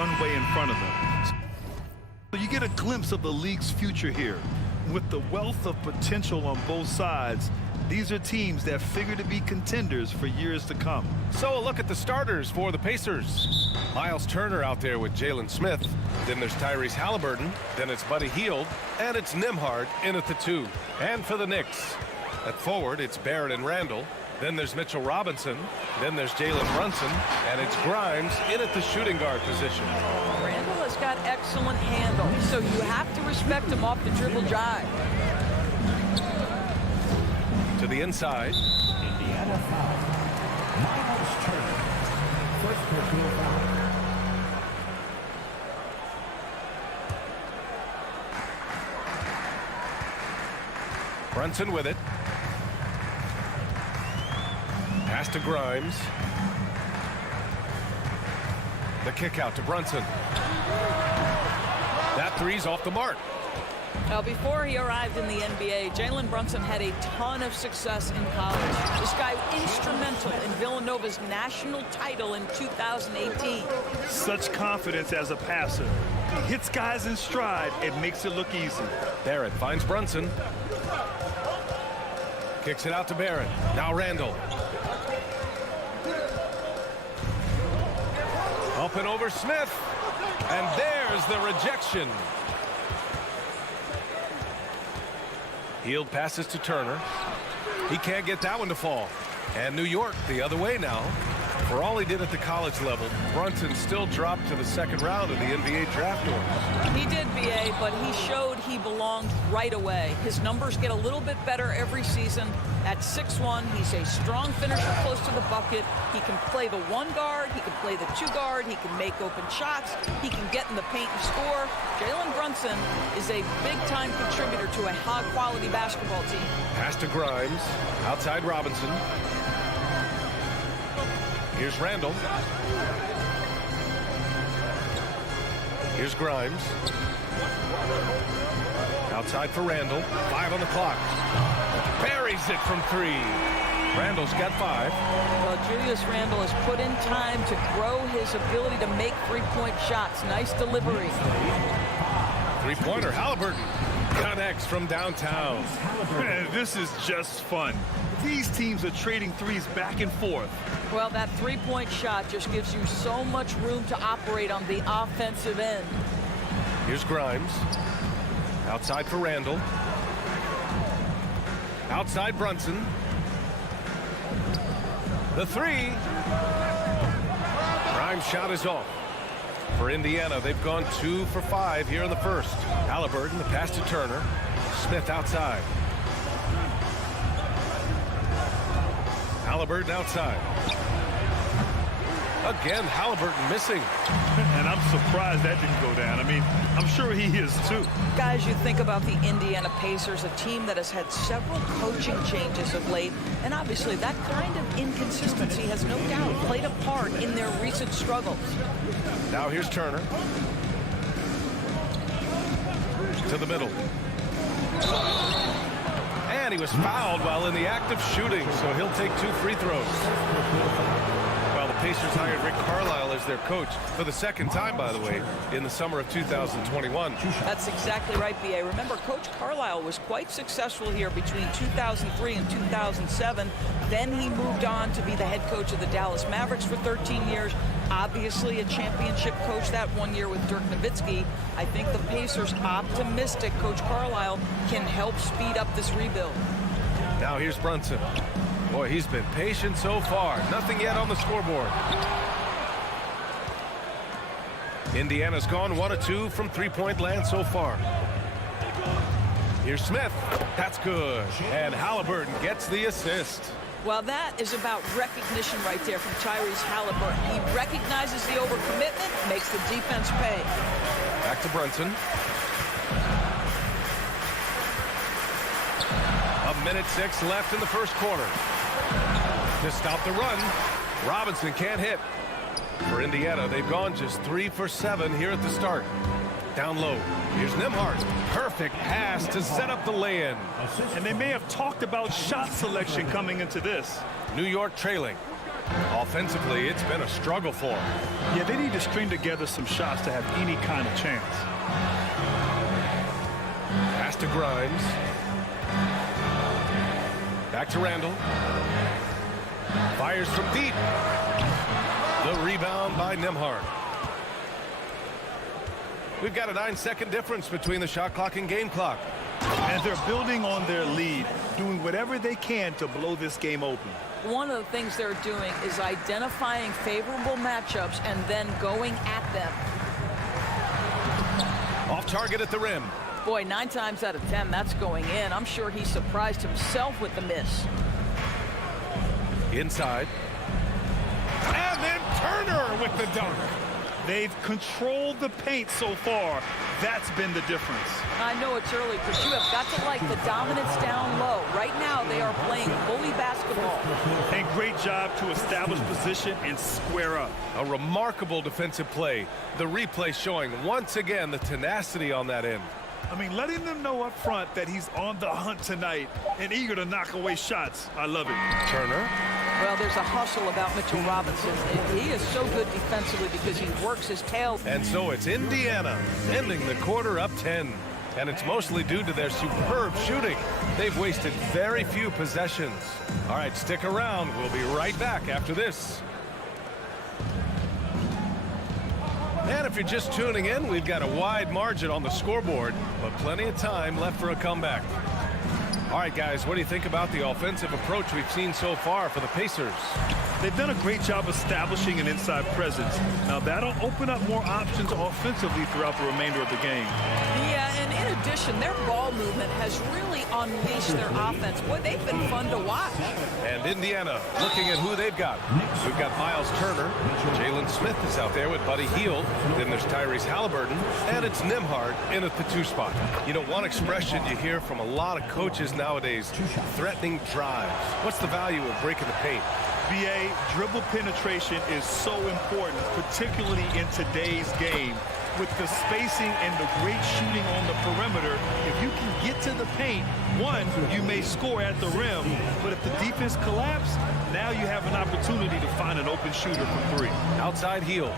runway in front of them. So you get a glimpse of the league's future here. With the wealth of potential on both sides, these are teams that figure to be contenders for years to come. So a look at the starters for the Pacers. Miles Turner out there with Jalen Smith. Then there's Tyrese Halliburton. Then it's Buddy Hield. And it's Nembhard in at the 2. And for the Knicks, at forward, it's Barrett and Randall. Then there's Mitchell Robinson. Then there's Jalen Brunson. And it's Grimes in at the shooting guard position. Randall has got excellent handle, so you have to respect him off the dribble drive. To the inside. Indiana foul. Miles Turner. First personal foul. Brunson with it. Pass to Grimes. The kick out to Brunson. That three's off the mark. Now, before he arrived in the NBA, Jalen Brunson had a ton of success in college. This guy instrumental in Villanova's national title in 2018. Such confidence as a passer. He hits guys in stride. It makes it look easy. Barrett finds Brunson. Kicks it out to Barrett. Now Randall. Up and over Smith. And there's the rejection. Hield passes to Turner. He can't get that one to fall. And New York the other way now. For all he did at the college level, Brunson still dropped to the second round of the NBA draft order. He did, B.A., but he showed he belonged right away. His numbers get a little bit better every season. At 6'1", he's a strong finisher close to the bucket. He can play the 1 guard. He can play the 2 guard. He can make open shots. He can get in the paint and score. Jalen Brunson is a big-time contributor to a high-quality basketball team. Pass to Grimes. Outside Robinson. Here's Randall. Here's Grimes. Outside for Randall. 5 on the clock. Buries it from 3. Randall's got 5. Well, Julius Randall has put in time to grow his ability to make three-point shots. Nice delivery. Three-pointer, Halliburton. Connects from downtown. Man, this is just fun. These teams are trading threes back and forth. Well, that three-point shot just gives you so much room to operate on the offensive end. Here's Grimes. Outside for Randall. Outside Brunson. The 3. Grimes' shot is off. For Indiana, they've gone 2 for 5 here in the first. Halliburton, the pass to Turner. Smith outside. Halliburton outside. Again, Halliburton missing. And I'm surprised that didn't go down. I mean, I'm sure he is too. Guys, you think about the Indiana Pacers, a team that has had several coaching changes of late, and obviously that kind of inconsistency has no doubt played a part in their recent struggles. Now here's Turner. To the middle. And he was fouled while in the act of shooting, so he'll take 2 free throws. Well, the Pacers hired Rick Carlisle as their coach for the second time, by the way, in the summer of 2021. That's exactly right, B.A. Remember, Coach Carlisle was quite successful here between 2003 and 2007. Then he moved on to be the head coach of the Dallas Mavericks for 13 years. Obviously a championship coach that 1 year with Dirk Nowitzki. I think the Pacers optimistic Coach Carlisle can help speed up this rebuild. Now here's Brunson. Boy, he's been patient so far. Nothing yet on the scoreboard. Indiana's gone 1 of 2 from three-point land so far. Here's Smith. That's good. And Halliburton gets the assist. Well, that is about recognition right there from Tyrese Halliburton. He recognizes the overcommitment, makes the defense pay. Back to Brunson. 1:06 left in the first quarter. To stop the run, Robinson can't hit. For Indiana, they've gone just 3 for 7 here at the start. Down low. Here's Nembhard. Perfect pass to set up the lay-in. And they may have talked about shot selection coming into this. New York trailing. Offensively, it's been a struggle for them. Yeah, they need to string together some shots to have any kind of chance. Pass to Grimes. Back to Randall. Fires from deep. The rebound by Nembhard. We've got a 9-second difference between the shot clock and game clock. And they're building on their lead, doing whatever they can to blow this game open. One of the things they're doing is identifying favorable matchups and then going at them. Off target at the rim. Boy, 9 times out of 10, that's going in. I'm sure he surprised himself with the miss. Inside. And then Turner with the dunk. They've controlled the paint so far. That's been the difference. I know it's early, but you have got to like the dominance down low. Right now, they are playing bully basketball. And great job to establish position and square up. A remarkable defensive play. The replay showing once again the tenacity on that end. I mean, letting them know up front that he's on the hunt tonight and eager to knock away shots. I love it. Turner. Well, there's a hustle about Mitchell Robinson. He is so good defensively because he works his tail. And so it's Indiana ending the quarter up 10. And it's mostly due to their superb shooting. They've wasted very few possessions. All right, stick around. We'll be right back after this. And if you're just tuning in, we've got a wide margin on the scoreboard, but plenty of time left for a comeback. All right, guys, what do you think about the offensive approach we've seen so far for the Pacers? They've done a great job establishing an inside presence. Now, that'll open up more options offensively throughout the remainder of the game. Yeah, and in addition, their ball movement has really unleashed their offense. Boy, they've been fun to watch. And Indiana looking at who they've got. We've got Miles Turner. Jalen Smith is out there with Buddy Hield. Then there's Tyrese Halliburton. And it's Nembhard in at the 2 spot. You know, one expression you hear from a lot of coaches nowadays, threatening drives. What's the value of breaking the paint? BA, dribble penetration is so important, particularly in today's game. With the spacing and the great shooting on the perimeter, if you can get to the paint, one, you may score at the rim, but if the defense collapses, now you have an opportunity to find an open shooter from 3. Outside heel.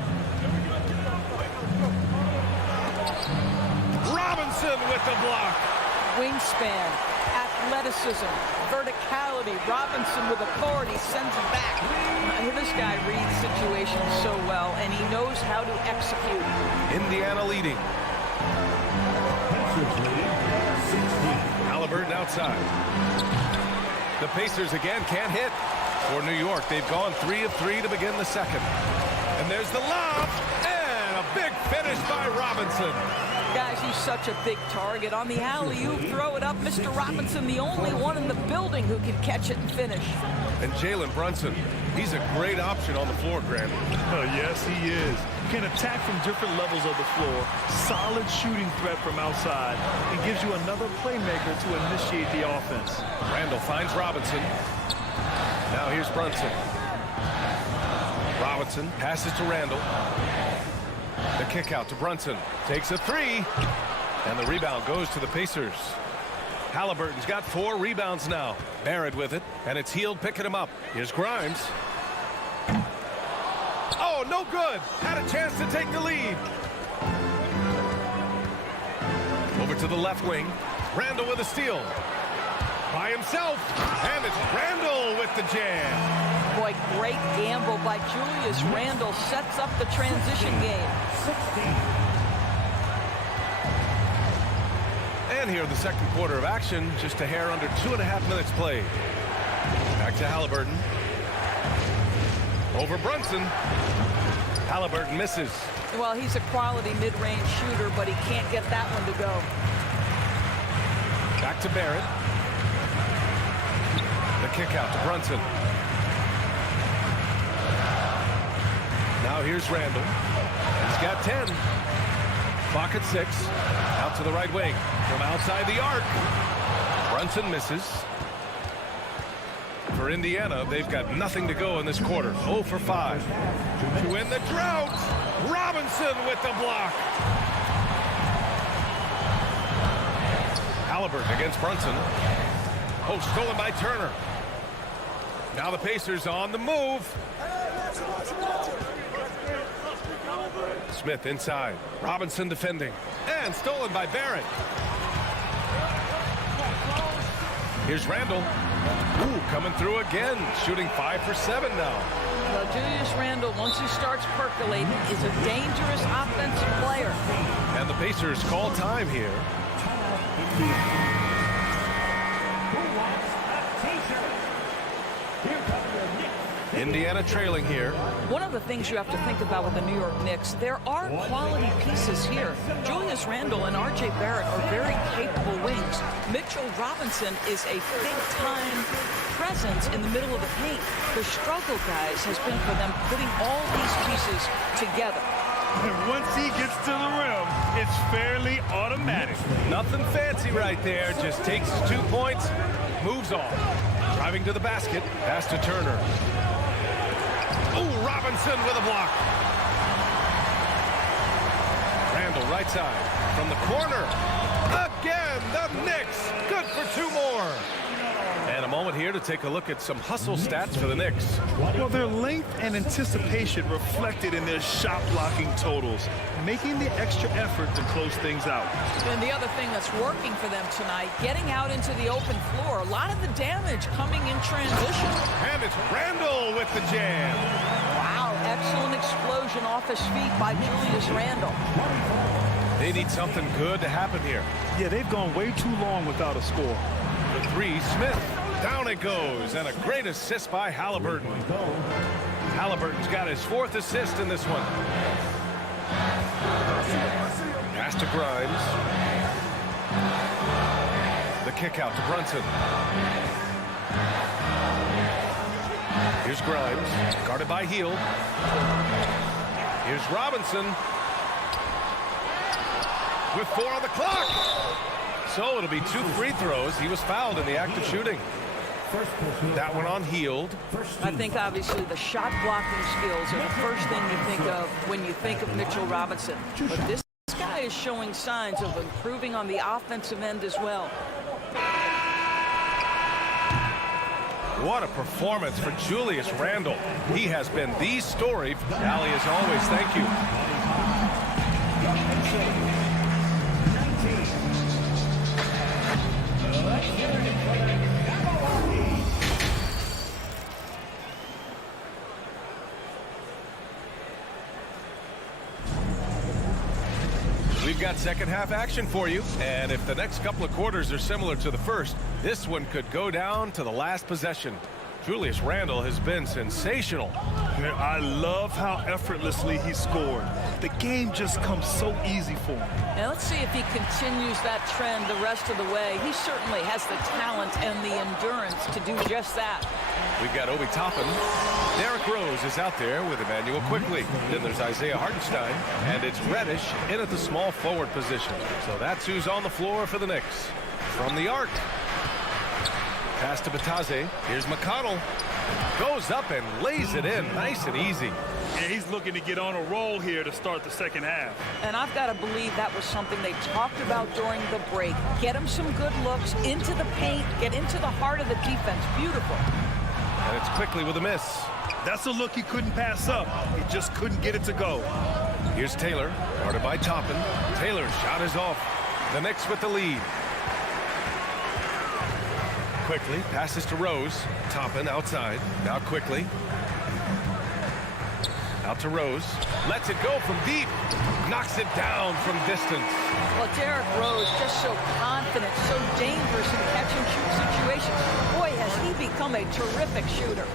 Robinson with the block. Wingspan, athleticism, verticality. Robinson with authority sends it back. This guy reads situations so well, and he knows how to execute. Indiana leading. Halliburton outside. The Pacers again can't hit. For New York, they've gone 3 of 3 to begin the second. And there's the lob, and a big finish by Robinson. Guys, he's such a big target. On the alley-oop, throw it up. Mr. Robinson, the only one in the building who can catch it and finish. And Jalen Brunson, he's a great option on the floor, Grant. Oh, yes, he is. Can attack from different levels of the floor. Solid shooting threat from outside. And gives you another playmaker to initiate the offense. Randall finds Robinson. Now here's Brunson. Robinson passes to Randall. The kick out to Brunson. Takes a 3. And the rebound goes to the Pacers. Halliburton's got 4 rebounds now. Barrett with it. And it's Hield picking him up. Here's Grimes. Oh, no good. Had a chance to take the lead. Over to the left wing. Randall with a steal. By himself. And it's Randall with the jam. Boy, great gamble by Julius Randle. Sets up the transition game. And here in the second quarter of action, just a hair under 2.5 minutes played. Back to Halliburton. Over Brunson. Halliburton misses. Well, he's a quality mid-range shooter, but he can't get that one to go. Back to Barrett. The kick out to Brunson. Now here's Randall. He's got 10. Clock at 6. Out to the right wing. From outside the arc. Brunson misses. For Indiana, they've got nothing to go in this quarter. 0 for 5. To win the drought, Robinson with the block. Halliburton against Brunson. Oh, stolen by Turner. Now the Pacers on the move. Smith inside. Robinson defending. And stolen by Barrett. Here's Randall. Ooh, coming through again. Shooting 5 for 7 now. Well, Julius Randle, once he starts percolating, is a dangerous offensive player. And the Pacers call time here. Indiana trailing here. One of the things you have to think about with the New York Knicks, there are quality pieces here. Julius Randle and R.J. Barrett are very capable wings. Mitchell Robinson is a big-time presence in the middle of the paint. The struggle, guys, has been for them putting all these pieces together. And once he gets to the rim, it's fairly automatic. Nothing fancy right there. Just takes his 2 points, moves on. Driving to the basket, pass to Turner. Oh, Robinson with a block. Randall right side from the corner. Again, the Knicks. Good for 2 more. And a moment here to take a look at some hustle stats for the Knicks. Well, their length and anticipation reflected in their shot blocking totals, making the extra effort to close things out. And the other thing that's working for them tonight, getting out into the open floor. A lot of the damage coming in transition. And it's Randall with the jam. Wow, excellent explosion off his feet by Julius Randle. They need something good to happen here. Yeah, they've gone way too long without a score. The 3, Smith. Down it goes, and a great assist by Halliburton. Halliburton's got his 4th assist in this one. Pass to Grimes. The kick out to Brunson. Here's Grimes, guarded by Hield. Here's Robinson. With 4 on the clock. So it'll be 2 free throws. He was fouled in the act of shooting. That one on Hield. I think obviously the shot blocking skills are the first thing you think of when you think of Mitchell Robinson. But this guy is showing signs of improving on the offensive end as well. What a performance for Julius Randle. He has been the story. Allie, as always, thank you. We've got second half action for you, and if the next couple of quarters are similar to the first, this one could go down to the last possession. Julius Randle has been sensational. I love how effortlessly he scored. The game just comes so easy for him. And let's see if he continues that trend the rest of the way. He certainly has the talent and the endurance to do just that. We've got Obi Toppin. Derrick Rose is out there with Emmanuel Quickly. Then there's Isaiah Hartenstein, and it's Reddish in at the small forward position. So that's who's on the floor for the Knicks. From the arc. Pass to Bataze. Here's McConnell. Goes up and lays it in. Nice and easy. And he's looking to get on a roll here to start the second half. And I've got to believe that was something they talked about during the break. Get him some good looks into the paint, get into the heart of the defense. Beautiful. And it's Quickly with a miss. That's a look he couldn't pass up. He just couldn't get it to go. Here's Taylor, guarded by Toppin. Taylor's shot is off. The Knicks with the lead. Quickly passes to Rose. Toppin outside. Now Quickly. Out to Rose. Lets it go from deep. Knocks it down from distance. Well, Derrick Rose just so confident, so dangerous in catch-and-shoot situations. Boy, has he become a terrific shooter.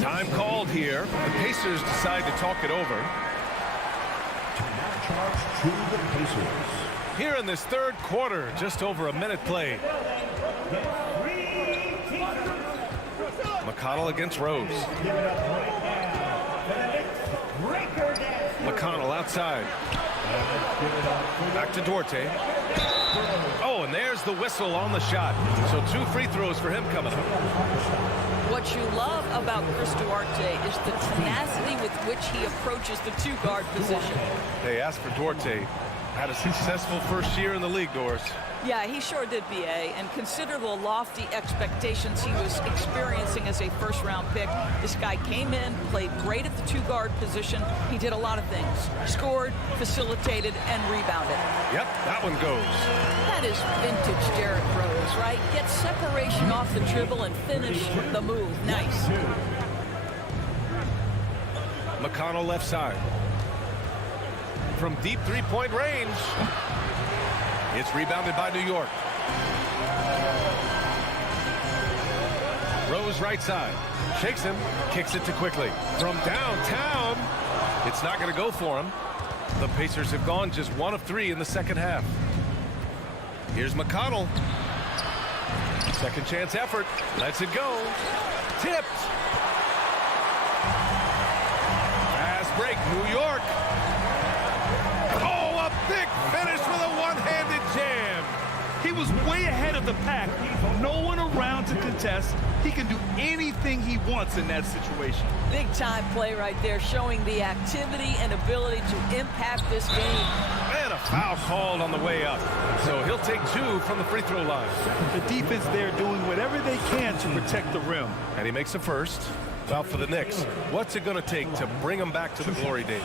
Time called here. The Pacers decide to talk it over. Charge to the Pacers. Here in this third quarter, just over a minute played. McConnell against Rose. McConnell outside. Back to Duarte. Oh, and there's the whistle on the shot. So 2 free throws for him coming up. What you love about Chris Duarte is the tenacity with which he approaches the 2-guard position. They asked for Duarte. Had a successful first year in the league, Doris. Yeah, he sure did, B.A. And consider the lofty expectations he was experiencing as a first-round pick. This guy came in, played great at the two-guard position. He did a lot of things. Scored, facilitated, and rebounded. Yep, that one goes. That is vintage Derrick Rose, right? Get separation off the dribble and finish the move. Nice. McConnell left side. From deep three-point range. It's rebounded by New York. Rose right side. Shakes him. Kicks it to Quickly. From downtown. It's not going to go for him. The Pacers have gone just 1 of 3 in the second half. Here's McConnell. Second chance effort. Lets it go. Tipped. Fast break. New York. Oh, a big finish with a one-handed jam. He was way ahead of the pack. No one around to contest. He can do anything he wants in that situation. Big time play right there, showing the activity and ability to impact this game. And a foul called on the way up. So he'll take 2 from the free throw line. The defense there doing whatever they can to protect the rim. And he makes a first. Well, for the Knicks, what's it going to take to bring them back to the glory days?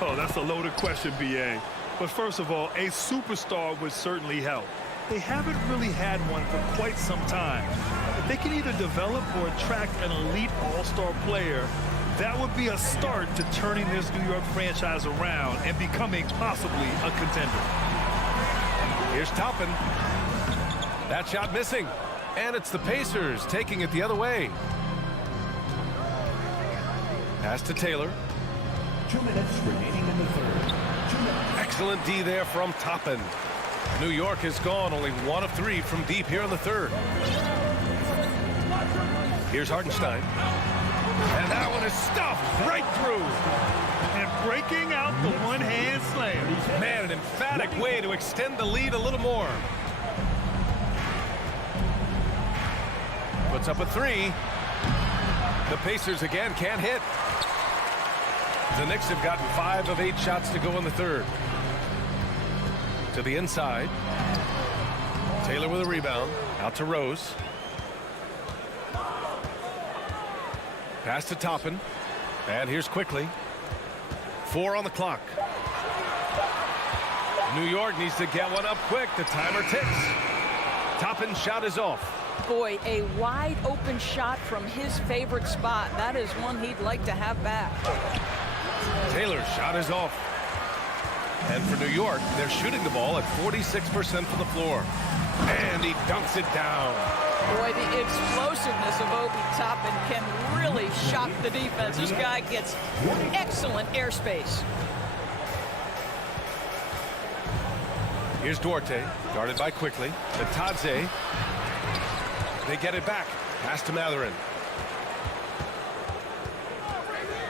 Oh, that's a loaded question, B.A. But first of all, a superstar would certainly help. They haven't really had one for quite some time. If they can either develop or attract an elite all-star player, that would be a start to turning this New York franchise around and becoming possibly a contender. Here's Toppin. That shot missing. And it's the Pacers taking it the other way. Pass to Taylor. 2 minutes remaining in the third. Excellent D there from Toppin. New York has gone only 1 of 3 from deep here in the third. Here's Hartenstein. And that one is stuffed right through. And breaking out the one-hand slam. Man, an emphatic way to extend the lead a little more. Puts up a 3. The Pacers again can't hit. The Knicks have gotten 5 of 8 shots to go in the third. To the inside. Taylor with a rebound. Out to Rose. Pass to Toppin. And here's Quickly. 4 on the clock. New York needs to get one up quick. The timer ticks. Toppin's shot is off. Boy, a wide open shot from his favorite spot. That is one he'd like to have back. Taylor's shot is off. And for New York, they're shooting the ball at 46% from the floor. And he dunks it down. Boy, the explosiveness of Obi Toppin can really shock the defense. This guy gets excellent airspace. Here's Duarte, guarded by Quickly. The Tadze. They get it back. Pass to Matherin.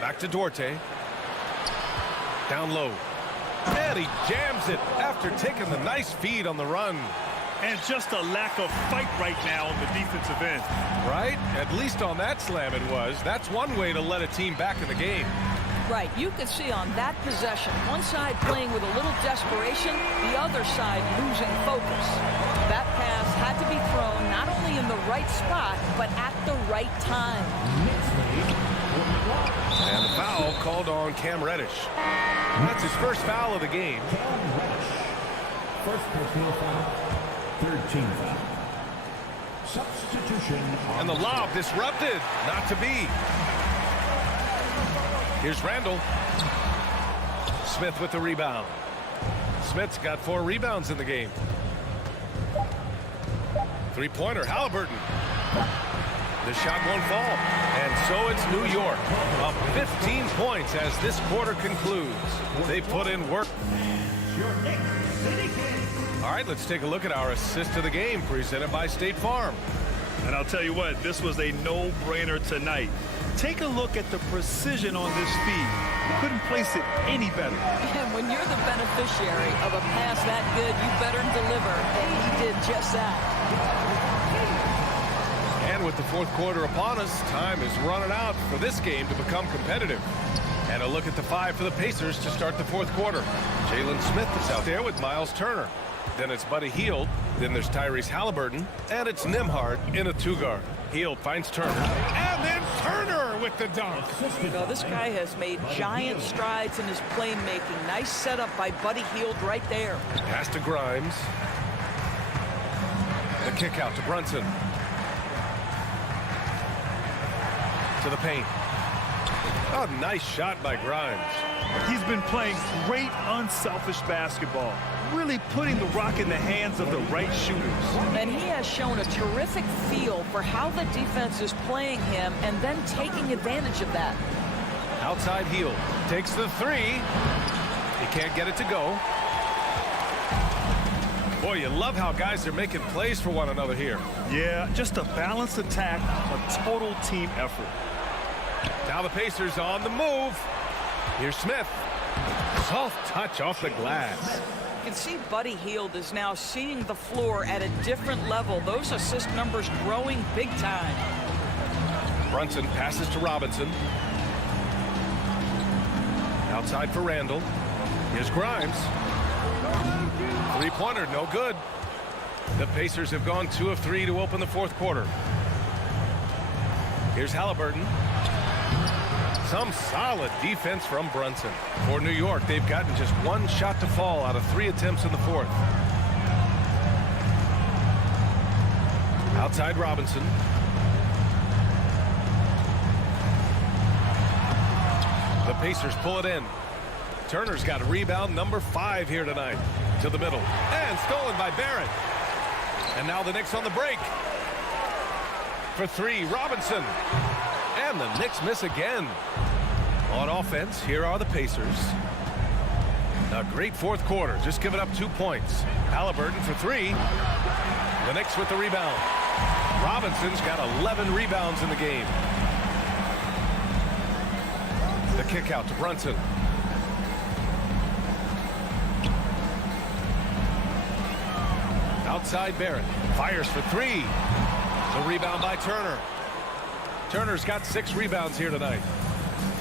Back to Duarte. Down low. And he jams it after taking the nice feed on the run. And just a lack of fight right now on the defensive end. Right? At least on that slam it was. That's one way to let a team back in the game. Right, you can see on that possession, one side playing with a little desperation, the other side losing focus. That pass had to be thrown not only in the right spot, but at the right time. And the foul called on Cam Reddish. That's his first foul of the game. First personal foul. 13 foul. Substitution. And the lob disrupted. Not to be. Here's Randall. Smith with the rebound. Smith's got 4 rebounds in the game. Three-pointer, Halliburton. The shot won't fall. And so it's New York. Up 15 points as this quarter concludes. They put in work. All right, let's take a look at our assist of the game presented by State Farm. And I'll tell you what, this was a no-brainer tonight. Take a look at the precision on this feed. Couldn't place it any better. And when you're the beneficiary of a pass that good, you better deliver. And he did just that. And with the fourth quarter upon us, time is running out for this game to become competitive. And a look at the 5 for the Pacers to start the fourth quarter. Jalen Smith is out there with Miles Turner. then it's Buddy Hield, then there's Tyrese Halliburton, and it's Nembhard in a two-guard. Hield finds Turner, and then Turner with the dunk. You know, this guy has made giant strides in his playmaking. Nice setup by Buddy Hield right there. Pass to Grimes. The kick out to Brunson. To the paint. Oh, nice shot by Grimes. He's been playing great unselfish basketball, really putting the rock in the hands of the right shooters. And he has shown a terrific feel for how the defense is playing him and then taking advantage of that. Outside Hield takes the three. He can't get it to go. Boy, you love how guys are making plays for one another here. Yeah, just a balanced attack, a total team effort. Now the Pacers on the move. Here's Smith. Soft touch off the glass. You can see Buddy Hield is now seeing the floor at a different level. Those assist numbers growing big time. Brunson passes to Robinson. Outside for Randall. Here's Grimes. Three-pointer, no good. The Pacers have gone 2 of 3 to open the fourth quarter. Here's Halliburton. Some solid defense from Brunson. For New York, they've gotten just one shot to fall out of 3 attempts in the fourth. Outside Robinson. The Pacers pull it in. Turner's got a rebound number 5 here tonight. To the middle. And stolen by Barrett. And now the Knicks on the break. For 3, Robinson. And the Knicks miss again. On offense, here are the Pacers. A great fourth quarter. Just giving up 2 points. Halliburton for 3. The Knicks with the rebound. Robinson's got 11 rebounds in the game. The kick out to Brunson. Outside Barrett. Fires for 3. The rebound by Turner. Turner's got 6 rebounds here tonight.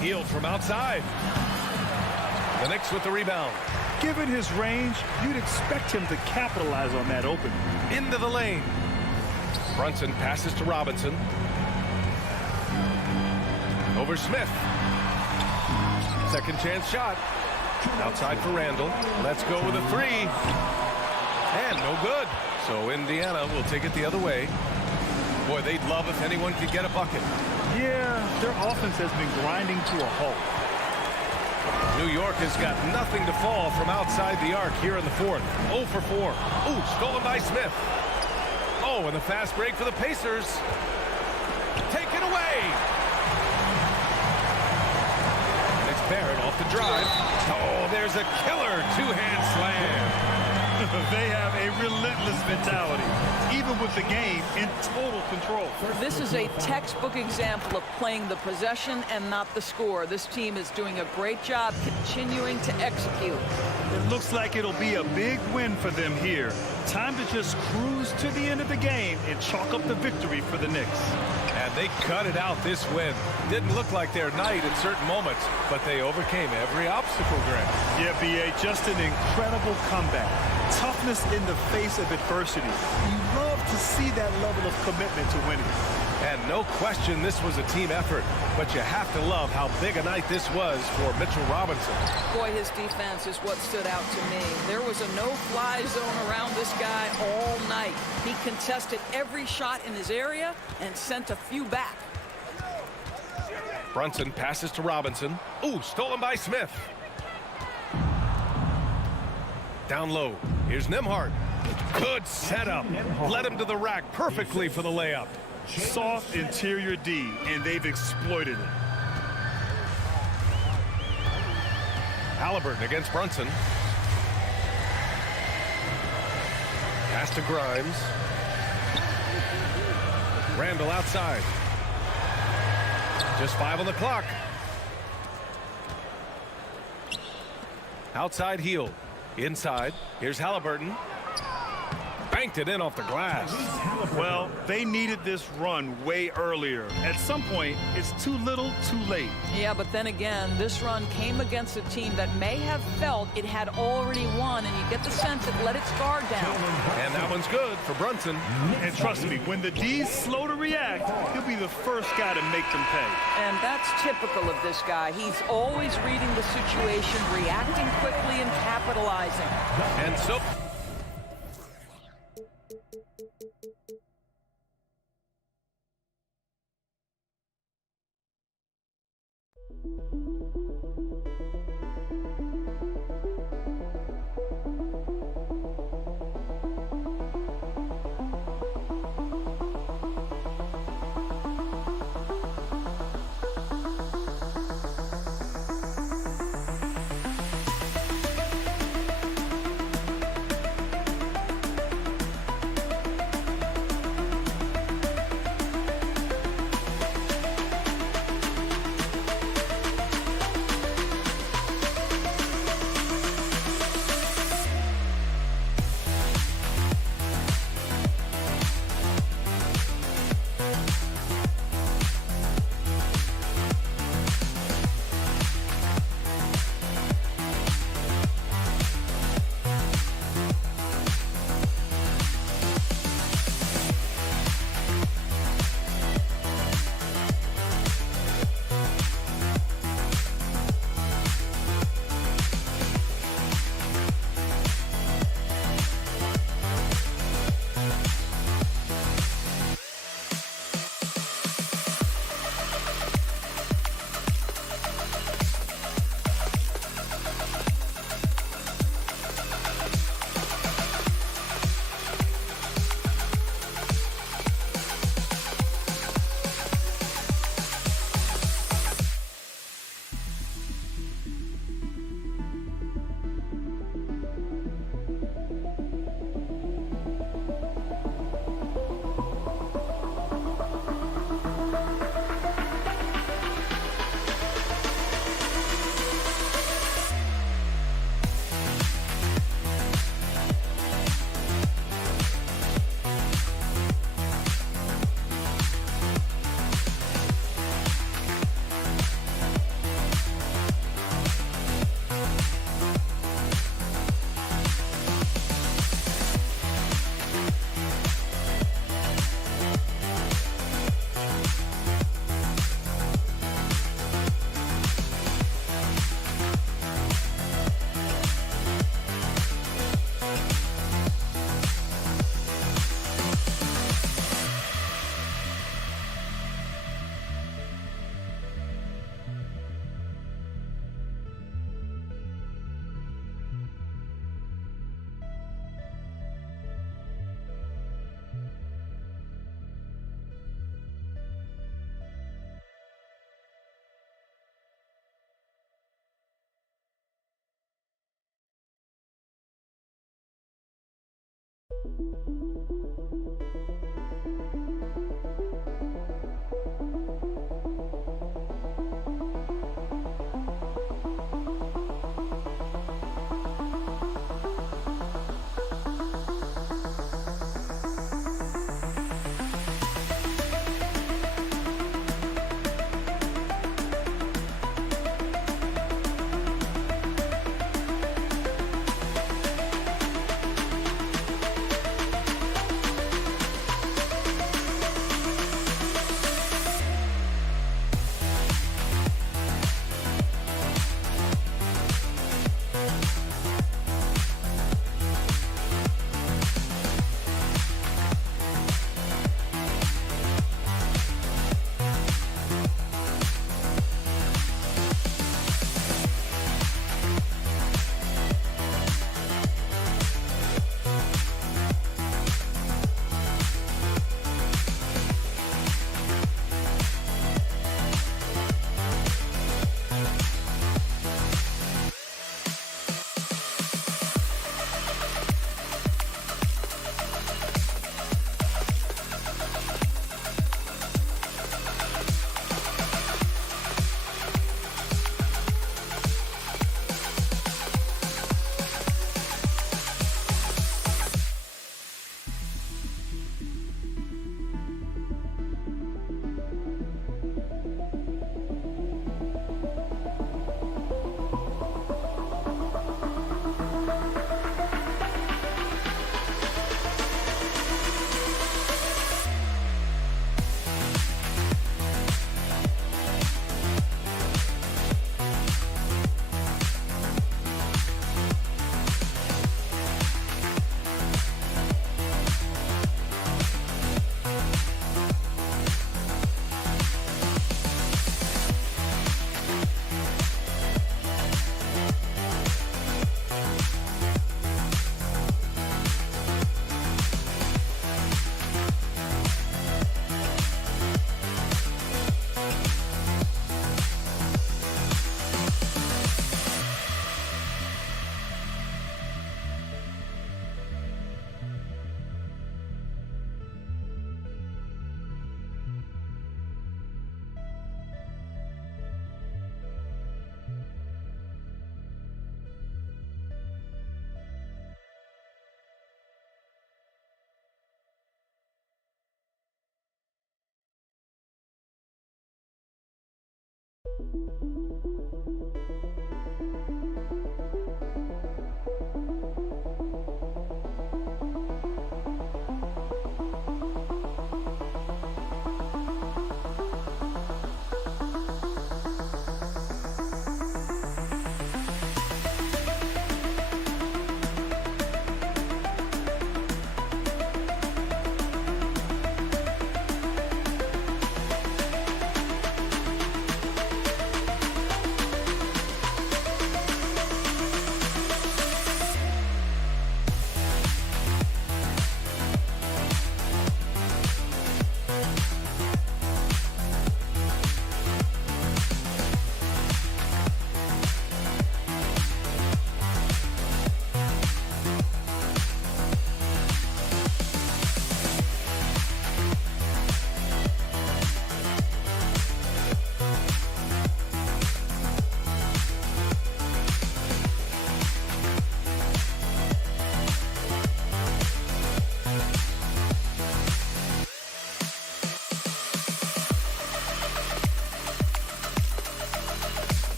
Hield from outside. The Knicks with the rebound. Given his range, you'd expect him to capitalize on that opening. Into the lane. Brunson passes to Robinson. Over Smith. Second chance shot. Outside for Randall. Let's go with a 3. And no good. So Indiana will take it the other way. Boy, they'd love if anyone could get a bucket. Yeah, their offense has been grinding to a halt. New York has got nothing to fall from outside the arc here in the fourth. 0 for 4. Ooh, stolen by Smith. Oh, and the fast break for the Pacers. Taken away. And it's Barrett off the drive. Oh, there's a killer two-hand slam. They have a relentless mentality, even with the game in total control. This is a textbook example of playing the possession and not the score. This team is doing a great job continuing to execute. It looks like it'll be a big win for them here. Time to just cruise to the end of the game and chalk up the victory for the Knicks. And they cut it out this win. Didn't look like their night in certain moments, but they overcame every obstacle, Grant. Yeah, B.A., just an incredible comeback. Toughness in the face of adversity. You love to see that level of commitment to winning. And no question this was a team effort, but you have to love how big a night this was for Mitchell Robinson. Boy, his defense is what stood out to me. There was a no-fly zone around this guy all night. He contested every shot in his area and sent a few back. Brunson passes to Robinson. Ooh, stolen by Smith. Down low. Here's Nembhard. Good setup. Led him to the rack perfectly for the layup. Soft interior D, and they've exploited it. Halliburton against Brunson. Pass to Grimes. Randall outside. Just 5 on the clock. Outside Hield. Inside. Here's Halliburton. Banked it in off the glass. Well, they needed this run way earlier. At some point, it's too little, too late. Yeah, but then again, this run came against a team that may have felt it had already won, and you get the sense it let its guard down. And that one's good for Brunson. And trust me, when the D's slow to react, he'll be the first guy to make them pay. And that's typical of this guy. He's always reading the situation, reacting quickly, and capitalizing. And so...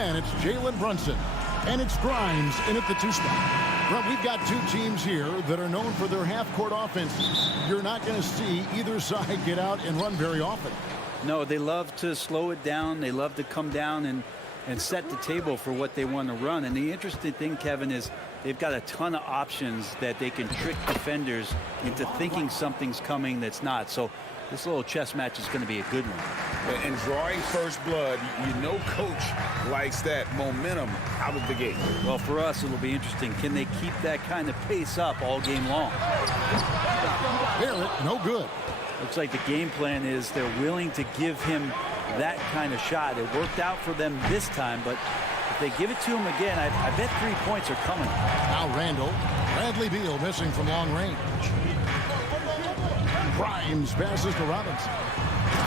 Then it's Jalen Brunson. And it's Grimes in at the 2 spot. Well, we've got 2 teams here that are known for their half-court offenses. You're not going to see either side get out and run very often. No, they love to slow it down. They love to come down and set the table for what they want to run. And the interesting thing, Kevin, is they've got a ton of options that they can trick defenders into thinking something's coming that's not. So this little chess match is going to be a good one. And drawing first blood, you know coach likes that momentum out of the gate. Well, for us, it'll be interesting. Can they keep that kind of pace up all game long? Barrett, no good. Looks like the game plan is they're willing to give him that kind of shot. It worked out for them this time, but if they give it to him again, I bet 3 points are coming. Now Randall. Bradley Beal missing from long range. Grimes passes to Robinson.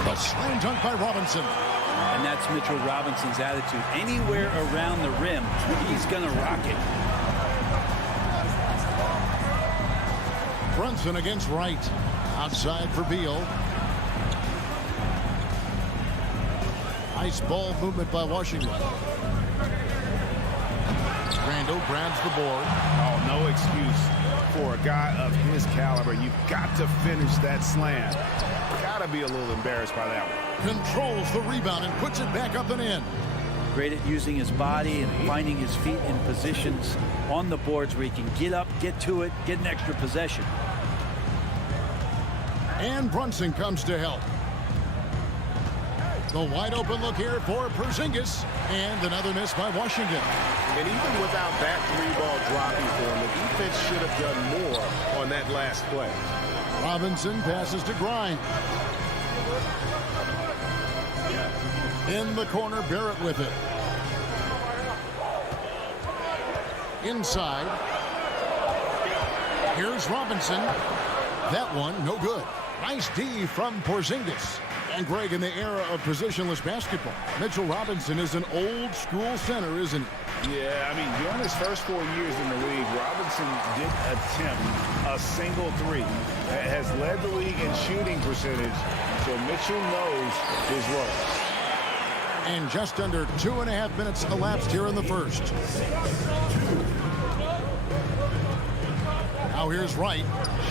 The slam dunk by Robinson. And that's Mitchell Robinson's attitude. Anywhere around the rim, he's going to rock it. Brunson against Wright. Outside for Beal. Nice ball movement by Washington. Randall grabs the board. Oh, no excuse for a guy of his caliber. You've got to finish that slam. Got to be a little embarrassed by that one. Controls the rebound and puts it back up and in. Great at using his body and finding his feet in positions on the boards where he can get up, get to it, get an extra possession. And Brunson comes to help. The wide open look here for Porzingis. And another miss by Washington. And even without that 3-ball dropping for him, the defense should have done more on that last play. Robinson passes to Grimes. In the corner, Barrett with it. Inside. Here's Robinson. That one, no good. Nice D from Porzingis. And Greg, in the era of positionless basketball, Mitchell Robinson is an old school center, isn't he? Yeah, I mean, during his first 4 years in the league, Robinson did attempt a single 3. Has led the league in shooting percentage, so Mitchell knows his role. And just under 2.5 minutes elapsed here in the first. Now here's Wright.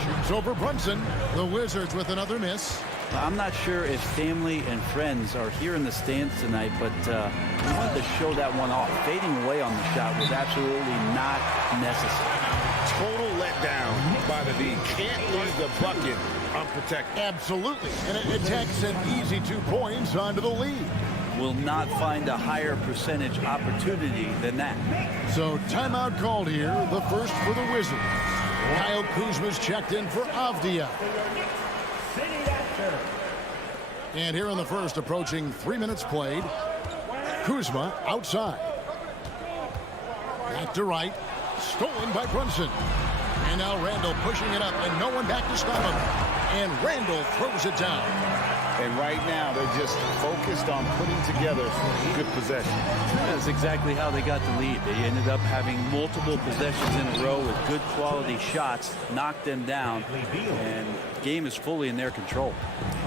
Shoots over Brunson. The Wizards with another miss. I'm not sure if family and friends are here in the stands tonight, but we wanted to show that one off. Fading away on the shot was absolutely not necessary. Total letdown by the league. Can't leave the bucket unprotected. Absolutely. And it takes an easy 2 points onto the lead. Will not find a higher percentage opportunity than that. So timeout called here, the first for the Wizards. Kyle Kuzma's checked in for Avdia. And here in the first, approaching 3 minutes played. Kuzma outside. Back to Wright. Stolen by Brunson. And now Randall pushing it up and no one back to stop him. And Randall throws it down. And right now, they're just focused on putting together good possession. That's exactly how they got the lead. They ended up having multiple possessions in a row with good quality shots, knocked them down, and the game is fully in their control.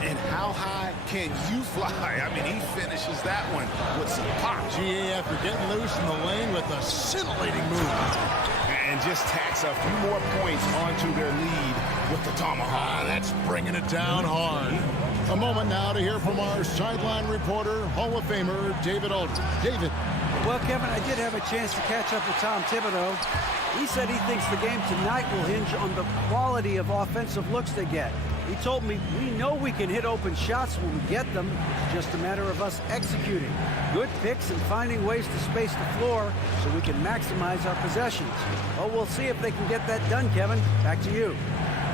And how high can you fly? I mean, he finishes that one with some pop. GA after getting loose in the lane with a scintillating move. And just tacks a few more points onto their lead with the tomahawk. That's bringing it down hard. A moment now to hear from our sideline reporter, Hall of Famer David Aldridge. David. Well, Kevin, I did have a chance to catch up with Tom Thibodeau. He said he thinks the game tonight will hinge on the quality of offensive looks they get. He told me, we know we can hit open shots when we get them. It's just a matter of us executing. Good picks and finding ways to space the floor so we can maximize our possessions. Well, we'll see if they can get that done, Kevin. Back to you.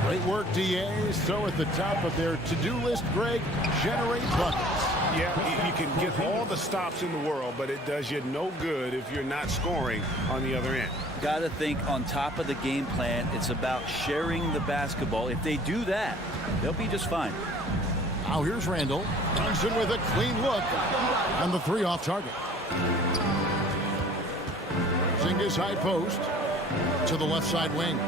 Great work, DA. So at the top of their to-do list, Greg, generate buckets. Yeah, you can get all the stops in the world, but it does you no good if you're not scoring on the other end. Got to think on top of the game plan, it's about sharing the basketball. If they do that, they'll be just fine. Now here's Randall. Brunson with a clean look. And the 3 off target. Zingas high post to the left side wing.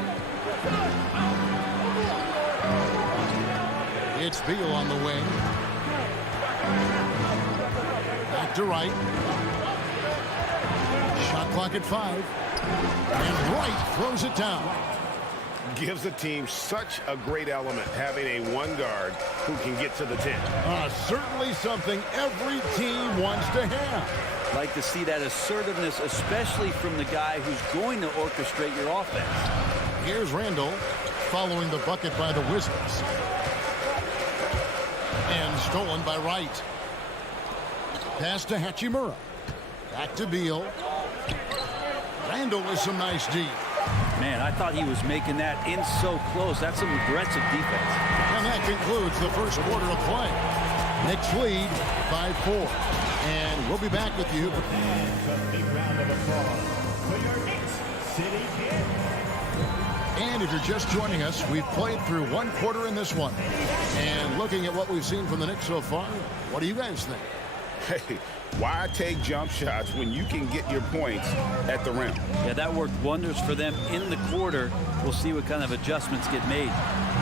It's Beal on the wing. Back to Wright. Shot clock at 5. And Wright throws it down. Gives a team such a great element having a one guard who can get to the 10. Certainly something every team wants to have. Like to see that assertiveness, especially from the guy who's going to orchestrate your offense. Here's Randall following the bucket by the Wizards. And stolen by Wright. Pass to Hachimura. Back to Beal. Randall with some nice D. Man, I thought he was making that in so close. That's some aggressive defense. And that concludes the first quarter of play. Knicks lead by 4. And we'll be back with you. And a big round of applause for your Knicks City Kid. And if you're just joining us, we've played through one quarter in this one. And looking at what we've seen from the Knicks so far, what do you guys think? Hey, why take jump shots when you can get your points at the rim? Yeah, that worked wonders for them in the quarter. We'll see what kind of adjustments get made.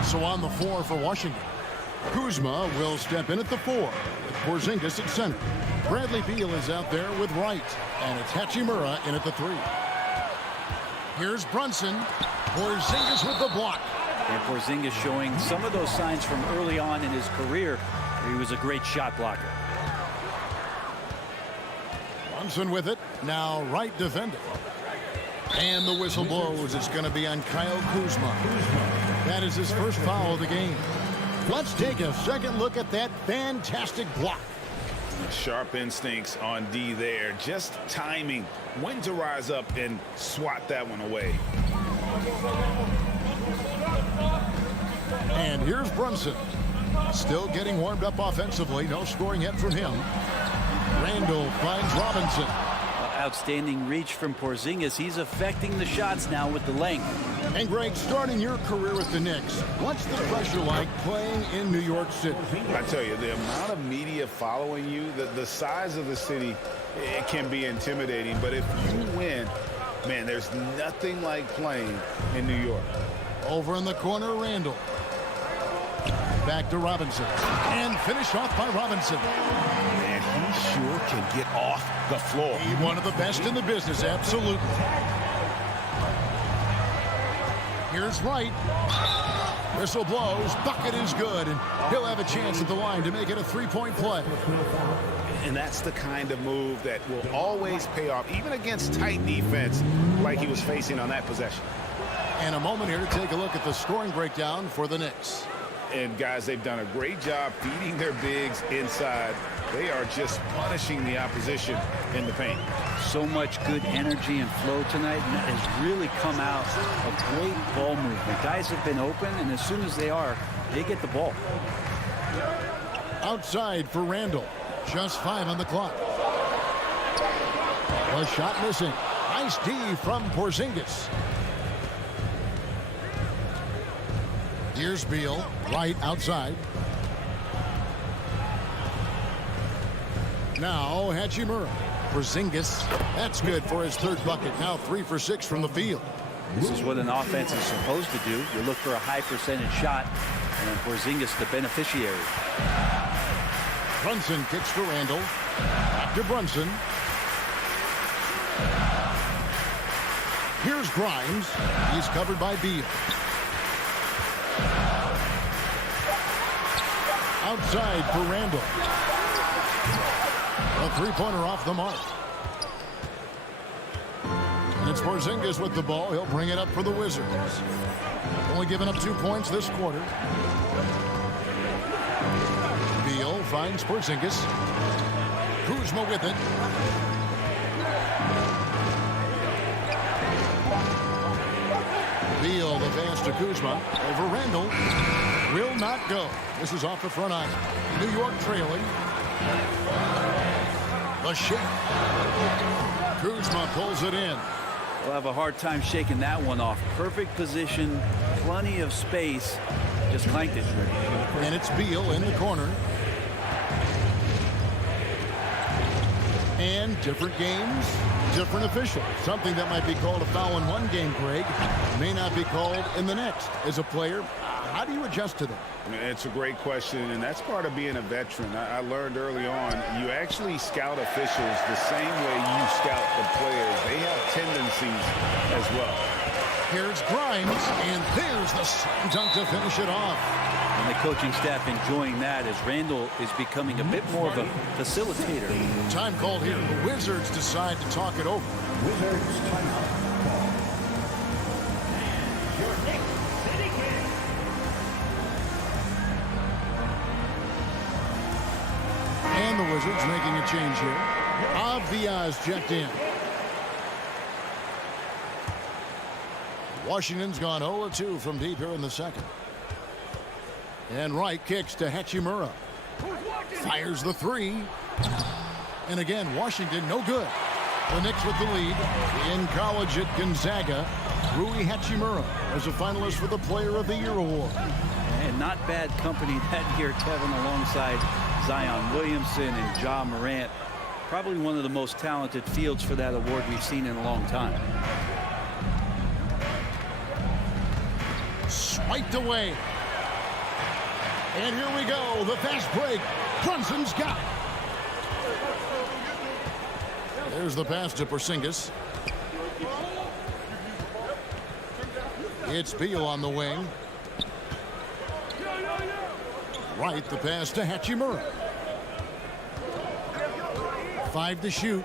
So on the floor for Washington, Kuzma will step in at the 4 with Porzingis at center. Bradley Beal is out there with Wright, and it's Hachimura in at the 3. Here's Brunson. Porzingis with the block. And Porzingis showing some of those signs from early on in his career where he was a great shot blocker. Brunson with it. Now Wright defending. And the whistle blows. It's going to be on Kyle Kuzma. That is his first foul of the game. Let's take a second look at that fantastic block. Sharp instincts on D there. Just timing when to rise up and swat that one away. And here's Brunson. Still getting warmed up offensively. No scoring yet from him. Randall finds Robinson. Outstanding reach from Porzingis. He's affecting the shots now with the length. And Greg, starting your career with the Knicks, what's the pressure like playing in New York City? I tell you, the amount of media following you, the size of the city, it can be intimidating. But if you win, man, there's nothing like playing in New York. Over in the corner, Randall. Back to Robinson. And finished off by Robinson. Man, he sure can get off the floor. He's one of the best in the business, absolutely. Here's Wright. Whistle blows. Bucket is good. And he'll have a chance at the line to make it a three-point play. And that's the kind of move that will always pay off, even against tight defense like he was facing on that possession. And a moment here to take a look at the scoring breakdown for the Knicks. And guys, they've done a great job feeding their bigs inside. They are just punishing the opposition in the paint. So much good energy and flow tonight, and that has really come out of great ball movement. Guys have been open, and as soon as they are, they get the ball. Outside for Randall. Just 5 on the clock. A shot missing. Nice D from Porzingis. Here's Beal. Right outside. Now Hachimura. Porzingis. That's good for his third bucket. Now 3 for 6 from the field. This is what an offense is supposed to do. You look for a high percentage shot, and then Porzingis the beneficiary. Brunson kicks to Randall. Back to Brunson. Here's Grimes. He's covered by Beal. Outside for Randall. A three-pointer off the mark. And it's Porzingis with the ball. He'll bring it up for the Wizards. Only giving up 2 points this quarter. Beal finds Porzingis. Kuzma with it. Beal the pass to Kuzma. Over Randall. Will not go. This is off the front iron. New York trailing. The shake. Kuzma pulls it in. We'll have a hard time shaking that one off. Perfect position, plenty of space. Just clanked it. And it's Beal in the corner. And different games, different officials. Something that might be called a foul in one game, Greg, may not be called in the next. As a player, How do you adjust to that? It's a great question, and that's part of being a veteran. I learned early on, you actually scout officials the same way you scout the players. They have tendencies as well. Here's Grimes, and there's the slam dunk to finish it off. And the coaching staff enjoying that as Randall is becoming a bit more of a facilitator. Time called here. The Wizards decide to talk it over. Wizards timeout call. And your Knicks City King. And the Wizards making a change here. Avia's checked in. Washington's gone 0-2 from deep here in the second. And Wright kicks to Hachimura. Fires the three. And again, Washington no good. The Knicks with the lead. In college at Gonzaga, Rui Hachimura as a finalist for the Player of the Year award. And not bad company that year, Kevin, alongside Zion Williamson and Ja Morant. Probably one of the most talented fields for that award we've seen in a long time. Swiped away. And here we go. The fast break. Brunson's got it. There's the pass to Porzingis. It's Beal on the wing. Right, the pass to Hachimura. 5 to shoot.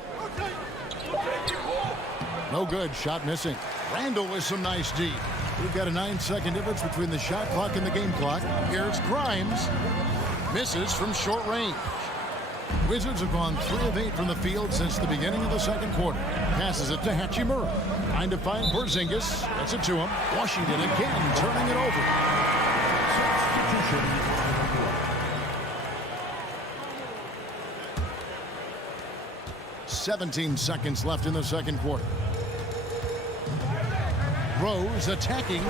No good. Shot missing. Randall with some nice D. We've got a 9-second difference between the shot clock and the game clock. Here's Grimes. Misses from short range. Wizards have gone 3 of 8 from the field since the beginning of the second quarter. Passes it to Hachimura. Trying to find Porzingis. Gets it to him. Washington again turning it over. 17 seconds left in the second quarter. Rose attacking,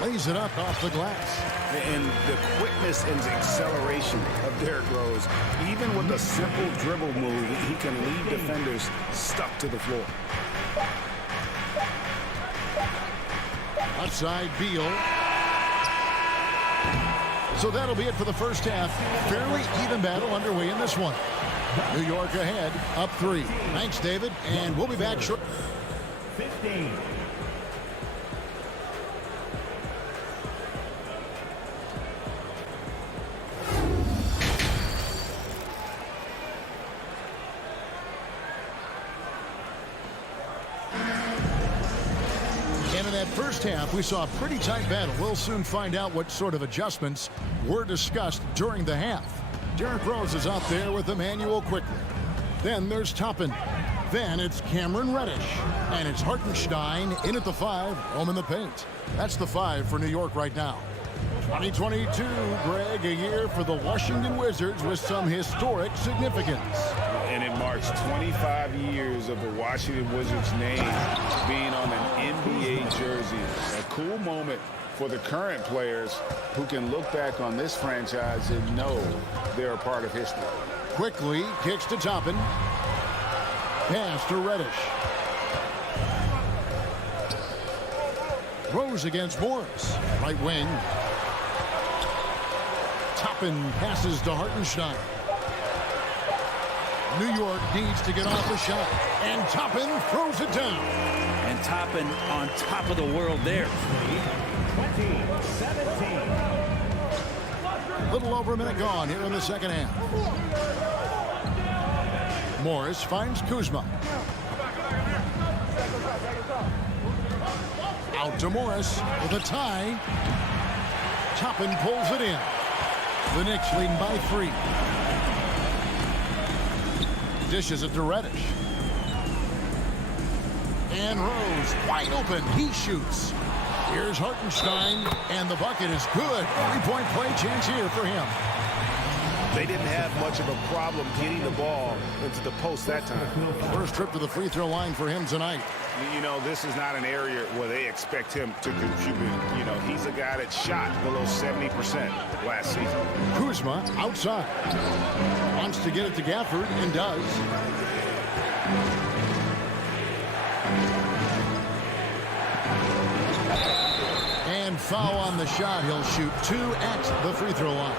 lays it up off the glass. And the quickness and acceleration of Derrick Rose, even with a simple dribble move, he can leave defenders stuck to the floor. Outside Beal. So that'll be it for the first half. Fairly even battle underway in this one. New York ahead, up 3. Thanks, David, and we'll be back shortly. 15. And in that first half, we saw a pretty tight battle. We'll soon find out what sort of adjustments were discussed during the half. Derrick Rose is out there with Emmanuel quickly. Then there's Toppin. Then it's Cameron Reddish. And it's Hartenstein in at the 5, home in the paint. That's the 5 for New York right now. 2022, Greg, a year for the Washington Wizards with some historic significance. And it marks 25 years of the Washington Wizards name being on an NBA jersey. A cool moment for the current players who can look back on this franchise and know they're a part of history. Quickly kicks to Toppin. Pass to Reddish. Rose against Morris. Right wing. Toppin passes to Hartenstein. New York needs to get off the shot. And Toppin throws it down. And Toppin on top of the world there. 20-17. Little over a minute gone here in the second half. Morris finds Kuzma. Out to Morris with a tie. Toppin pulls it in. The Knicks leading by 3. Dishes it to Reddish. And Rose wide open. He shoots. Here's Hartenstein, and the bucket is good. 3-point play chance here for him. They didn't have much of a problem getting the ball into the post that time. First trip to the free throw line for him tonight. You know, this is not an area where they expect him to contribute. You know, he's a guy that shot below 70% last season. Kuzma outside. Wants to get it to Gafford and does. And foul on the shot. He'll shoot 2 at the free throw line.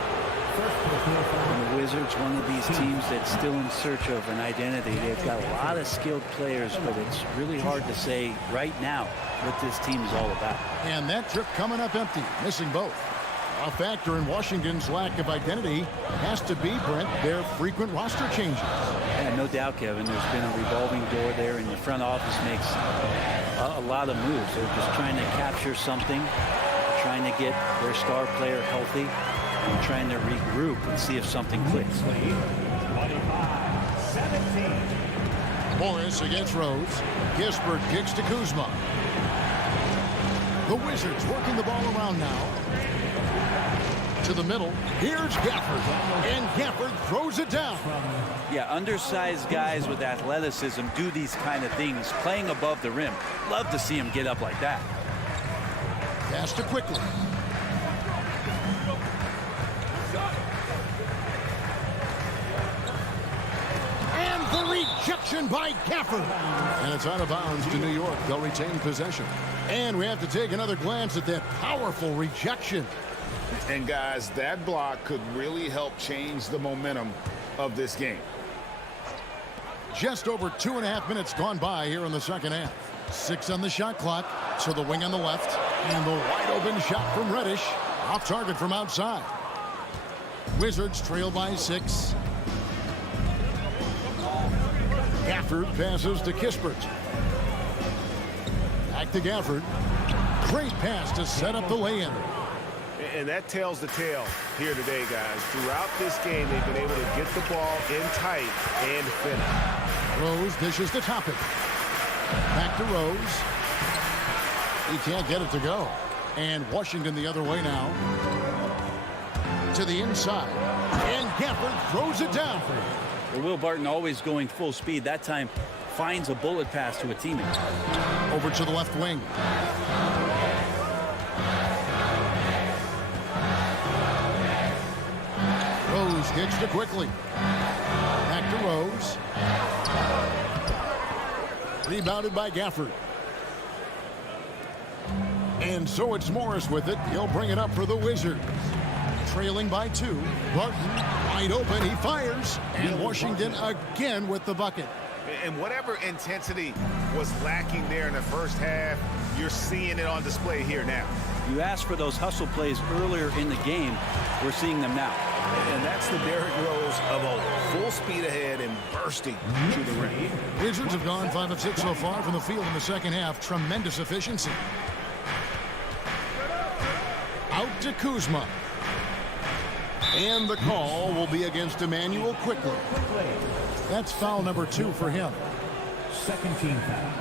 And the Wizards, one of these teams that's still in search of an identity. They've got a lot of skilled players, but it's really hard to say right now what this team is all about. And that trip coming up empty, missing both. A factor in Washington's lack of identity has to be, Brent, their frequent roster changes. Yeah, no doubt, Kevin. There's been a revolving door there, and the front office makes a lot of moves. They're just trying to capture something, trying to get their star player healthy, and trying to regroup and see if something clicks. 25-17. Morris against Rose. Kispert kicks to Kuzma. The Wizards working the ball around now. To the middle. Here's Gafford. And Gafford throws it down. Yeah, undersized guys with athleticism do these kind of things, playing above the rim. Love to see them get up like that. Pass to Quickly. And the rejection by Gafford. And it's out of bounds to New York. They'll retain possession. And we have to take another glance at that powerful rejection. And guys, that block could really help change the momentum of this game. Just over 2.5 minutes gone by here in the second half. 6 on the shot clock. So the wing on the left. And the wide open shot from Reddish. Off target from outside. Wizards trail by 6. Gafford passes to Kispert. Back to Gafford. Great pass to set up the lay-in. And that tells the tale here today, guys. Throughout this game, they've been able to get the ball in tight and finish. Rose dishes to Toppin. Back to Rose. He can't get it to go. And Washington the other way now. To the inside. And Gafford throws it down. Well, Will Barton always going full speed. That time finds a bullet pass to a teammate. Over to the left wing. Rose kicks to Quickly. Back to Rose. Rebounded by Gafford. And so it's Morris with it. He'll bring it up for the Wizards. Trailing by 2. Barton wide open. He fires. And Washington again with the bucket. And whatever intensity was lacking there in the first half, you're seeing it on display here now. You asked for those hustle plays earlier in the game. We're seeing them now. And that's the Derrick Rose of old. Full speed ahead and bursting to the rim. Wizards have gone 5 of 6 so far from the field in the second half. Tremendous efficiency. Out to Kuzma. And the call will be against Emmanuel Quickly. That's foul number 2 for him. Second team foul.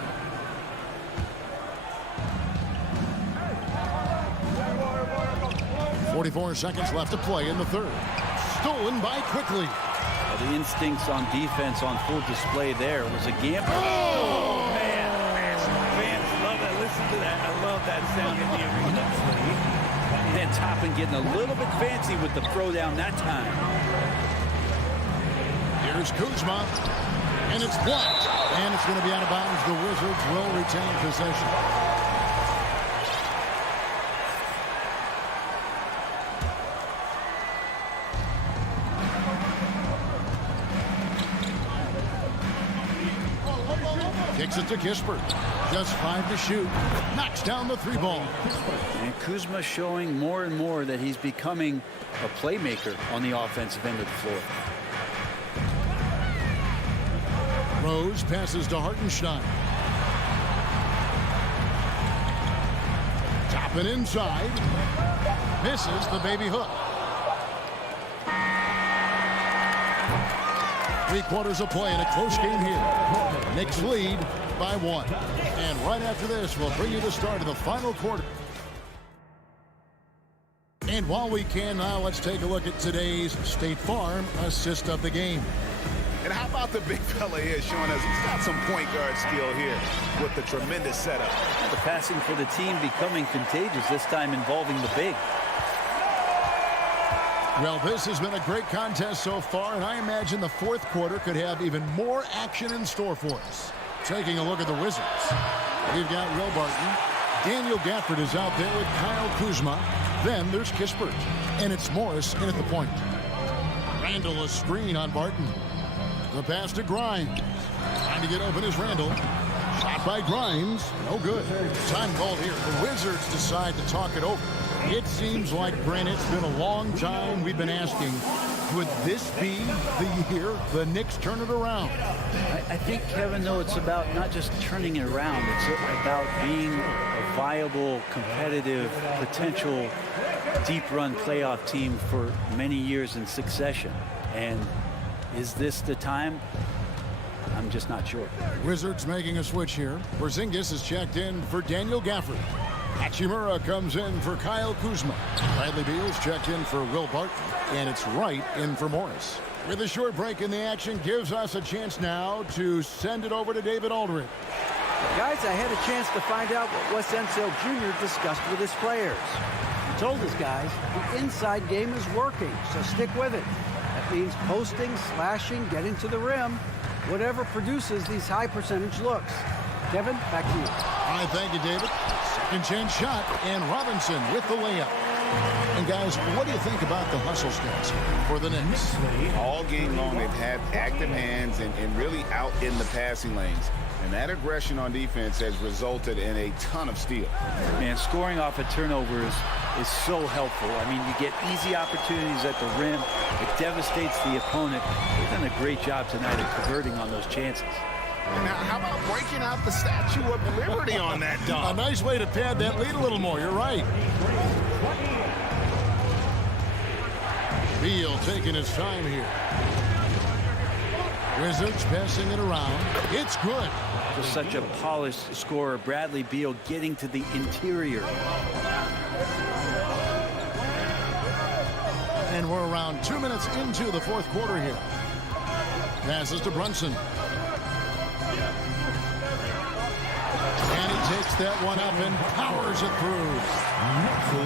.44 seconds left to play in the third. Stolen by Quickly. Well, the instincts on defense on full display there was a gamble. Oh, man. Fans love that. Listen to that. I love that sound in the arena. Then Toppin getting a little bit fancy with the throwdown that time. Here's Kuzma. And it's blocked. And it's going to be out of bounds. The Wizards will retain possession. Kicks it to Kispert. Just 5 to shoot. Knocks down the 3 ball. And Kuzma showing more and more that he's becoming a playmaker on the offensive end of the floor. Rose passes to Hartenstein. Toppin inside. Misses the baby hook. 3 quarters of play in a close game here. Knicks lead by 1. And right after this, we'll bring you the start of the final quarter. And while we can now, let's take a look at today's State Farm assist of the game. And how about the big fella here showing us he's got some point guard skill here with the tremendous setup. The passing for the team becoming contagious, this time involving the big. Well, this has been a great contest so far, and I imagine the fourth quarter could have even more action in store for us. Taking a look at the Wizards. We've got Will Barton, Daniel Gafford is out there with Kyle Kuzma. Then there's Kispert. And it's Morris in at the point. Randall a screen on Barton. The pass to Grimes. Trying to get open is Randall. Shot by Grimes. No good. Time called here. The Wizards decide to talk it over. It seems like, Brent, it's been a long time we've been asking, could this be the year the Knicks turn it around? I think, Kevin, though, it's about not just turning it around. It's about being a viable, competitive, potential deep-run playoff team for many years in succession. And is this the time? I'm just not sure. Wizards making a switch here. Porzingis is checked in for Daniel Gafford. Hachimura comes in for Kyle Kuzma. Bradley Beal is checked in for Will Barton. And it's Wright in for Morris. With a short break in the action, gives us a chance now to send it over to David Aldridge. Guys, I had a chance to find out what Wes Unseld Jr. discussed with his players. He told his guys the inside game is working, so stick with it. That means posting, slashing, getting to the rim, whatever produces these high percentage looks. Kevin, back to you. All right, thank you, David. Second chance shot, and Robinson with the layup. And guys, what do you think about the hustle stats for the Knicks? All game long, they've had active hands and really out in the passing lanes. And that aggression on defense has resulted in a ton of steals. Man, scoring off of turnovers is so helpful. I mean, you get easy opportunities at the rim. It devastates the opponent. They've done a great job tonight of converting on those chances. Now, how about breaking out the Statue of Liberty on that A dunk? nice way to pad that lead a little more. You're right. Beal taking his time here. Wizards passing it around. It's good. Just such a polished scorer. Bradley Beal getting to the interior. And we're around 2 minutes into the fourth quarter here. Passes to Brunson. And he takes that one up and powers it through.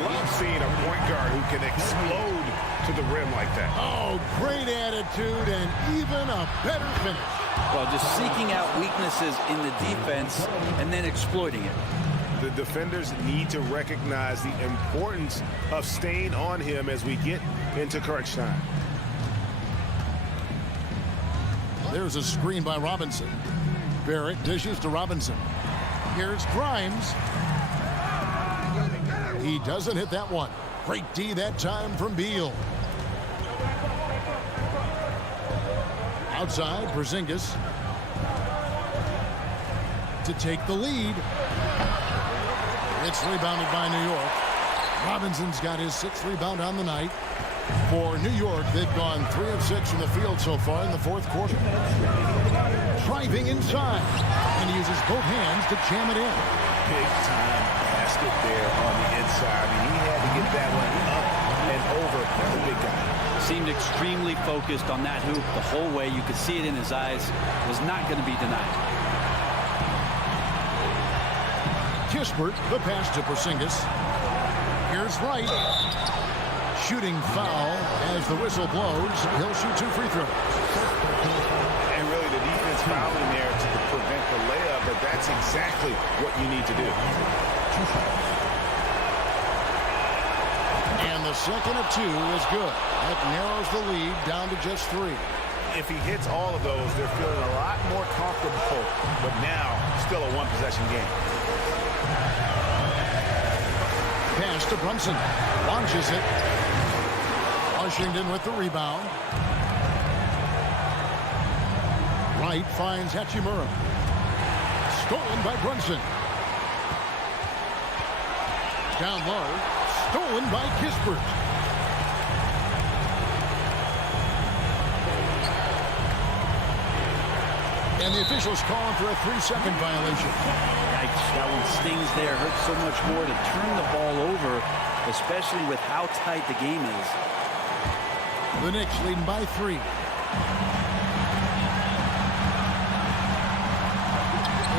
Love seeing a point guard who can explode to the rim like that. Oh, great attitude and even a better finish. Well, just seeking out weaknesses in the defense and then exploiting it. The defenders need to recognize the importance of staying on him as we get into crunch time. There's a screen by Robinson. Barrett dishes to Robinson. Here's Grimes. He doesn't hit that one. Great D that time from Beal. Outside, Porzingis to take the lead. It's rebounded by New York. Robinson's got his 6th rebound on the night. For New York, they've gone 3 of 6 from the field so far in the fourth quarter. Driving inside, and he uses both hands to jam it in. Big time basket there on the inside. I mean, he had to get that one up and over the big guy. Seemed extremely focused on that hoop the whole way. You could see it in his eyes. Was not going to be denied. Kispert, the pass to Porzingis. Here's Wright. Shooting foul as the whistle blows. He'll shoot 2 free throws. And really the defense fouling there to prevent the layup, but that's exactly what you need to do. And the second of 2 is good. That narrows the lead down to just 3. If he hits all of those, they're feeling a lot more comfortable, but now still a one-possession game. Pass to Brunson. Launches it. Washington with the rebound. Wright finds Hachimura. Stolen by Brunson. Down low. Stolen by Kispert. And the officials calling for a 3-second violation. Yikes, that one stings there. Hurts so much more to turn the ball over, especially with how tight the game is. The Knicks leading by 3.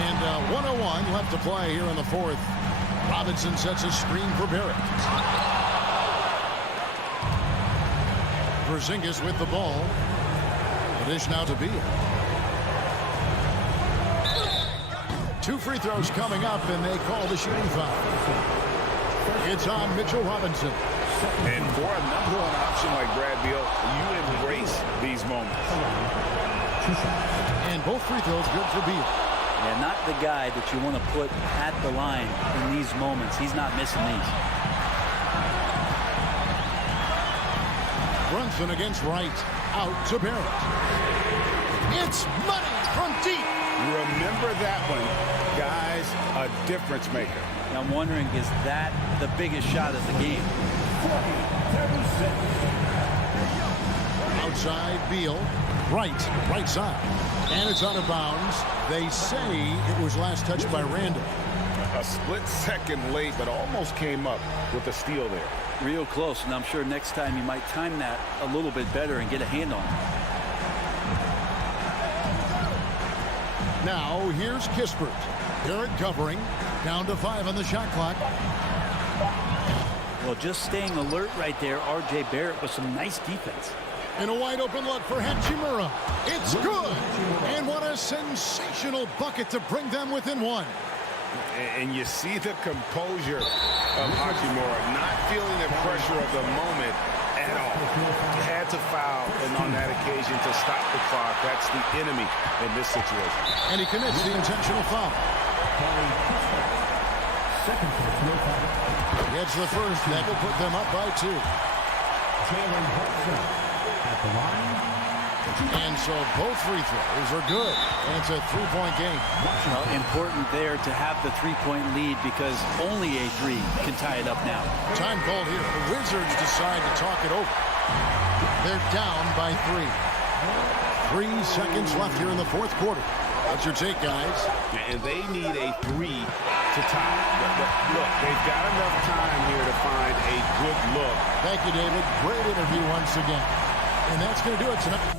And 1:01 left to play here in the fourth. Robinson sets a screen for Barrett. Porzingis with the ball. The dish now to Beal. 2 free throws coming up, and they call the shooting foul. It's on Mitchell Robinson. And for a number one option like Brad Beal, you embrace these moments. And both free throws good for Beal. Yeah, not the guy that you want to put at the line in these moments. He's not missing these. Brunson against Wright. Out to Barrett. It's money from deep. Remember that one, guys, a difference maker. I'm wondering, is that the biggest shot of the game? Outside Beal. Right side. And it's out of bounds. They say it was last touched by Randall. A split second late, but almost came up with a steal there. Real close, and I'm sure next time you might time that a little bit better and get a hand on it. Now here's Kispert. Barrett covering. Down to 5 on the shot clock. Well, just staying alert right there, R.J. Barrett with some nice defense. And a wide open look for Hachimura. It's good. And what a sensational bucket to bring them within 1. And you see the composure of Hachimura, not feeling the pressure of the moment at all. Had to foul, and on that occasion to stop the clock. That's the enemy in this situation. And he commits the intentional foul. Gets the first. That will put them up by 2. And so both free throws are good. And it's a 3-point game. Well, important there to have the 3-point lead because only a 3 can tie it up now. Time called here. The Wizards decide to talk it over. They're down by 3. 3 seconds left here in the 4th quarter. What's your take, guys? And they need a 3 to tie. But look, they've got enough time here to find a good look. Thank you, David. Great interview once again. And that's going to do it tonight.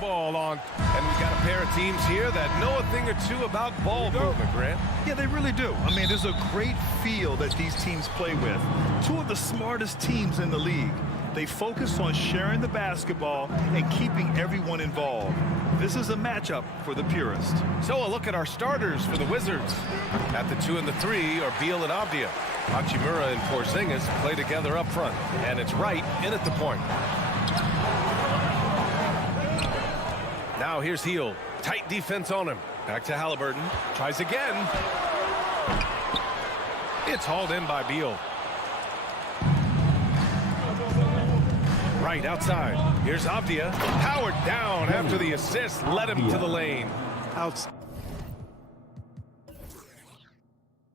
Ball on, and we've got a pair of teams here that know a thing or two about ball movement, Grant. Yeah, they really do. I mean, there's a great feel that these teams play with. Two of the smartest teams in the league. They focus on sharing the basketball and keeping everyone involved. This is a matchup for the purist. So a look at our starters for the Wizards. At the 2 and the 3 are Beal and Avdia. Hachimura and Porzingis play together up front, and it's Wright in at the point. Now here's Heel. Tight defense on him. Back to Halliburton. Tries again. It's hauled in by Beal. Right outside. Here's Avdia. Powered down after the assist. Led him to the lane.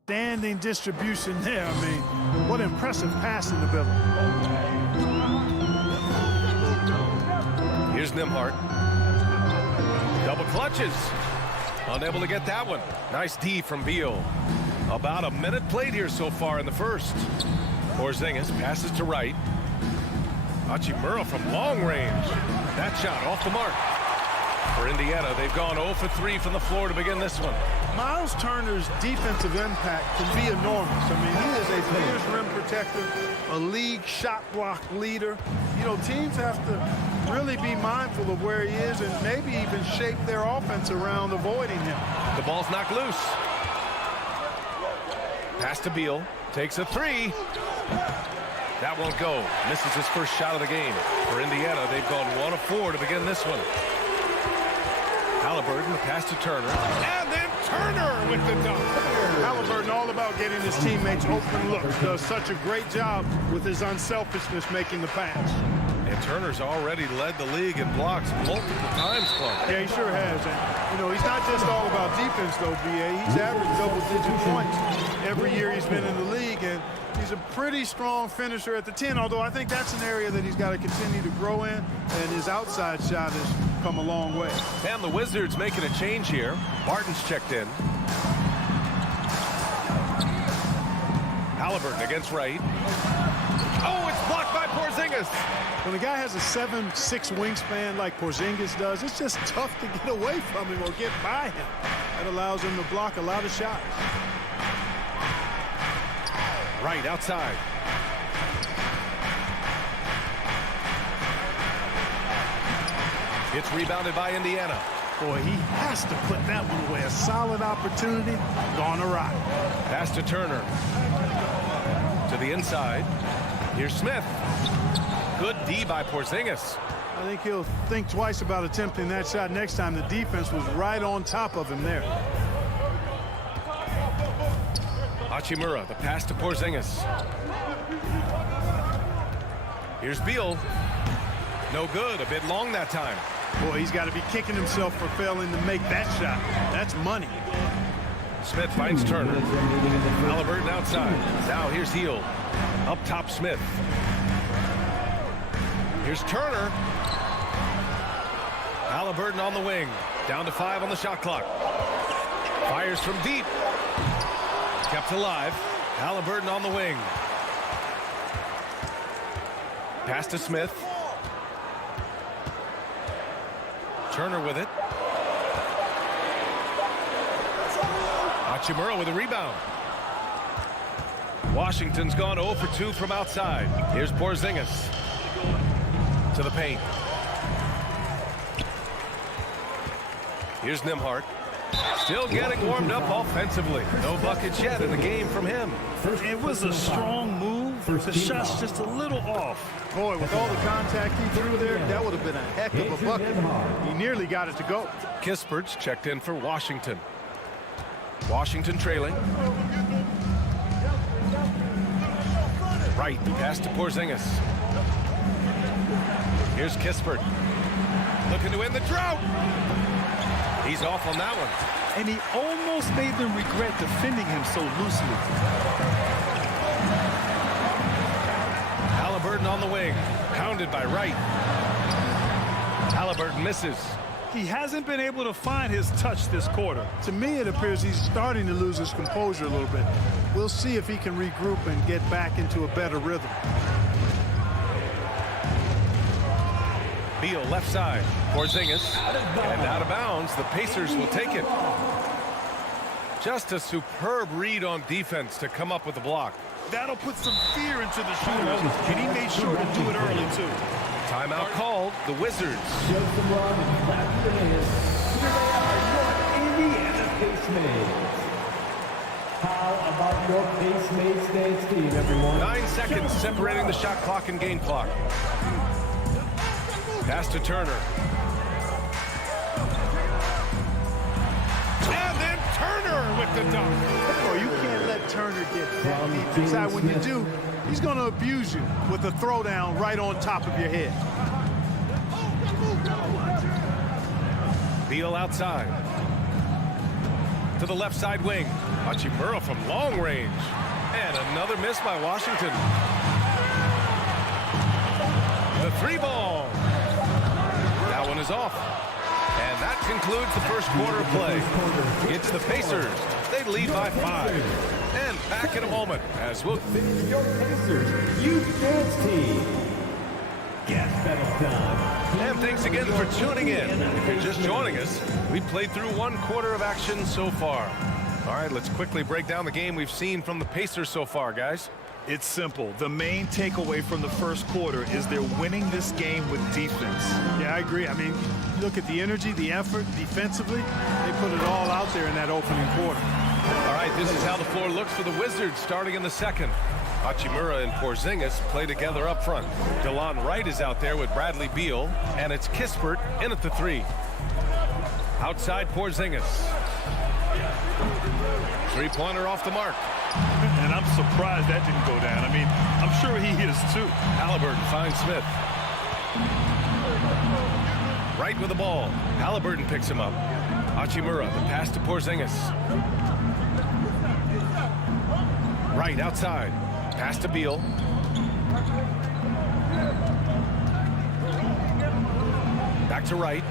Outstanding distribution there. I mean, what impressive passing ability. Here's Nembhard. Double clutches. Unable to get that one. Nice D from Beal. About a minute played here so far in the first. Porzingis passes to Wright. Hachimura from long range. That shot off the mark. For Indiana, they've gone 0 for 3 from the floor to begin this one. Miles Turner's defensive impact can be enormous. I mean, he is a fierce rim protector, a league shot block leader. You know, teams have to really be mindful of where he is and maybe even shape their offense around avoiding him. The ball's knocked loose. Pass to Beal. Takes a 3. That won't go. Misses his first shot of the game. For Indiana, they've gone 1 of 4 to begin this one. Halliburton, the pass to Turner. And then Turner with the dunk. Halliburton all about getting his teammates open looks. Does such a great job with his unselfishness making the pass. And Turner's already led the league in blocks multiple times, Clark. Yeah, he sure has. And, you know, he's not just all about defense, though, B.A. He's averaged double-digit points every year he's been in the league, and he's a pretty strong finisher at the 10, although I think that's an area that he's got to continue to grow in, and his outside shot has come a long way. And the Wizards making a change here. Martin's checked in. Halliburton against Wright. Oh, it's blocked by Porzingis. When a guy has a 7'6" wingspan like Porzingis does, it's just tough to get away from him or get by him. That allows him to block a lot of shots. Right outside. It's rebounded by Indiana. Boy, he has to put that one away. A solid opportunity, gone awry. Pass to Turner. To the inside. Here's Smith. Good D by Porzingis. I think he'll think twice about attempting that shot next time. The defense was right on top of him there. Hachimura, the pass to Porzingis. Here's Beal. No good, a bit long that time. Boy, he's got to be kicking himself for failing to make that shot. That's money. Smith finds Turner. Halliburton outside. Now here's Heel. Up top, Smith. Here's Turner. Halliburton on the wing. Down to 5 on the shot clock. Fires from deep. Kept alive. Halliburton on the wing. Pass to Smith. Turner with it. Hachimura with a rebound. Washington's gone 0 for 2 from outside. Here's Porzingis. To the paint. Here's Nembhard. Still getting warmed up offensively. No buckets yet in the game from him. It was a strong move. The shot's just a little off. Boy, with all the contact he threw there, that would have been a heck of a bucket. He nearly got it to go. Kispert's checked in for Washington. Washington trailing. Right, pass to Porzingis. Here's Kispert. Looking to end the drought. He's off on that one. And he almost made them regret defending him so loosely. Rebounded by Wright. Halliburton misses. He hasn't been able to find his touch this quarter. To me, it appears he's starting to lose his composure a little bit. We'll see if he can regroup and get back into a better rhythm. Beal left side. Porzingis. And out of bounds. The Pacers will take it. Just a superb read on defense to come up with the block. That'll put some fear into the shooters, and he made sure to do it early, too. Timeout called. The Wizards. How about your Pace-Mates dance team, everyone? 9 seconds separating the shot clock and game clock. Pass to Turner. And then Turner with the dunk. Oh, you can't let Turner get that deep inside. When you do, he's going to abuse you with a throwdown right on top of your head. Beal outside. To the left side wing. Hachimura from long range. And another miss by Washington. The 3-ball. That one is off. And that concludes the first quarter of play. It's the Pacers. They lead by 5. And back in a moment as we'll... Your Pacers Youth Dance Team. Gas pedal time. And thanks again for tuning in. If you're just joining us, we played through 1 quarter of action so far. All right, let's quickly break down the game we've seen from the Pacers so far, guys. It's simple. The main takeaway from the first quarter is they're winning this game with defense. Yeah, I agree. I mean, look at the energy, the effort defensively. They put it all out there in that opening quarter. All right, this is how the floor looks for the Wizards starting in the second. Hachimura and Porzingis play together up front. DeLon Wright is out there with Bradley Beal, and it's Kispert in at the 3. Outside Porzingis. 3-pointer off the mark. And I'm surprised that didn't go down. I mean, I'm sure he is too. Halliburton finds Smith. Wright with the ball. Halliburton picks him up. Hachimura, the pass to Porzingis. Wright outside. Pass to Beal. Back to Wright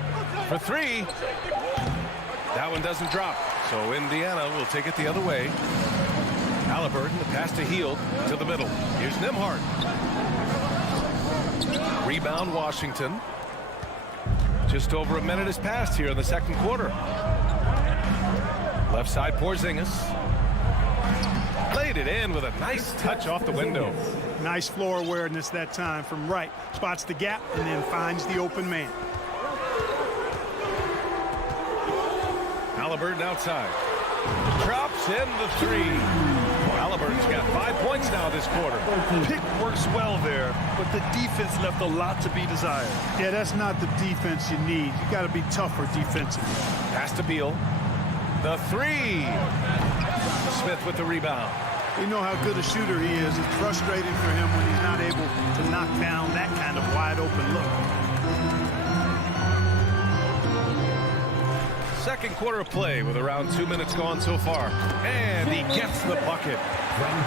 for 3. That one doesn't drop. So Indiana will take it the other way. Halliburton, the pass to Hield to the middle. Here's Nembhard. Rebound Washington. Just over a minute has passed here in the second quarter. Left side Porzingis. Played it in with a nice touch off the window. Nice floor awareness that time from Wright. Spots the gap and then finds the open man. Halliburton outside. Drops in the 3. Halliburton's got 5 points now this quarter. Pick works well there, but the defense left a lot to be desired. Yeah, that's not the defense you need. You got to be tougher defensively. Pass to Beal. The 3. Smith with the rebound. You know how good a shooter he is. It's frustrating for him when he's not able to knock down that kind of wide open look. Second quarter of play with around 2 minutes gone so far. And he gets the bucket.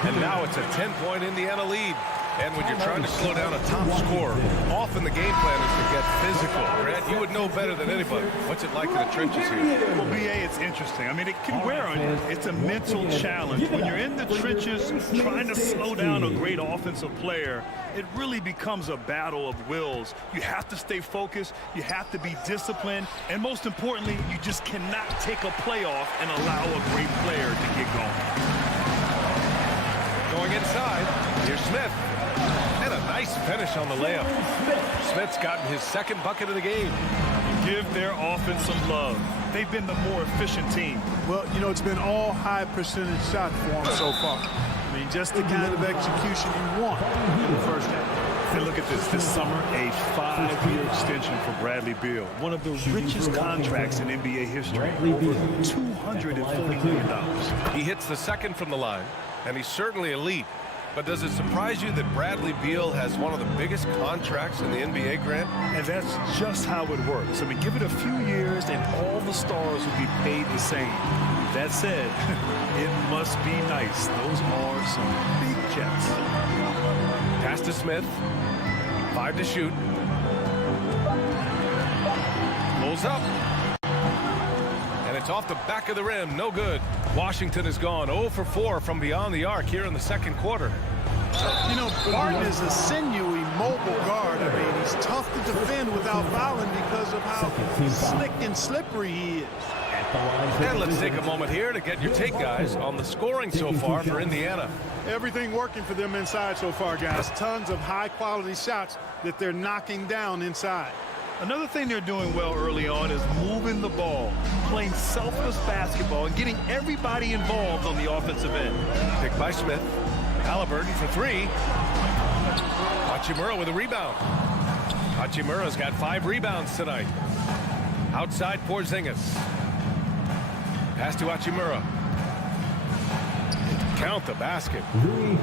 And now it's a 10-point Indiana lead. And when you're trying to slow down a top scorer, often the game plan is to get physical. Grant, you would know better than anybody. What's it like in the trenches here? Well, BA, it's interesting. I mean, it can wear on you. It's a mental challenge. When you're in the trenches trying to slow down a great offensive player, it really becomes a battle of wills. You have to stay focused. You have to be disciplined. And most importantly, you just cannot take a play off and allow a great player to get going. Going inside, here's Smith. And a nice finish on the layup. Smith's gotten his second bucket of the game. Give their offense some love. They've been the more efficient team. Well, you know, it's been all high percentage shot for them so far. I mean, just the kind of execution you want in the first half. And look at this. This summer, a 5-year extension for Bradley Beal. One of the richest contracts in NBA history. Over $240 million. He hits the second from the line, and he's certainly elite. But does it surprise you that Bradley Beal has one of the biggest contracts in the NBA, Grant? And that's just how it works. I mean, give it a few years and all the stars will be paid the same. That said, it must be nice. Those are some big checks. Pass to Smith. 5 to shoot. Pulls up. And it's off the back of the rim. No good. Washington is gone 0 for 4 from beyond the arc here in the second quarter. You know, Barton is a sinewy, mobile guard. I mean, he's tough to defend without fouling because of how slick and slippery he is. And let's take a moment here to get your take, guys, on the scoring so far for Indiana. Everything working for them inside so far, guys. Tons of high-quality shots that they're knocking down inside. Another thing they're doing well early on is moving the ball, playing selfless basketball, and getting everybody involved on the offensive end. Picked by Smith. Halliburton for 3. Hachimura with a rebound. Hachimura's got 5 rebounds tonight. Outside Porzingis. Pass to Hachimura. Count the basket.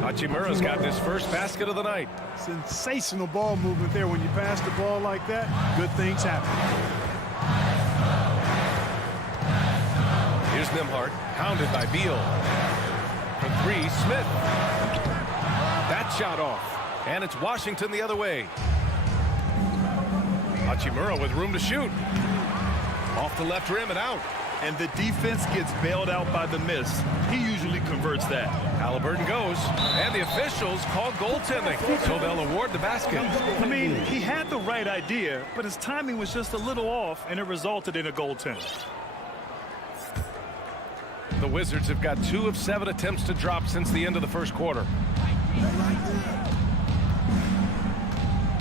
Hachimura's got his first basket of the night. Sensational ball movement there. When you pass the ball like that, good things happen. Here's Nembhard, hounded by Beal. For 3, Smith. That shot off. And it's Washington the other way. Hachimura with room to shoot. Off the left rim and out. And the defense gets bailed out by the miss. He usually converts that. Halliburton goes, and the officials call goaltending, so they'll award the basket. I mean, he had the right idea, but his timing was just a little off, and it resulted in a goaltend. The Wizards have got 2 of 7 attempts to drop since the end of the first quarter.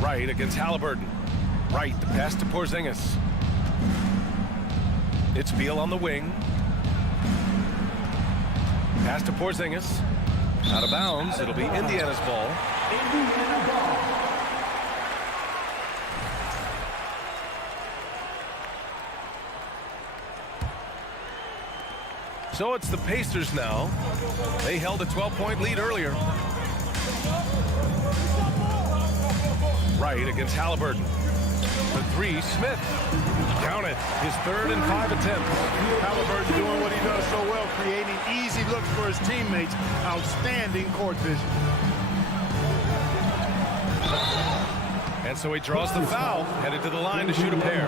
Wright against Halliburton. Wright, the pass to Porzingis. It's Beal on the wing. Pass to Porzingis. Out of bounds. It'll be Indiana's ball. So it's the Pacers now. They held a 12-point lead earlier. Wright against Halliburton. For 3, Smith. Count it. His 3rd and 5 attempts. Halliburton doing what he does so well, creating easy looks for his teammates. Outstanding court vision. And so he draws the foul, headed to the line to shoot a pair.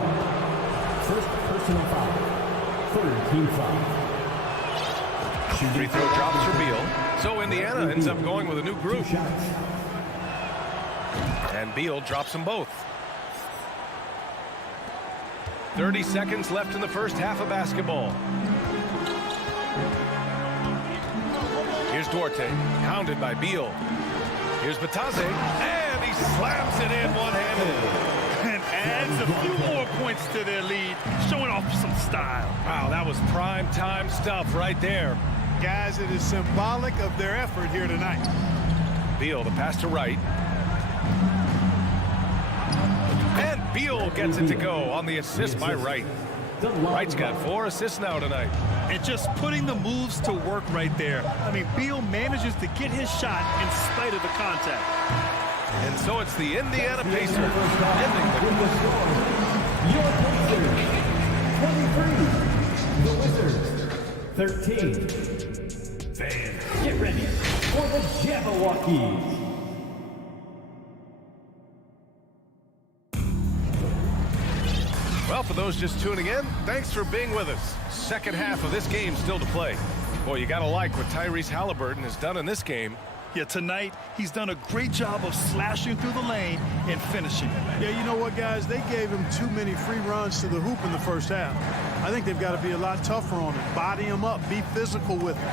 First personal foul. 3rd team foul. Free throw drops for Beal. So Indiana ends up going with a new group. And Beal drops them both. 30 seconds left in the first half of basketball. Here's Duarte, hounded by Beal. Here's Batase, and he slams it in one-handed. And adds a few more points to their lead, showing off some style. Wow, that was prime time stuff right there. Guys, it is symbolic of their effort here tonight. Beal, the pass to Wright. And Beal gets it to go on the assist by Wright. Wright's got 4 assists now tonight. And just putting the moves to work right there. I mean, Beal manages to get his shot in spite of the contact. And so it's the Indiana Pacers ending the Your Pacers, 23. The Wizards, 13. Fans, get ready for the Jabberwockies. Well, for those just tuning in, thanks for being with us. Second half of this game still to play. Boy, you gotta like what Tyrese Halliburton has done in this game. Yeah, tonight, he's done a great job of slashing through the lane and finishing. Yeah, you know what, guys? They gave him too many free runs to the hoop in the first half. I think they've got to be a lot tougher on him. Body him up. Be physical with him.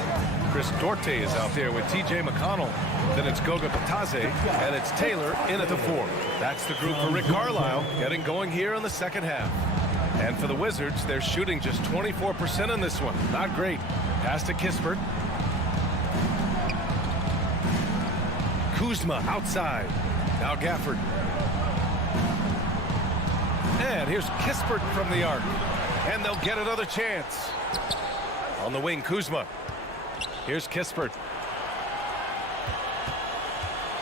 Chris Duarte is out there with T.J. McConnell. Then it's Goga Batase, and it's Taylor in at the 4. That's the group for Rick Carlisle getting going here in the second half. And for the Wizards, they're shooting just 24% in this one. Not great. Pass to Kispert. Kuzma outside. Now Gafford. And here's Kispert from the arc. And they'll get another chance. On the wing, Kuzma. Here's Kispert.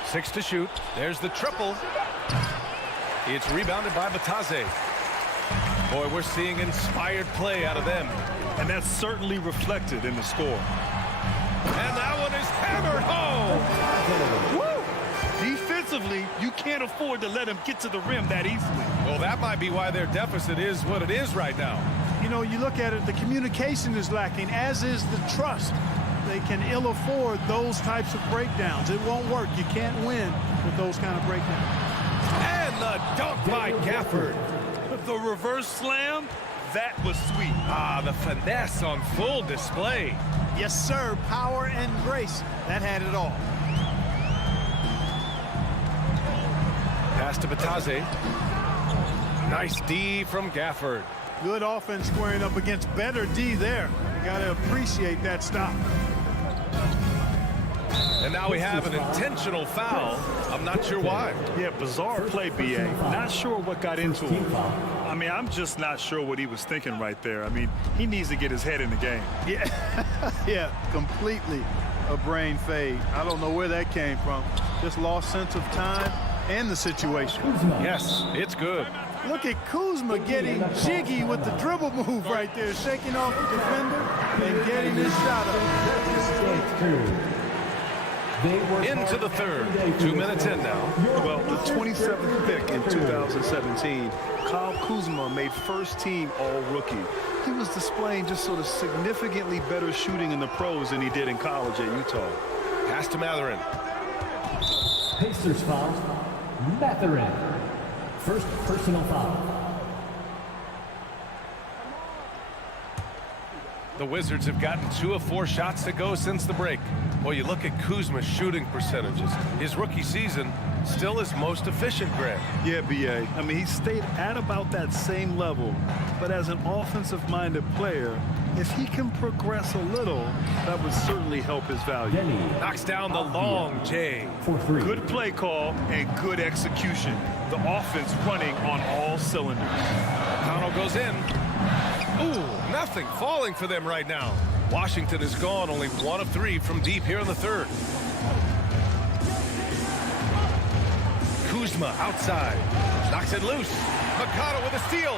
6 to shoot. There's the triple. It's rebounded by Batase. Boy, we're seeing inspired play out of them. And that's certainly reflected in the score. And that one is hammered home. Woo! Defensively, you can't afford afford to let him get to the rim that easily. Well, that might be why their deficit is what it is right now. You know, you look at it, the communication is lacking, as is the trust. They can ill afford those types of breakdowns. It won't work. You can't win with those kind of breakdowns. And the dunk by Gafford. The reverse slam, that was sweet. Ah, the finesse on full display. Yes, sir. Power and grace. That had it all. Pass to Batase. Nice D from Gafford. Good offense squaring up against better D there. You got to appreciate that stop. And now we have an intentional foul. I'm not sure why. Yeah, bizarre play, B.A. Not sure what got into him. I mean, I'm just not sure what he was thinking right there. I mean, he needs to get his head in the game. Yeah, yeah, completely a brain fade. I don't know where that came from. Just lost sense of time and the situation. Yes, it's good. Look at Kuzma getting jiggy with the dribble move right there, shaking off the defender and getting his shot up. Into the third. 2 minutes in now. Well, the 27th pick in 2017, Kyle Kuzma made first-team All-Rookie. He was displaying just sort of significantly better shooting in the pros than he did in college at Utah. Pass to Mathurin. Pacers foul. Mathurin. First personal foul. The Wizards have gotten 2 of 4 shots to go since the break. Well, you look at Kuzma's shooting percentages. His rookie season still his most efficient, Grant. Yeah, B.A. I mean, he stayed at about that same level. But as an offensive-minded player, if he can progress a little, that would certainly help his value. Knocks down the long J. Good play call and good execution. The offense running on all cylinders. McConnell goes in. Ooh, nothing falling for them right now. Washington is gone, only 1 of 3 from deep here in the third. Kuzma outside. Knocks it loose. McConnell with a steal.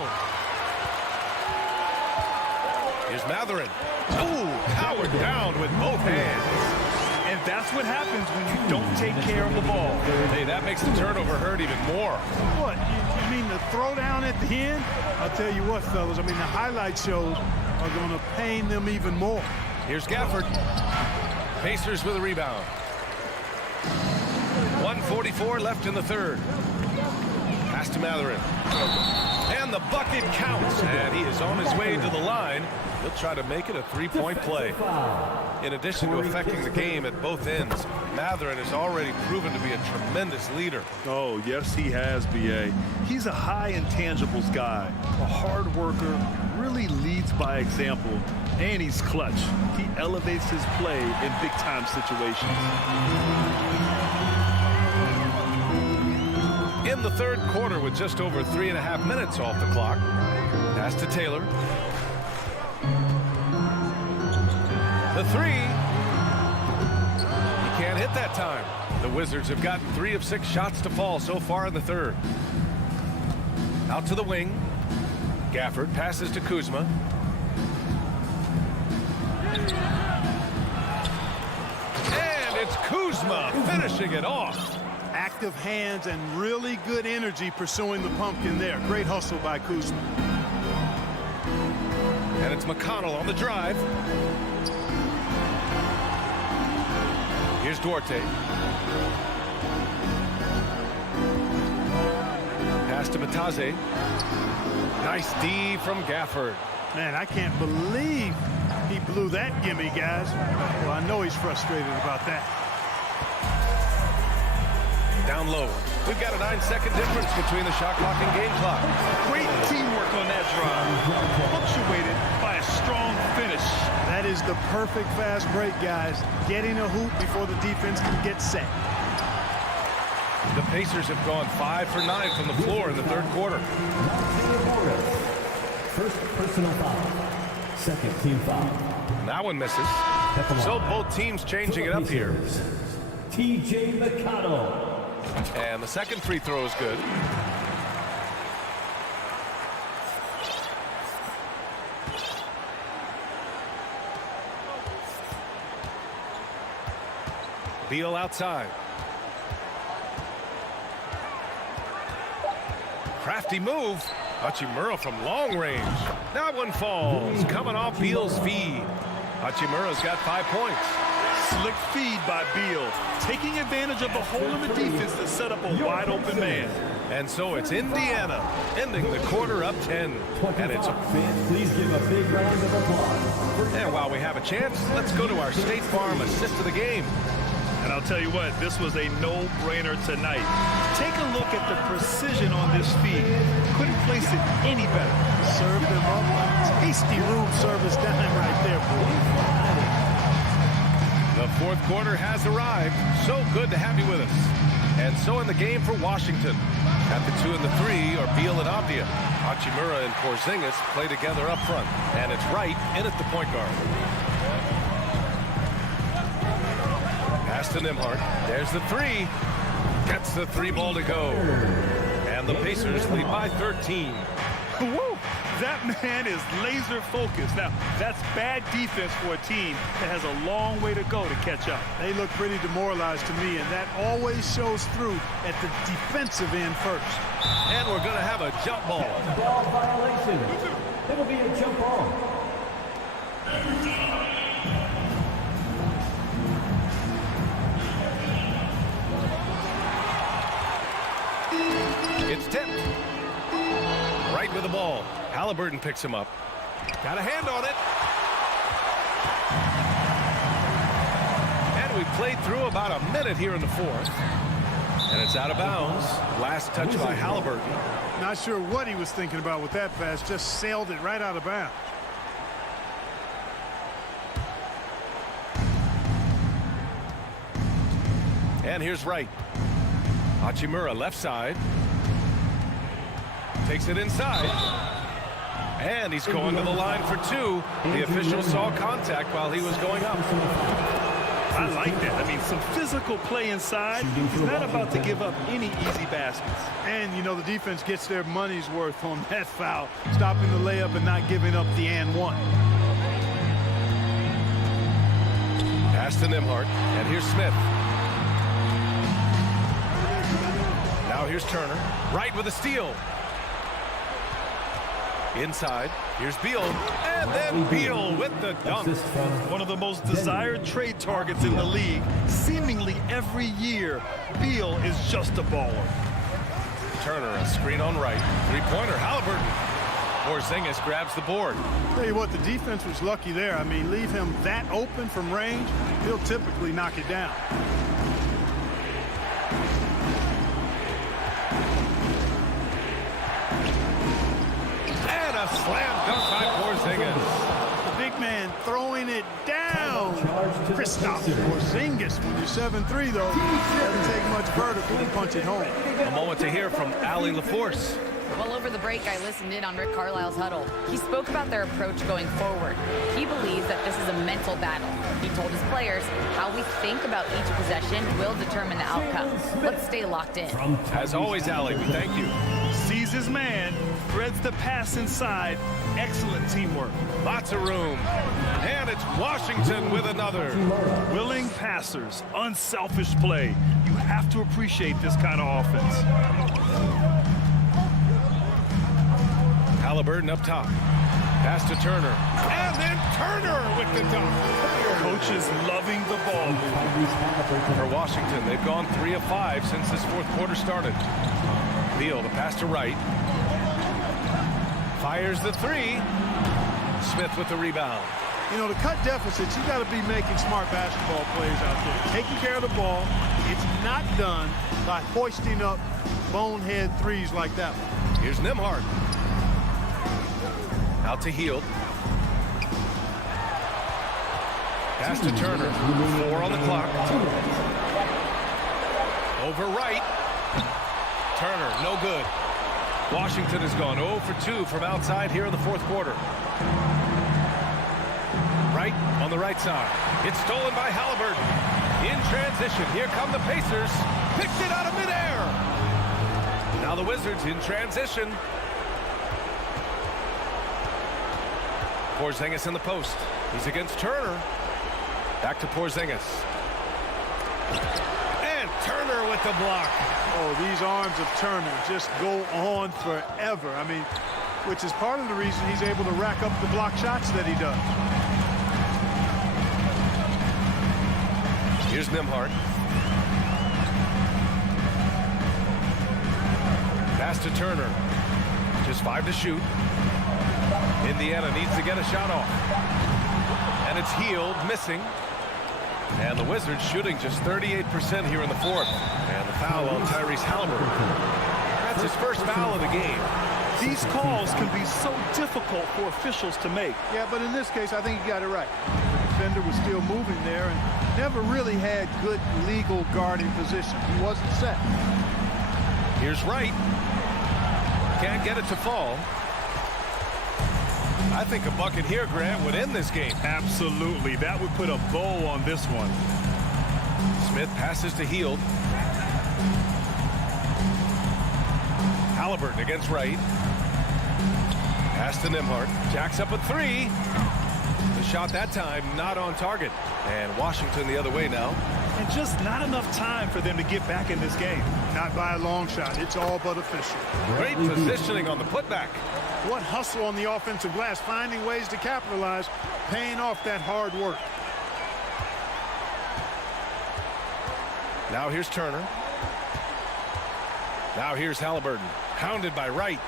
Here's Mathurin. Ooh, powered down with both hands. And that's what happens when you don't take care of the ball. Hey, that makes the turnover hurt even more. What, you mean the throwdown at the end? I'll tell you what, fellas, I mean, the highlight shows are going to pain them even more. Here's Gafford. Pacers with a rebound. 1:44 left in the third. Pass to Mathurin. And the bucket counts. And he is on his way to the line. He'll try to make it a three-point play. In addition to affecting the game at both ends, Mathurin has already proven to be a tremendous leader. Oh, yes, he has, B.A. He's a high intangibles guy, a hard worker, really leads by example, and he's clutch. He elevates his play in big-time situations. In the third quarter with just over 3.5 minutes off the clock. Pass to Taylor. The three. He can't hit that time. The Wizards have gotten 3 of 6 shots to fall so far in the third. Out to the wing. Gafford passes to Kuzma. And it's Kuzma finishing it off. Active hands and really good energy pursuing the pumpkin there. Great hustle by Kuzma. And it's McConnell on the drive. Here's Duarte. Pass to Batase. Nice D from Gafford. Man, I can't believe he blew that gimme, guys. Well, I know he's frustrated about that. Down low. We've got a 9-second difference between the shot clock and game clock. Great teamwork on that drive. Punctuated by a strong finish. That is the perfect fast break, guys. Getting a hoop before the defense can get set. The Pacers have gone 5 for 9 from the floor in the third quarter. First personal foul. Second team foul. That one misses. So both teams changing it up here. T.J. McConnell. And the second free throw is good. Beal outside. Crafty move. Hachimura from long range. That one falls. Coming off Beal's feed. Hachimura's got 5 points. Slick feed by Beal, taking advantage of the hole in the defense to set up a wide open man. And so it's Indiana ending the quarter up 10. And it's Fans, please give a big round of applause. and while we have a chance, let's go to our State Farm assist of the game. And I'll tell you what, this was a no-brainer tonight. Take a look at the precision on this feed. Couldn't place it any better. Served them up a tasty room service dime right there, boy. The fourth quarter has arrived. So good to have you with us. And so in the game for Washington. At the 2 and the 3 are Beal and Avdia. Hachimura and Porzingis play together up front. And it's Wright in at the point guard. Pass to Nembhard. There's the 3. Gets the 3 ball to go. And the Pacers lead by 13. Woo! That man is laser focused. Now, that's bad defense for a team that has a long way to go to catch up. They look pretty demoralized to me, and that always shows through at the defensive end first. And we're going to have a jump ball. Ball violation. It'll be a jump ball. It's tipped. Right with the ball. Halliburton picks him up. Got a hand on it. And we played through about a minute here in the fourth. And it's out of bounds. Last touch by Halliburton. Not sure what he was thinking about with that pass. Just sailed it right out of bounds. And here's Wright. Hachimura left side. Takes it inside. And he's going to the line for 2. The official saw contact while he was going up. I like that. I mean, some physical play inside. He's not about to give up any easy baskets. And, you know, the defense gets their money's worth on that foul. Stopping the layup and not giving up the and one. Pass to Nembhard. And here's Smith. Now here's Turner. Wright with a steal. Inside, here's Beal, and then Beal with the dunk. One of the most desired trade targets in the league. Seemingly every year, Beal is just a baller. Turner, a screen on Wright. Three-pointer, Halliburton. Porzingis grabs the board. Tell you what, the defense was lucky there. I mean, leave him that open from range, he'll typically knock it down. A slam dunk by Porzingis. The big man throwing it down. Kristaps Porzingis. When you're 7'3", though, doesn't take much vertical to punch it home. A moment to hear from Allie LaForce. Well, over the break, I listened in on Rick Carlisle's huddle. He spoke about their approach going forward. He believes that this is a mental battle. He told his players how we think about each possession will determine the outcome. Let's stay locked in. As always, Allie, we thank you. Sees his man, threads the pass inside. Excellent teamwork. Lots of room. And it's Washington with another. Willing passers, unselfish play. You have to appreciate this kind of offense. Halliburton up top. Pass to Turner. And then Turner with the dunk. Coaches loving the ball movement. For Washington, they've gone 3 of 5 since this fourth quarter started. Beal, the pass to Wright. Fires the 3. Smith with the rebound. You know, to cut deficits, you got to be making smart basketball plays out there. Taking care of the ball. It's not done by hoisting up bonehead threes like that one. Here's Nembhard. Out to Hield. Pass to Turner. 4 on the clock. Over Wright. Turner, no good. Washington has gone 0 for 2 from outside here in the fourth quarter. Wright on the right side. It's stolen by Halliburton. In transition, here come the Pacers. Picked it out of midair. Now the Wizards in transition. Porzingis in the post. He's against Turner. Back to Porzingis. And Turner with with the block. Oh, these arms of Turner just go on forever. I mean, which is part of the reason he's able to rack up the block shots that he does. Here's Nembhard. Pass to Turner. Just 5 to shoot. Indiana needs to get a shot off. And it's Heald missing. And the Wizards shooting just 38% here in the fourth. And the foul on Tyrese Halliburton. That's his first foul of the game. These calls can be so difficult for officials to make. Yeah, but in this case, I think he got it right. The defender was still moving there and never really had good legal guarding position. He wasn't set. Here's Wright. Can't get it to fall. I think a bucket here, Grant, would end this game. Absolutely. That would put a bow on this one. Smith passes to Heald. Halliburton against Wright. Pass to Nembhard. Jacks up a 3. The shot that time not on target. And Washington the other way now. And just not enough time for them to get back in this game. Not by a long shot. It's all but official. Great positioning on the putback. What hustle on the offensive glass, finding ways to capitalize, paying off that hard work. Now here's Turner. Now here's Halliburton. Hounded by Wright.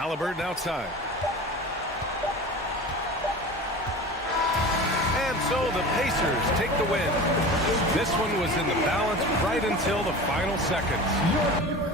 Halliburton outside. And so the Pacers take the win. This one was in the balance right until the final seconds.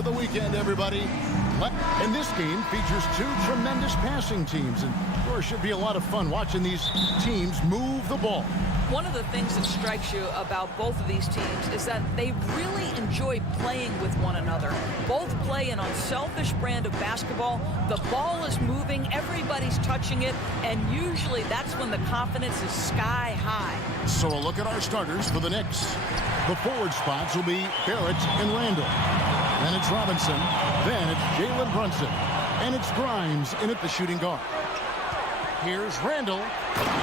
To the weekend, everybody. And this game features two tremendous passing teams, and sure should be a lot of fun watching these teams move the ball. One of the things that strikes you about both of these teams is that they really enjoy playing with one another. Both play an unselfish brand of basketball. The ball is moving, everybody's touching it, and usually that's when the confidence is sky high. So a look at our starters for the Knicks. The forward spots will be Barrett and Randall. Then it's Robinson. Then it's Jalen Brunson. And it's Grimes in at the shooting guard. Here's Randall.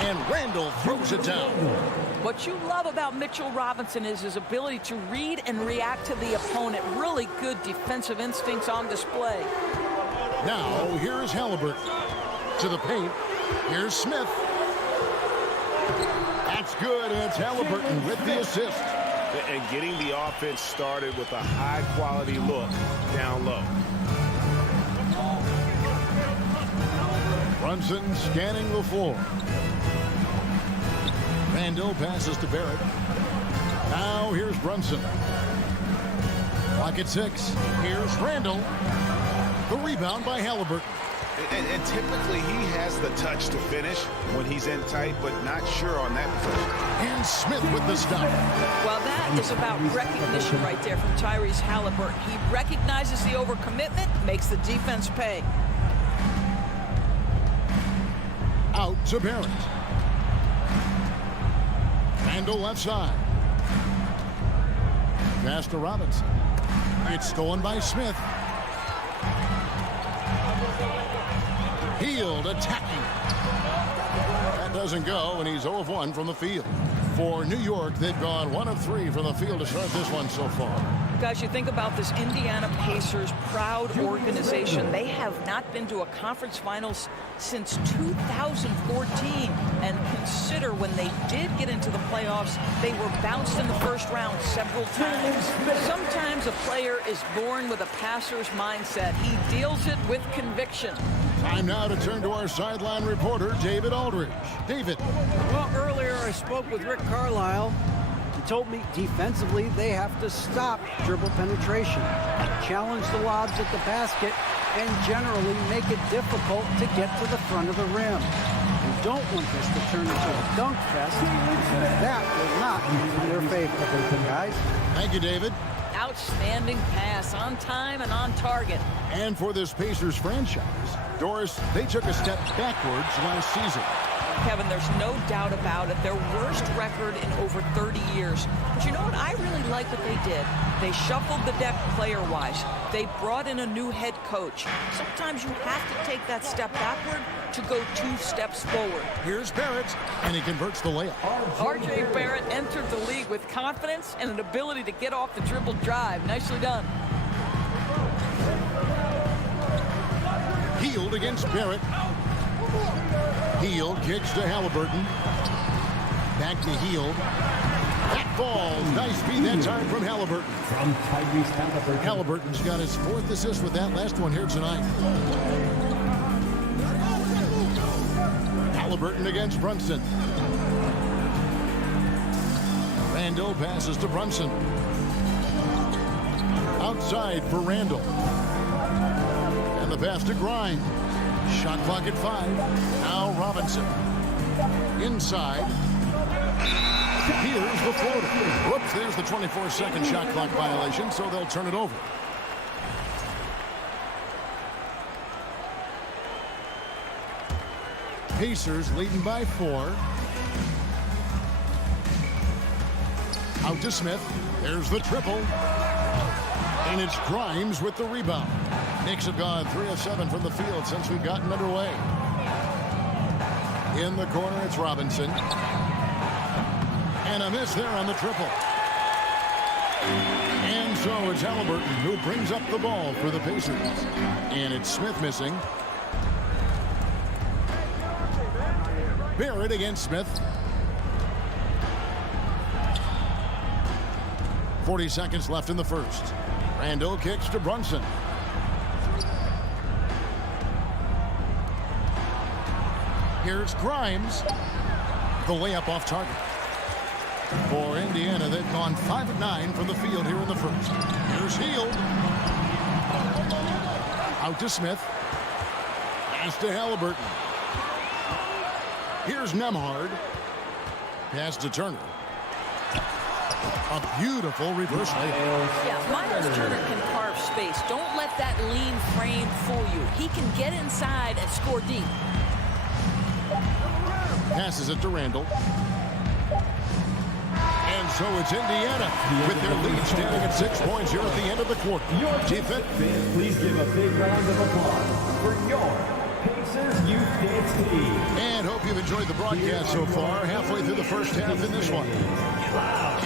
And Randall throws it down. What you love about Mitchell Robinson is his ability to read and react to the opponent. Really good defensive instincts on display. Now, here's Halliburton. To the paint. Here's Smith. That's good. And it's Halliburton with the assist. And getting the offense started with a high-quality look down low. Brunson scanning the floor. Randall passes to Barrett. Now here's Brunson. Clock at 6. Here's Randall. The rebound by Halliburton. And typically he has the touch to finish when he's in tight, but not sure on that possession. And Smith with the stop. Well, that is about recognition right there from Tyrese Halliburton. He recognizes the overcommitment, makes the defense pay. Out to Barrett. Randall left side. Pass to Robinson. It's stolen by Smith. Hield attacking. That doesn't go, and he's 0 of 1 from the field. For New York, they've gone 1 of 3 from the field to start this one so far. Guys, you think about this Indiana Pacers proud organization. They have not been to a conference finals since 2014. And consider when they did get into the playoffs, they were bounced in the first round several times. Sometimes a player is born with a passer's mindset. He deals it with conviction. Time now to turn to our sideline reporter, David Aldridge. David. Well, earlier I spoke with Rick Carlisle. He told me defensively they have to stop dribble penetration, challenge the lobs at the basket, and generally make it difficult to get to the front of the rim. We don't want this to turn into a dunk fest, because that will not be in their favor, guys. Thank you, David. Outstanding pass, on time and on target. And for this Pacers franchise, Doris, they took a step backwards last season. Kevin, there's no doubt about it. Their worst record in over 30 years. But you know what? I really like what they did. They shuffled the deck player-wise. They brought in a new head coach. Sometimes you have to take that step backward to go 2 steps forward. Here's Barrett, and he converts the layup. R.J. Barrett entered the league with confidence and an ability to get off the dribble drive. Nicely done. Hield against Barrett. Hield kicks to Halliburton. Back to Hield. That falls. Nice feed that time from Halliburton. From Tyrese Halliburton. Halliburton's got his 4th assist with that last one here tonight. Halliburton against Brunson. Randall passes to Brunson. Outside for Randall. And the pass to Grimes. Shot clock at 5. Now Robinson. Inside. Here's the floater. Whoops, there's the 24-second shot clock violation, so they'll turn it over. Pacers leading by 4. Out to Smith. There's the triple. And it's Grimes with the rebound. Knicks have gone 3 of 7 from the field since we've gotten underway. In the corner, it's Robinson. And a miss there on the triple. And so it's Halliburton who brings up the ball for the Pacers. And it's Smith missing. Barrett against Smith. 40 seconds left in the first. Randall kicks to Brunson. Here's Grimes. The layup off target. For Indiana, they've gone 5 of 9 from the field here in the first. Here's Hield. Out to Smith. Pass to Halliburton. Here's Nembhard. Pass to Turner. A beautiful reverse layup. Yeah, Miles Turner can carve space. Don't let that lean frame fool you. He can get inside and score deep. Passes it to Randall. And so it's Indiana with their lead standing at 6 points here at the end of the quarter. Defense. Please give a big round of applause for your Pacers Youth Dance Team. And hope you've enjoyed the broadcast so far. Halfway through the first half in this one.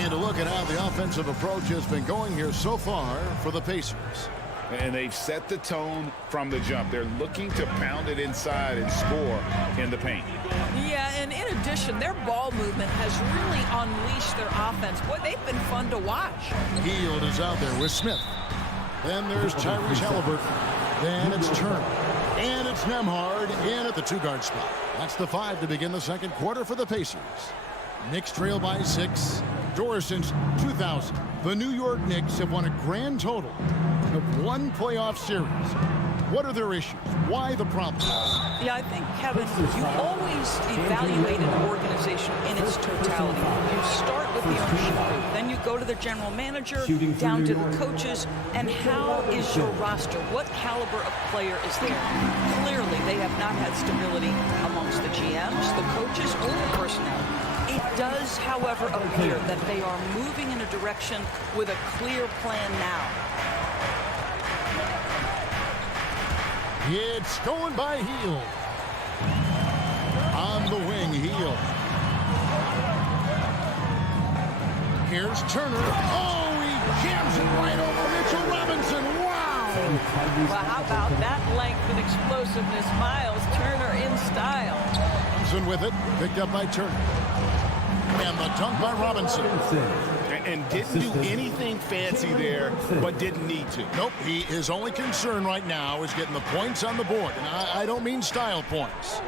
And a look at how the offensive approach has been going here so far for the Pacers. And they've set the tone from the jump. They're looking to pound it inside and score in the paint. Yeah, and in addition, their ball movement has really unleashed their offense. Boy, they've been fun to watch. Hield is out there with Smith. Then there's Tyrese Halliburton. Then it's Turner. And it's Nembhard in at the 2-guard spot. That's the 5 to begin the second quarter for the Pacers. Knicks trail by 6. Doris, since 2000, the New York Knicks have won a grand total of 1 playoff series. What are their issues? Why the problems? Yeah, I think, Kevin, you always evaluate an organization in its totality. You start with the ownership group, then you go to the general manager, down to the coaches, and how is your roster? What caliber of player is there? Clearly, they have not had stability amongst the GMs, the coaches, or the personnel. It does, however, appear that they are moving in a direction with a clear plan now. It's going by Heel. On the wing, Heel. Here's Turner. Oh, he jams it right over Mitchell Robinson. Wow! Well, how about that length and explosiveness? Miles Turner in style. Robinson with it. Picked up by Turner. And the dunk by Robinson. And didn't do anything fancy there, but didn't need to. Nope, his only concern right now is getting the points on the board. And I don't mean style points.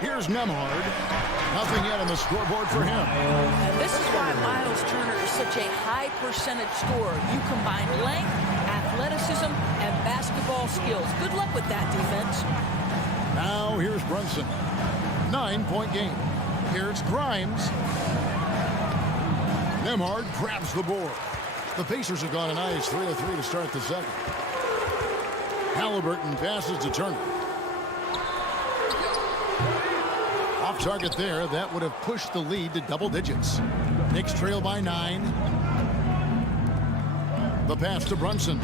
Here's Nemhard. Nothing yet on the scoreboard for him. And this is why Miles Turner is such a high percentage scorer. You combine length, athleticism, and basketball skills. Good luck with that defense. Now here's Brunson. 9-point game. Here's Grimes. Nemhard grabs the board. The Pacers have gone a nice 3 of 3 to start the second. Halliburton passes to Turner. Off target there. That would have pushed the lead to double digits. Knicks trail by 9. The pass to Brunson.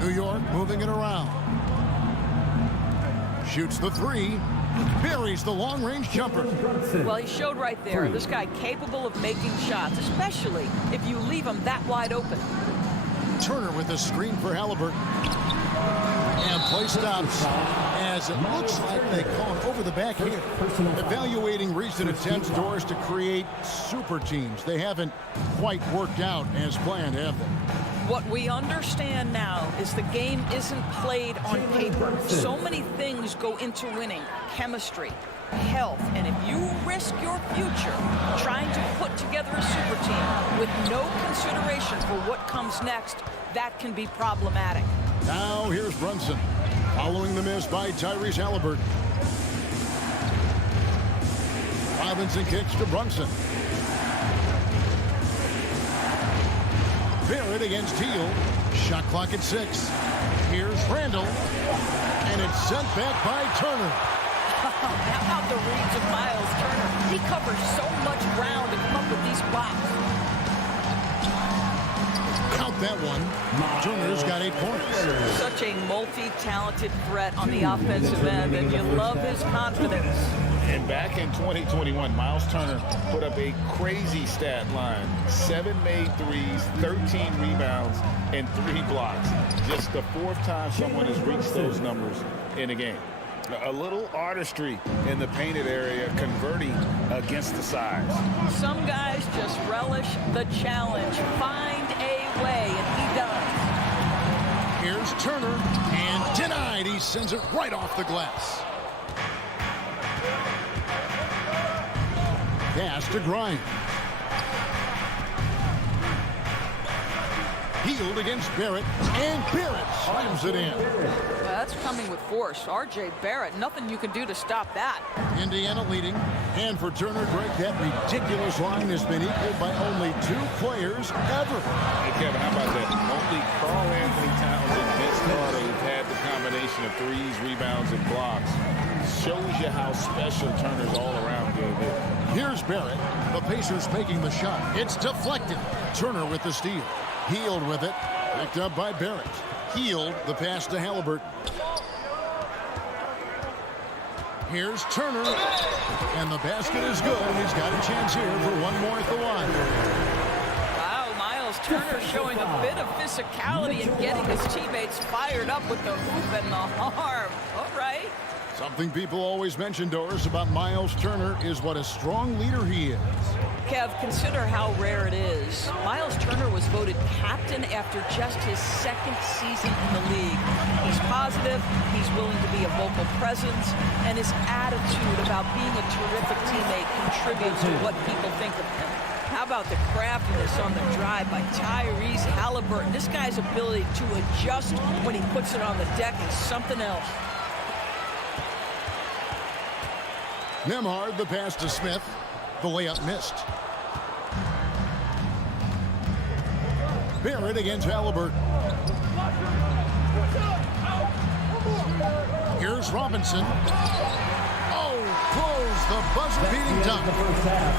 New York moving it around. Shoots the 3. Buries the long-range jumper. Well, he showed right there. This guy capable of making shots, especially if you leave him that wide open. Turner with a screen for Halliburton. And play stops as it looks like they call it over the back here. Evaluating recent attempts, Doris, to create super teams. They haven't quite worked out as planned, have they? What we understand now is the game isn't played on paper. So many things go into winning. Chemistry, health, and if you risk your future trying to put together a super team with no consideration for what comes next, that can be problematic. Now here's Brunson. Following the miss by Tyrese Halliburton. Robinson kicks to Brunson. Barrett against Heel. Shot clock at 6. Here's Randall. And it's sent back by Turner. How about the reads of Miles Turner? He covers so much ground to come up with these blocks. Count that one. Turner's got 8 points. Such a multi-talented threat on the offensive end, and you love his confidence. And back in 2021, Miles Turner put up a crazy stat line. 7 made threes, 13 rebounds, and 3 blocks. Just the 4th time someone has reached those numbers in a game. A little artistry in the painted area, converting against the size. Some guys just relish the challenge. Find a way, and he does. Here's Turner, and denied. He sends it right off the glass. Pass to Grimes. Healed against Barrett, and Barrett slams it in. Well, that's coming with force. R.J. Barrett, nothing you can do to stop that. Indiana leading. And for Turner, Greg, that ridiculous line has been equaled by only 2 players ever. Hey, Kevin, how about that? Only Karl Anthony Towns and Vince Carter have had the combination of threes, rebounds, and blocks. Shows you how special Turner's all-around game is. Here's Barrett. The Pacers making the shot. It's deflected. Turner with the steal. Healed with it. Picked up by Barrett. Healed. The pass to Halliburton. Here's Turner. And the basket is good. He's got a chance here for one more at the line. Wow, Miles Turner showing a bit of physicality and getting his teammates fired up with the hoop and the arm. All right. Something people always mention, Doris, about Miles Turner is what a strong leader he is. Kev, consider how rare it is. Miles Turner was voted captain after just his 2nd season in the league. He's positive, he's willing to be a vocal presence, and his attitude about being a terrific teammate contributes to what people think of him. How about the craftiness on the drive by Tyrese Haliburton? This guy's ability to adjust when he puts it on the deck is something else. Nembhard, the pass to Smith. The layup missed. Barrett against Haliburton. Here's Robinson. Oh, close the buzzer-beating dunk.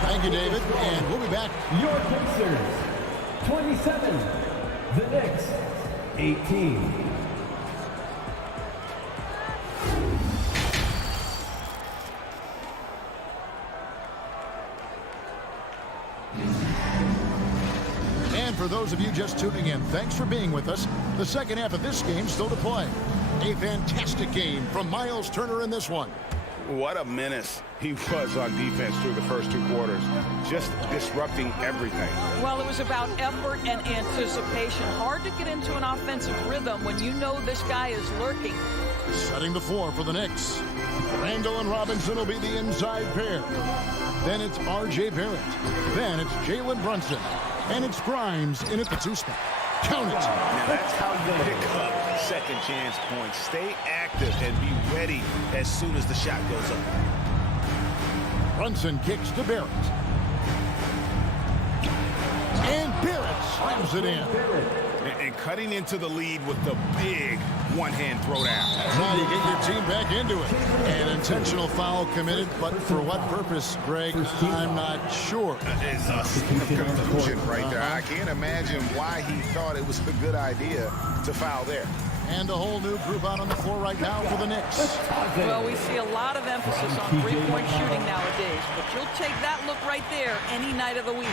Thank you, David, and we'll be back. Your Pacers, 27. The Knicks, 18. And for those of you just tuning in, thanks for being with us. The second half of this game still to play. A fantastic game from Miles Turner in this one. What a menace he was on defense through the first 2 quarters. Just disrupting everything. Well, it was about effort and anticipation. Hard to get into an offensive rhythm when you know this guy is lurking. Setting the floor for the Knicks. Randall and Robinson will be the inside pair. Then it's R.J. Barrett. Then it's Jalen Brunson. And it's Grimes in at the 2 spot. Count it. Now that's how you pick up second chance points. Stay active and be ready as soon as the shot goes up. Brunson kicks to Barrett. And Barrett slams it in. And cutting into the lead with the big one-hand throwdown. Now you get your team back into it. An intentional foul committed, but for what purpose, Greg, I'm not sure. It's a confusion right there. I can't imagine why he thought it was a good idea to foul there. And a whole new group out on the floor right now for the Knicks. Well, we see a lot of emphasis on three-point shooting nowadays, but you'll take that look right there any night of the week.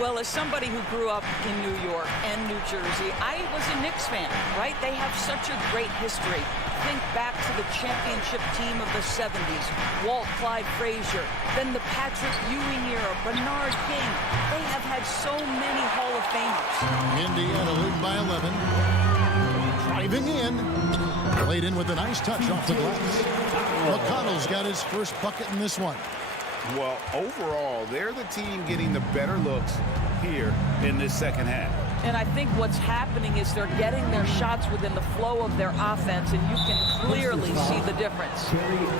Well, as somebody who grew up in New York and New Jersey, I was a Knicks fan, right? They have such a great history. Think back to the championship team of the 70s, Walt Clyde Frazier, then the Patrick Ewing era, Bernard King. They have had so many Hall of Famers. Indiana leading by 11. Driving in. Played in with a nice touch off the glass. McConnell's got his first bucket in this one. Well, overall, they're the team getting the better looks here in this second half. And I think what's happening is they're getting their shots within the flow of their offense, and you can clearly see the difference.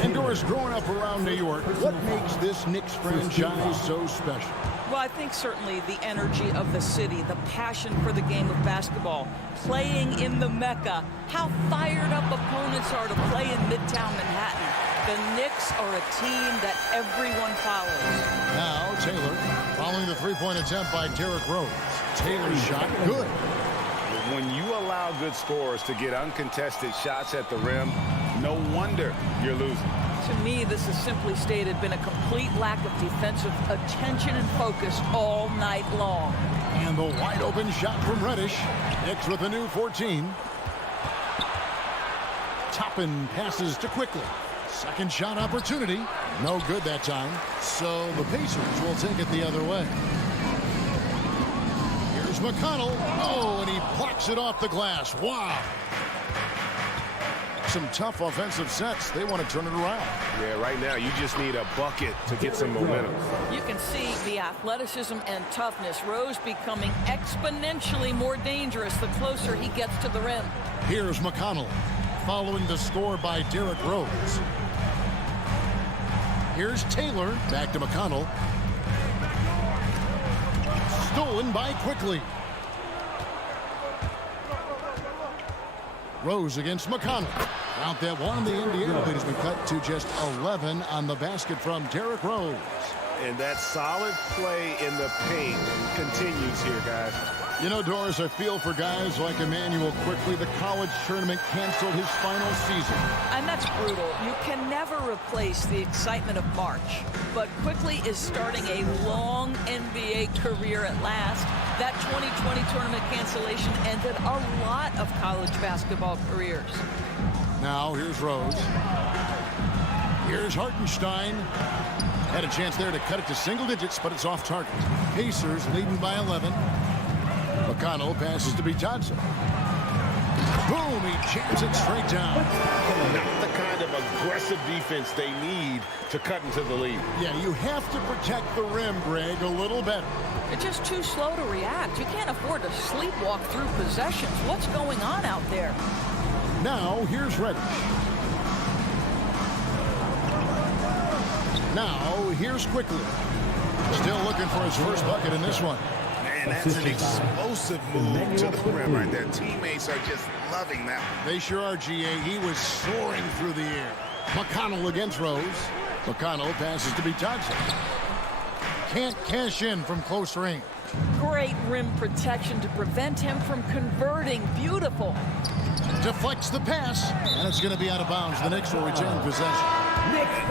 And Doris, growing up around New York, what makes this Knicks franchise so special? Well, I think certainly the energy of the city, the passion for the game of basketball, playing in the Mecca, how fired up opponents are to play in Midtown Manhattan. The Knicks are a team that everyone follows. Now Taylor, following the three-point attempt by Derrick Rose. Taylor's shot, good. When you allow good scorers to get uncontested shots at the rim, no wonder you're losing. To me, this is simply stated been a complete lack of defensive attention and focus all night long. And the wide open shot from Reddish. Knicks with a new 14. Toppin passes to Quickly. Second shot opportunity. No good that time. So the Pacers will take it the other way. Here's McConnell. Oh, and he plucks it off the glass. Wow. Some tough offensive sets. They want to turn it around. Yeah, right now you just need a bucket to get some momentum. You can see the athleticism and toughness. Rose becoming exponentially more dangerous the closer he gets to the rim. Here's McConnell following the score by Derrick Rose. Here's Taylor. Back to McConnell. Stolen by Quickly. Rose against McConnell. Out that one, the Indiana lead has been cut to just 11 on the basket from Derrick Rose. And that solid play in the paint continues here, guys. You know, Doris, I feel for guys like Emmanuel Quickly. The college tournament canceled his final season. And that's brutal. You can never replace the excitement of March. But Quickly is starting a long NBA career at last. That 2020 tournament cancellation ended a lot of college basketball careers. Now, here's Rose. Here's Hartenstein. Had a chance there to cut it to single digits, but it's off target. Pacers leading by 11. McConnell passes to Johnson. Boom, he jams it straight down. Not the kind of aggressive defense they need to cut into the lead. Yeah, you have to protect the rim, Greg, a little better. They're just too slow to react. You can't afford to sleepwalk through possessions. What's going on out there? Now, here's Reddish. Now, here's Quickly. Still looking for his first bucket in this one. Man, that's an explosive move to the rim right there. Teammates are just loving that. They sure are, GA. He was soaring through the air. McConnell against Rose. McConnell passes to be Thompson. Can't cash in from close range. Great rim protection to prevent him from converting. Beautiful. Deflects the pass, and it's going to be out of bounds. The Knicks will retain possession.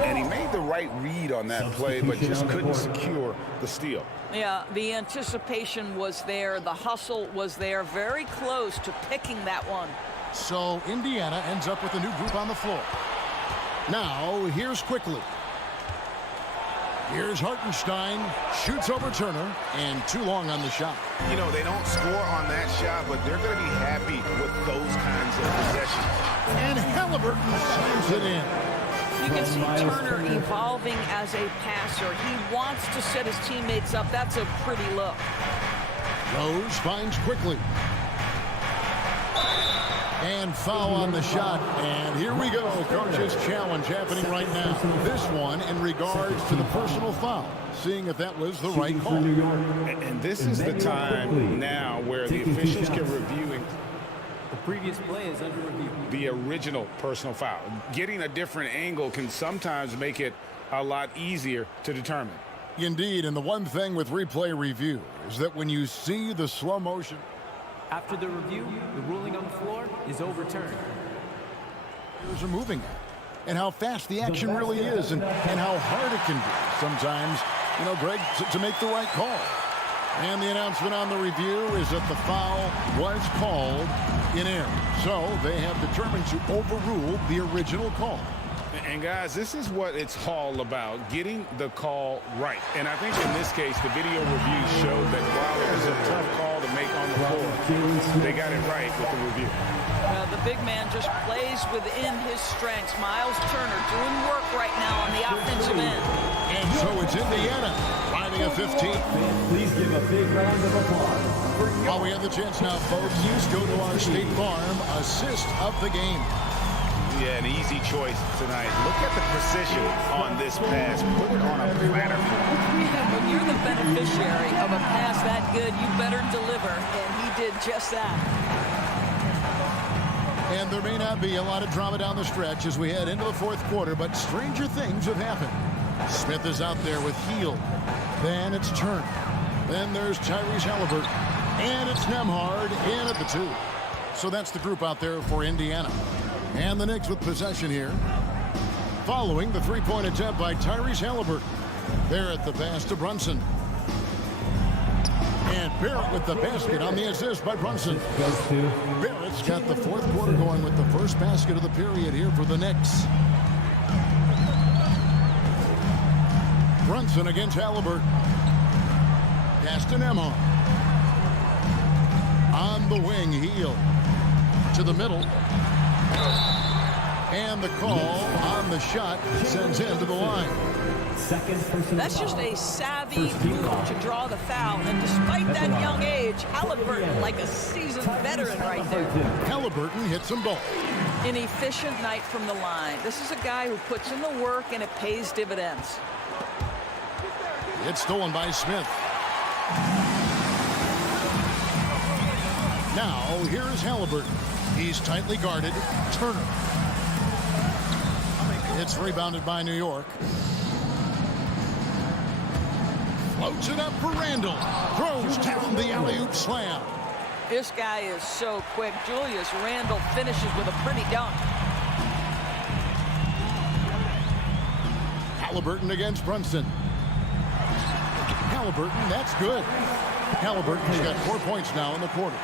And he made the right read on that play, but just couldn't secure the steal. Yeah, the anticipation was there. The hustle was there. Very close to picking that one. So Indiana ends up with a new group on the floor. Now, here's Quickly. Here's Hartenstein, shoots over Turner, and too long on the shot. You know, they don't score on that shot, but they're going to be happy with those kinds of possessions. And Halliburton slams it in. You can see Turner evolving as a passer. He wants to set his teammates up. That's a pretty look. Rose finds Quickly. And foul on the shot. And here we go. Coach's challenge happening right now. This one in regards to the personal foul. Seeing if that was the right call. And this is the time now where the officials can review the previous play is under review. The original personal foul. Getting a different angle can sometimes make it a lot easier to determine. Indeed, and the one thing with replay review is that when you see the slow motion, after the review, the ruling on the floor is overturned. Players are moving at, and how fast the action really is, and how hard it can be sometimes, you know, Greg, to make the right call. And the announcement on the review is that the foul was called in error. So they have determined to overrule the original call. And guys, this is what it's all about, getting the call right. And I think in this case, the video review showed that while it was a tough call to make on the floor, they got it right with the review. The big man just plays within his strengths. Miles Turner doing work right now on the offensive end. And so it's Indiana driving a 15. Please give a big round of applause. While we have the chance now, folks, go to our State Farm assist of the game. Yeah, an easy choice tonight. Look at the precision on this pass. Put it on a platter. Yeah, when you're the beneficiary of a pass that good, you better deliver, and he did just that. And there may not be a lot of drama down the stretch as we head into the fourth quarter, but stranger things have happened. Smith is out there with Hield. Then it's Turner. Then there's Tyrese Halliburton. And it's Nembhard in at the 2. So that's the group out there for Indiana. And the Knicks with possession here. Following the three-point attempt by Tyrese Halliburton. There at the pass to Brunson. And Barrett with the basket on the assist by Brunson. Barrett's got the fourth quarter going with the first basket of the period here for the Knicks. Brunson against Halliburton. Pass to Nembhard. On the wing, Hield. To the middle. And the call on the shot sends him to the line. That's just a savvy move to draw the foul. And despite that young age, Halliburton like a seasoned veteran right there. Halliburton hits them both. An efficient night from the line. This is a guy who puts in the work and it pays dividends. It's stolen by Smith. Now, here's Halliburton. He's tightly guarded. Turner. It's rebounded by New York. Floats it up for Randall. Throws down the alley-oop slam. This guy is so quick. Julius Randle finishes with a pretty dunk. Halliburton against Brunson. Halliburton, that's good. Halliburton's got 4 points now in the quarter.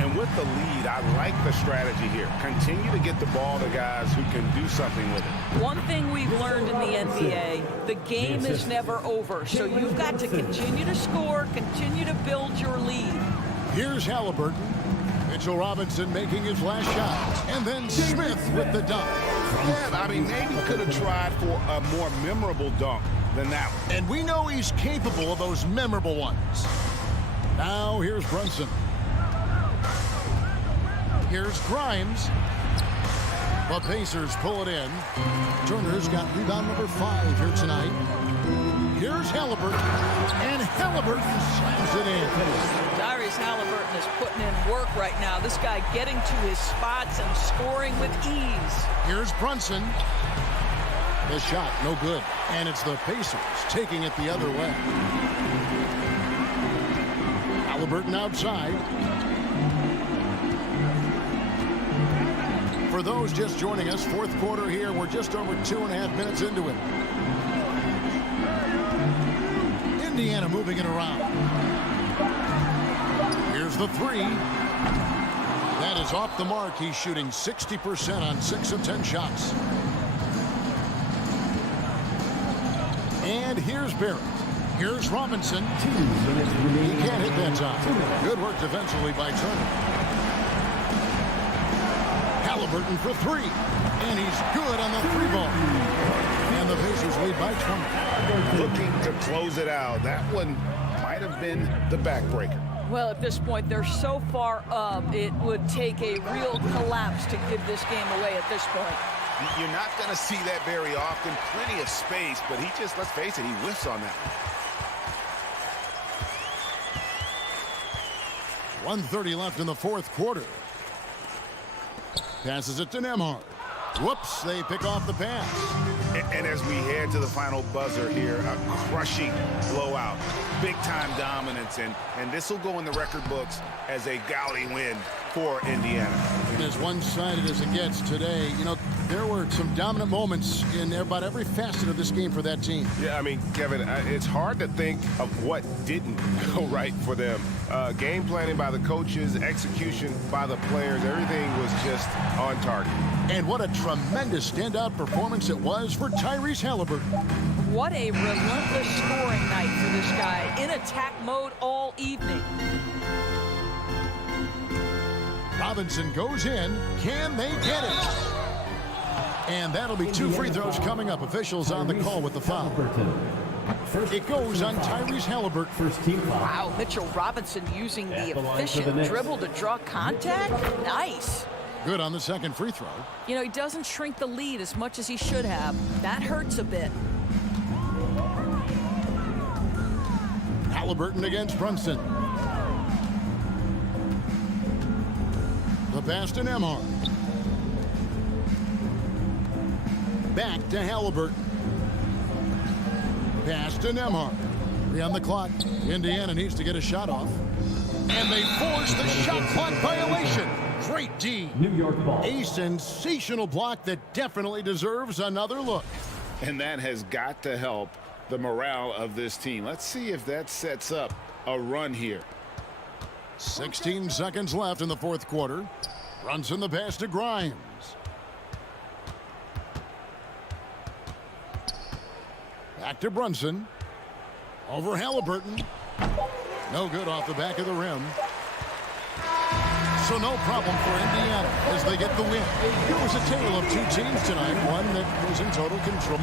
And with the lead, I like the strategy here. Continue to get the ball to guys who can do something with it. One thing we've learned in the NBA, the game is never over. So you've got to continue to score, continue to build your lead. Here's Halliburton. Mitchell Robinson making his last shot. And then Smith with the dunk. Yeah, I mean, maybe could have tried for a more memorable dunk than that one. And we know he's capable of those memorable ones. Now here's Brunson. Here's Grimes. The Pacers pull it in. Turner's got rebound number 5 here tonight. Here's Halliburton, and Halliburton slams it in. Tyrese Halliburton is putting in work right now. This guy getting to his spots and scoring with ease. Here's Brunson. The shot, no good. And it's the Pacers taking it the other way. Halliburton outside. For those just joining us, fourth quarter here. We're just over 2.5 minutes into it. Indiana moving it around. Here's the 3. That is off the mark. He's shooting 60% on 6 of 10 shots. And here's Barrett. Here's Robinson. 2 minutes remaining. He can't hit that time. Good work defensively by Turner. Halliburton for 3. And he's good on the 3-ball. And the Pacers lead by 20. Looking to close it out. That one might have been the backbreaker. Well, at this point, they're so far up, it would take a real collapse to give this game away at this point. You're not going to see that very often. Plenty of space, but he just, let's face it, he whiffs on that one. 1:30 left in the fourth quarter. Passes it to Nembhard. Whoops, they pick off the pass. And as we head to the final buzzer here, a crushing blowout, big-time dominance, and this will go in the record books as a gaudy win for Indiana. And as one-sided as it gets today, you know, there were some dominant moments in about every facet of this game for that team. Yeah, I mean, Kevin, it's hard to think of what didn't go right for them. Game planning by the coaches, execution by the players, everything was just on target. And what a tremendous standout performance it was for Tyrese Halliburton. What a relentless scoring night for this guy. In attack mode all evening. Robinson goes in. Can they get it? And that'll be 2 free throws coming up. Officials on the call with the foul. It goes on Tyrese Halliburton. First team foul. Wow, Mitchell Robinson using the efficient dribble to draw contact. Nice. Good on the second free throw. You know, he doesn't shrink the lead as much as he should have. That hurts a bit. Halliburton against Brunson. The pass to Nembhard. Back to Halliburton. Pass to Nembhard. 3 on the clock. Indiana needs to get a shot off. And they force the shot clock violation. Great D. New York ball. A sensational block that definitely deserves another look. And that has got to help the morale of this team. Let's see if that sets up a run here. 16 seconds left in the fourth quarter. Brunson the pass to Grimes. Back to Brunson. Over Halliburton. No good off the back of the rim. So no problem for Indiana as they get the win. It was a tale of 2 teams tonight. One that was in total control.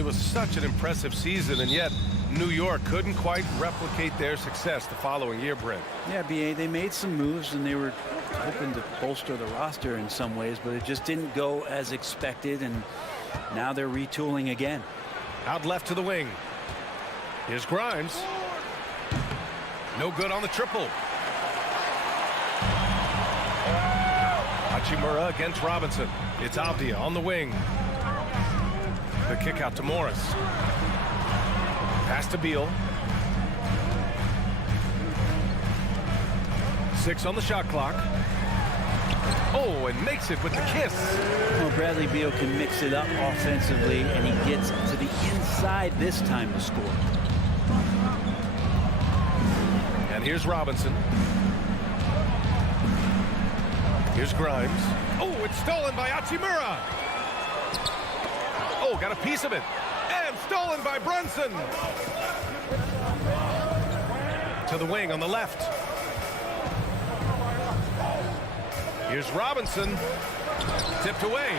It was such an impressive season, and yet New York couldn't quite replicate their success the following year, Brent. Yeah, BA, they made some moves, and they were hoping to bolster the roster in some ways, but it just didn't go as expected, and now they're retooling again. Out left to the wing. Here's Grimes. No good on the triple. Hachimura against Robinson. It's Avdia on the wing. The kick out to Morris. Pass to Beal. 6 on the shot clock. Oh, and makes it with the kiss. Well, Bradley Beal can mix it up offensively, and he gets to the inside this time to score. And here's Robinson. Here's Grimes. Oh, it's stolen by Hachimura. Oh, got a piece of it. And stolen by Brunson. To the wing on the left. Here's Robinson. Tipped away.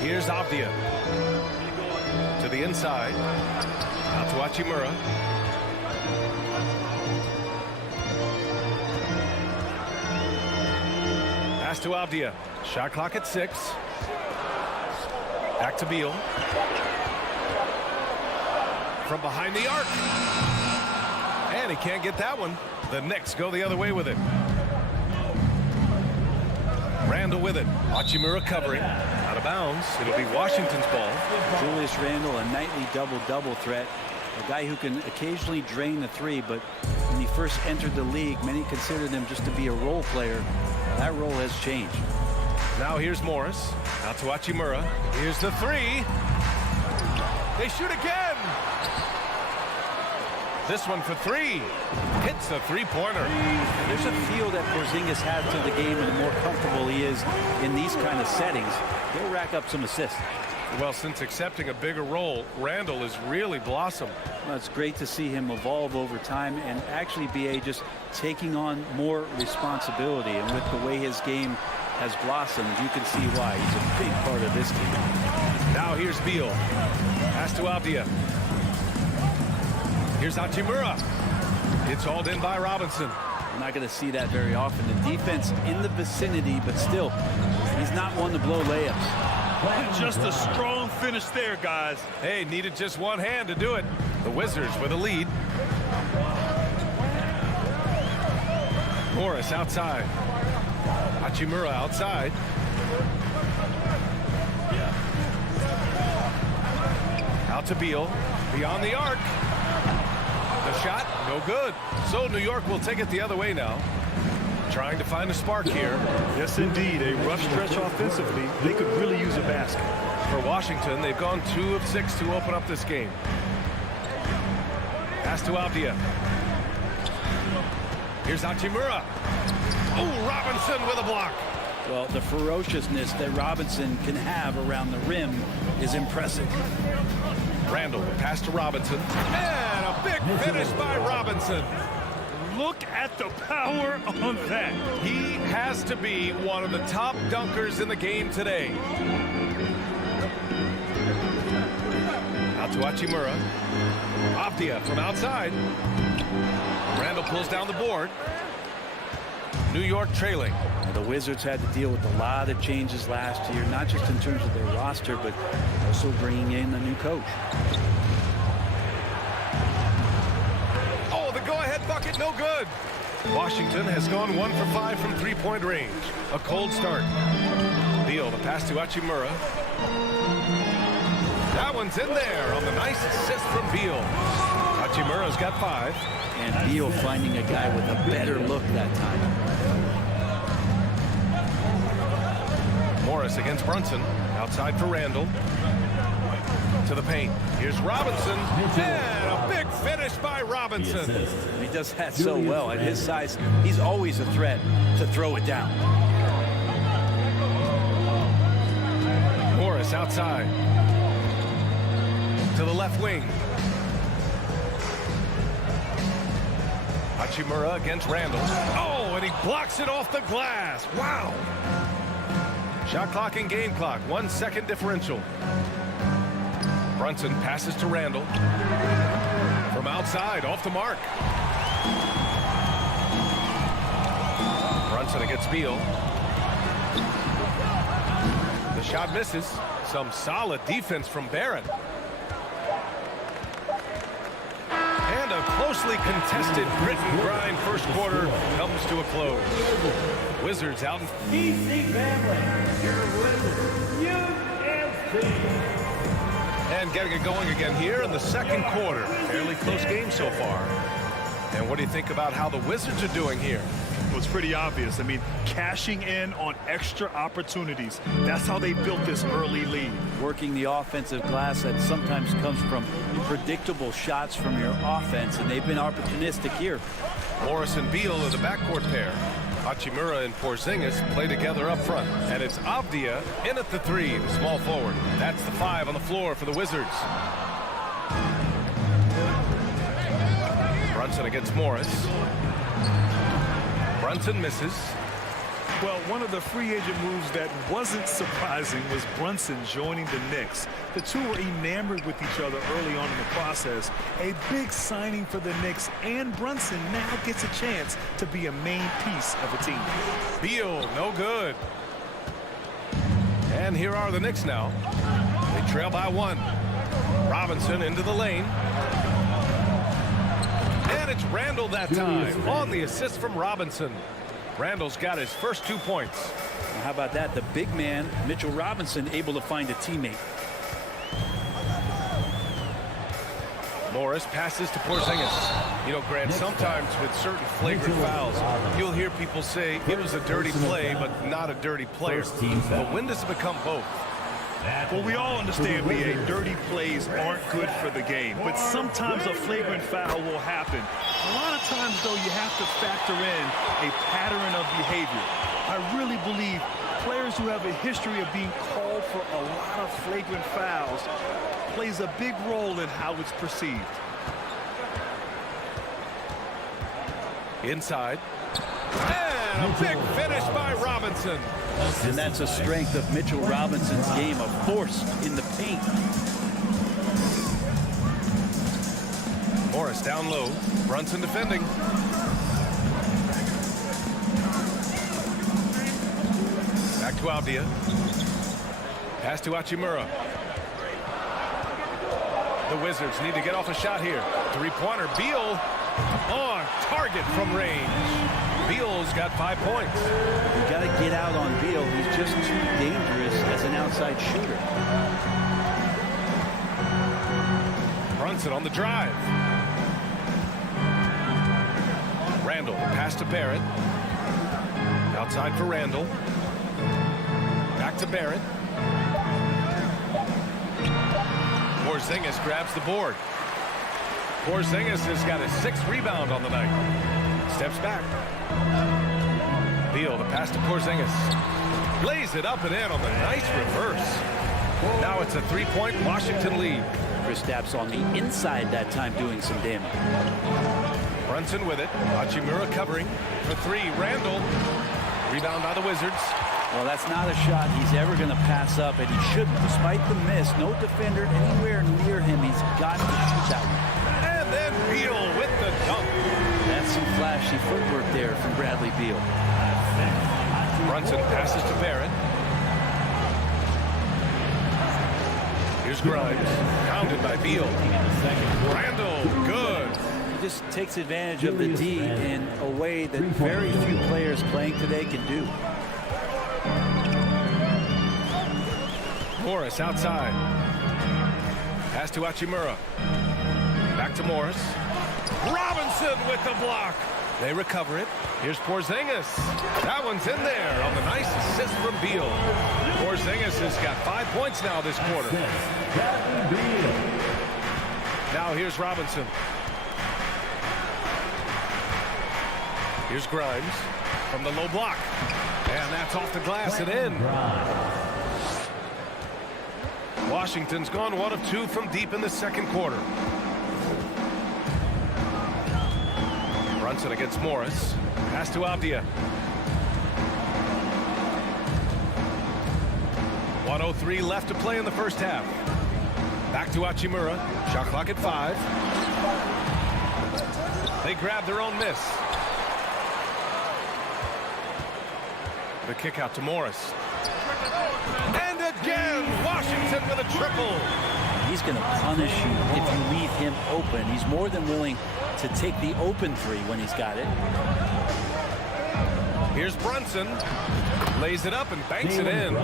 Here's Avdia. To the inside. Out to Hachimura. Pass to Avdia. Shot clock at 6. Back to Beal. From behind the arc. And he can't get that one. The Knicks go the other way with it. Randall with it. Hachimura covering. Out of bounds. It'll be Washington's ball. Julius Randle, a nightly double-double threat. A guy who can occasionally drain the three, but when he first entered the league, many considered him just to be a role player. That role has changed. Now here's Morris. Out to Hachimura. Here's the 3. They shoot again. This one for 3. Hits a three-pointer. There's a feel that Porzingis has to the game, and the more comfortable he is in these kind of settings, he'll rack up some assists. Well, since accepting a bigger role, Randall has really blossomed. Well, it's great to see him evolve over time and actually be just taking on more responsibility. And with the way his game has blossomed, you can see why. He's a big part of this team. Now here's Beal. Pass to Avdia. Here's Hachimura. It's hauled in by Robinson. We're not going to see that very often. The defense in the vicinity, but still, he's not one to blow layups. Just a strong finish there, guys. Hey, needed just one hand to do it. The Wizards with a lead. Morris outside. Hachimura outside. Out to Beal. Beyond the arc. The shot, no good. So New York will take it the other way now. Trying to find a spark here. Yes, indeed. A rough stretch offensively. They could really use a basket. For Washington, they've gone 2 of 6 to open up this game. Pass to Avdia. Here's Hachimura. Oh, Robinson with a block. Well, the ferociousness that Robinson can have around the rim is impressive. Randall, pass to Robinson. And a big finish by Robinson. Look at the power on that. He has to be one of the top dunkers in the game today. Out to Hachimura. Avdia from outside. Randall pulls down the board. New York trailing. The Wizards had to deal with a lot of changes last year, not just in terms of their roster, but also bringing in a new coach. Oh, the go-ahead bucket, no good. Washington has gone 1 for 5 from three-point range. A cold start. Beal, the pass to Hachimura. That one's in there on the nice assist from Beal. Hachimura's got 5. And Beal finding a guy with a better look that time. Morris against Brunson. Outside for Randall. To the paint. Here's Robinson. And a big finish by Robinson. He does that so well. At his size, he's always a threat to throw it down. Morris outside. To the left wing. Hachimura against Randall. Oh, and he blocks it off the glass. Wow. Shot clock and game clock, 1 second differential. Brunson passes to Randall. From outside, off the mark. Brunson against Beal. The shot misses. Some solid defense from Barrett. And a closely contested grit and grind first quarter comes to a close. Wizards out in BC family, your Wizards, UNC. and getting it going again here in the second quarter. Fairly close game so far. And what do you think about how the Wizards are doing here? Well, it's pretty obvious. I mean, cashing in on extra opportunities. That's how they built this early lead. Working the offensive glass that sometimes comes from predictable shots from your offense, and they've been opportunistic here. Morris and Beal are the backcourt pair. Hachimura and Porzingis play together up front. And it's Avdia in at the 3, the small forward. That's the 5 on the floor for the Wizards. Brunson against Morris. Brunson misses. Well, one of the free agent moves that wasn't surprising was Brunson joining the Knicks. The two were enamored with each other early on in the process. A big signing for the Knicks, and Brunson now gets a chance to be a main piece of a team. Beal, no good. And here are the Knicks now. They trail by 1. Robinson into the lane. And it's Randall that time on the assist from Robinson. Randall's got his first 2 points. How about that? The big man, Mitchell Robinson, able to find a teammate. Morris passes to Porzingis. You know, Grant, sometimes with certain flagrant fouls, you'll hear people say it was a dirty play, but not a dirty player. But when does it become both? Well, we all understand, B.A., dirty plays aren't good for the game, but sometimes a flagrant foul will happen. A lot of times, though, you have to factor in a pattern of behavior. I really believe players who have a history of being called for a lot of flagrant fouls plays a big role in how it's perceived. Inside. And a big finish by Robinson. And that's a strength of Mitchell Robinson's game, of force in the paint. Morris down low. Brunson defending. Back to Avdia. Pass to Hachimura. The Wizards need to get off a shot here. 3-pointer. Beal on target from range. Beal's got 5 points. You got to get out on Beal. He's just too dangerous as an outside shooter. Brunson on the drive. Randall, pass to Barrett. Outside for Randall. Back to Barrett. Porzingis grabs the board. Porzingis has got his 6th rebound on the night. Steps back. Beal, the pass to Porzingis. Lays it up and in on the nice reverse. Now it's a 3-point Washington lead. Kristaps on the inside that time doing some damage. Brunson with it. Hachimura covering for 3. Randall. Rebound by the Wizards. Well, that's not a shot he's ever going to pass up, and he shouldn't. Despite the miss, no defender anywhere near him. He's got to shoot that one. And then Beal with the dunk. That's some flashy footwork there from Bradley Beal. Brunson passes to Barrett. Here's Grimes. Pounded by Beal. Randall, good. He just takes advantage of the D in a way that very few players playing today can do. Morris outside. Pass to Hachimura. Back to Morris. Robinson with the block. They recover it. Here's Porzingis. That one's in there on the nice assist from Beal. Porzingis has got 5 points now this quarter. Now here's Robinson. Here's Grimes from the low block. And that's off the glass and in. Washington's gone 1 of 2 from deep in the second quarter. Brunson against Morris. Pass to Avdia. 1:03 left to play in the first half. Back to Hachimura. Shot clock at 5. They grab their own miss. The kick out to Morris. And again, Washington with a triple. He's going to punish you if you leave him open. He's more than willing to take the open three when he's got it. Here's Brunson. Lays it up and banks it in.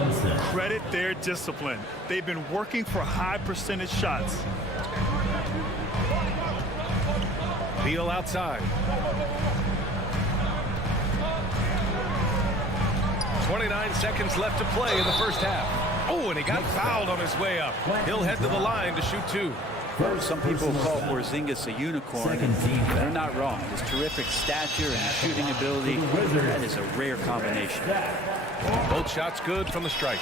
Credit their discipline. They've been working for high percentage shots. Beal outside. 29 seconds left to play in the first half. Oh, and he got fouled on his way up. He'll head to the line to shoot 2. Some people call Porzingis a unicorn, and they're not wrong. His terrific stature and shooting ability, that is a rare combination. Both shots good from the strike.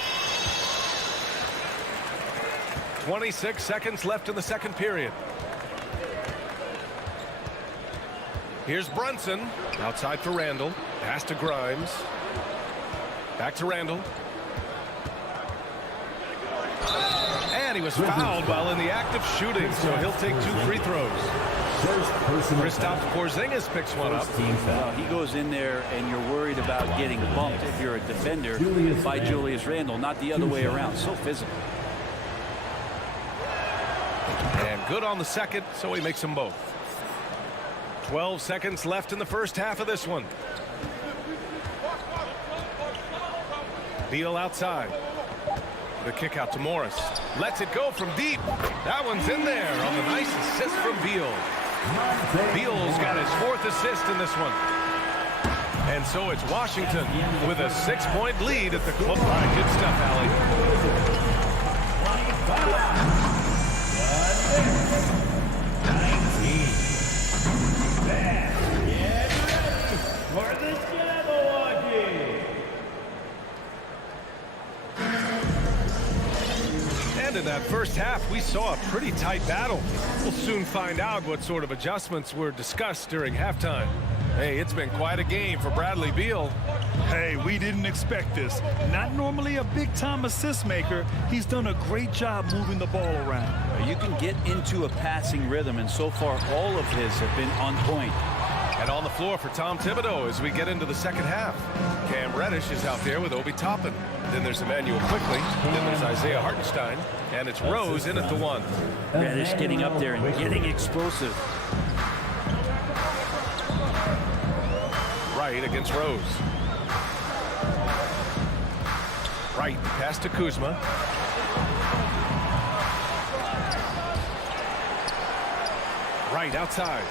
26 seconds left in the second period. Here's Brunson. Outside for Randall. Pass to Grimes. Back to Randall. And he was fouled while in the act of shooting, so he'll take 2 free throws. Kristaps Porzingis picks one up. Well, he goes in there, and you're worried about getting bumped if you're a defender by Julius Randle, not the other way around. So physical. And good on the second, so he makes them both. 12 seconds left in the first half of this one. Beal outside. The kick out to Morris. Lets it go from deep. That one's in there on the nice assist from Beal. Beal's got his 4th assist in this one. And so it's Washington with a 6-point lead at the club. Good stuff, Allie. For the Jabberwocky. And in that first half, we saw a pretty tight battle. We'll soon find out what sort of adjustments were discussed during halftime. Hey, it's been quite a game for Bradley Beal. Hey, we didn't expect this. Not normally a big-time assist maker. He's done a great job moving the ball around. You can get into a passing rhythm, and so far all of his have been on point. And on the floor for Tom Thibodeau as we get into the second half. Cam Reddish is out there with Obi Toppin. Then there's Emmanuel Quickly. Then there's Isaiah Hartenstein. And it's Rose in at the 1. Reddish getting up there and getting explosive. Wright against Rose. Wright pass to Kuzma. Wright outside.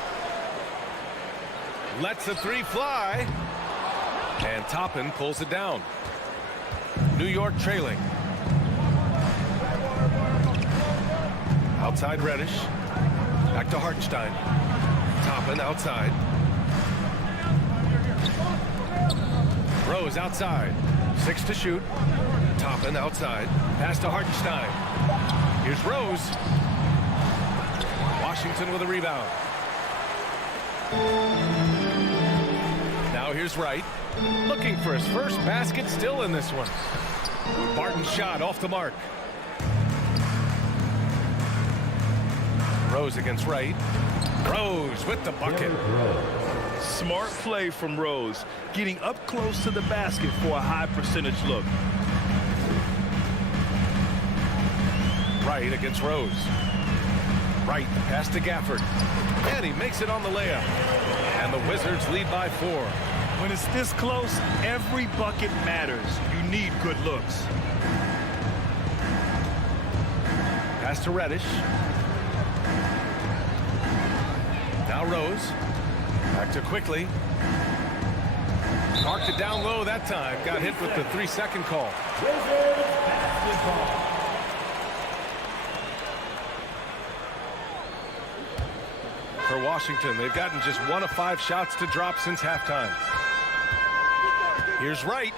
Lets the 3 fly. And Toppin pulls it down. New York trailing. Outside Reddish. Back to Hartenstein. Toppin outside. Rose outside. 6 to shoot. Toppin outside. Pass to Hartenstein. Here's Rose. Washington with a rebound. Now here's Wright. Looking for his first basket still in this one. Barton's shot off the mark. Rose against Wright. Rose with the bucket. Smart play from Rose, getting up close to the basket for a high percentage look. Wright against Rose. Wright pass to Gafford. And he makes it on the layup. And the Wizards lead by 4. When it's this close, every bucket matters. You need good looks. Pass to Reddish. Now Rose. Back to Quickly. Marked it down low that time. Got hit with the 3-second call. Wizards basketball. For Washington, they've gotten just 1 of 5 shots to drop since halftime. Here's Wright.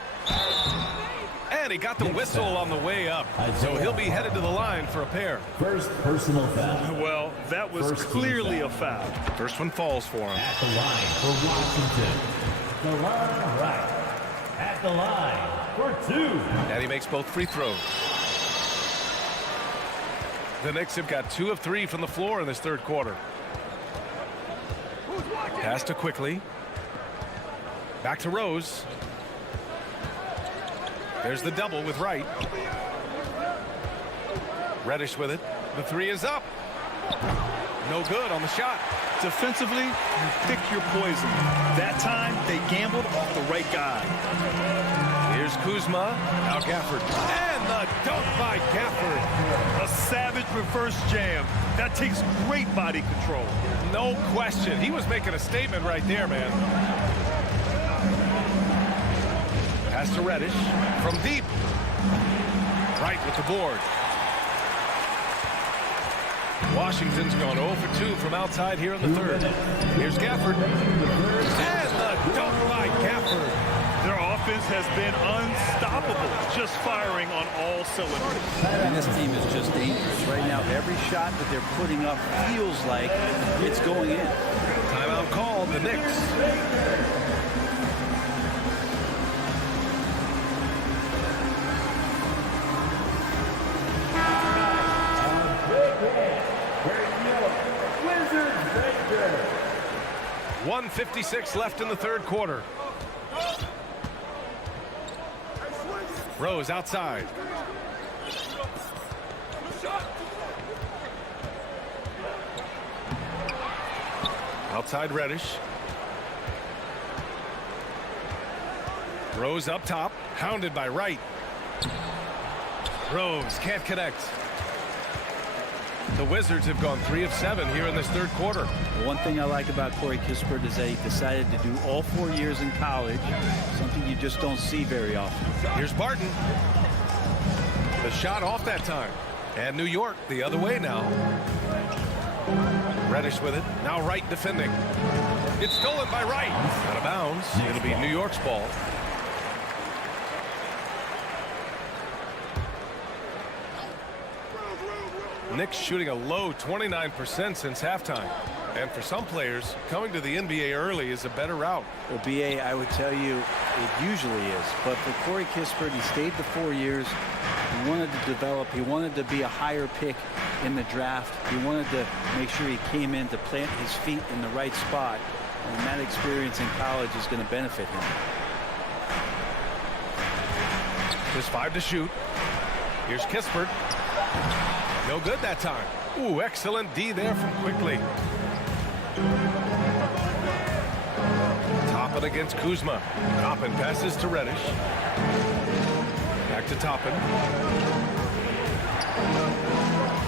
And he got the whistle on the way up. So he'll be headed to the line for a pair. First personal foul. Well, that was clearly a foul. First one falls for him. At the line for Washington. Xellark Wright. At the line for 2. And he makes both free throws. The Knicks have got 2 of 3 from the floor in this third quarter. Pass to Quickly. Back to Rose. There's the double with Wright. Reddish with it. The 3 is up. No good on the shot. Defensively, you pick your poison. That time, they gambled off the right guy. Here's Kuzma. Now Gafford. And the dunk by Gafford. A savage reverse jam. That takes great body control. No question. He was making a statement right there, man. Pass to Reddish. From deep. Right with the board. Washington's gone 0 for 2 from outside here in the third. Here's Gafford. And the dunk by Gafford. Their offense has been unstoppable, just firing on all cylinders. And this team is just dangerous. Right now, every shot that they're putting up feels like it's going in. Timeout called, the Knicks. Wizards, 1:56 left in the third quarter. Rose outside. Outside Reddish. Rose up top, hounded by Wright. Rose can't connect. The Wizards have gone 3 of 7 here in this third quarter. The one thing I like about Corey Kispert is that he decided to do all 4 years in college, something you just don't see very often. Here's Barton. The shot off that time. And New York the other way now. Reddish with it. Now Wright defending. It's stolen by Wright. Out of bounds. It'll be New York's ball. Knicks shooting a low 29% since halftime. And for some players, coming to the NBA early is a better route. Well, BA, I would tell you it usually is. But for Corey Kispert, he stayed the 4 years. He wanted to develop. He wanted to be a higher pick in the draft. He wanted to make sure he came in to plant his feet in the right spot. And that experience in college is going to benefit him. There's 5 to shoot. Here's Kispert. No good that time. Ooh, excellent D there from Quickly. Toppin against Kuzma. Toppin passes to Reddish. Back to Toppin.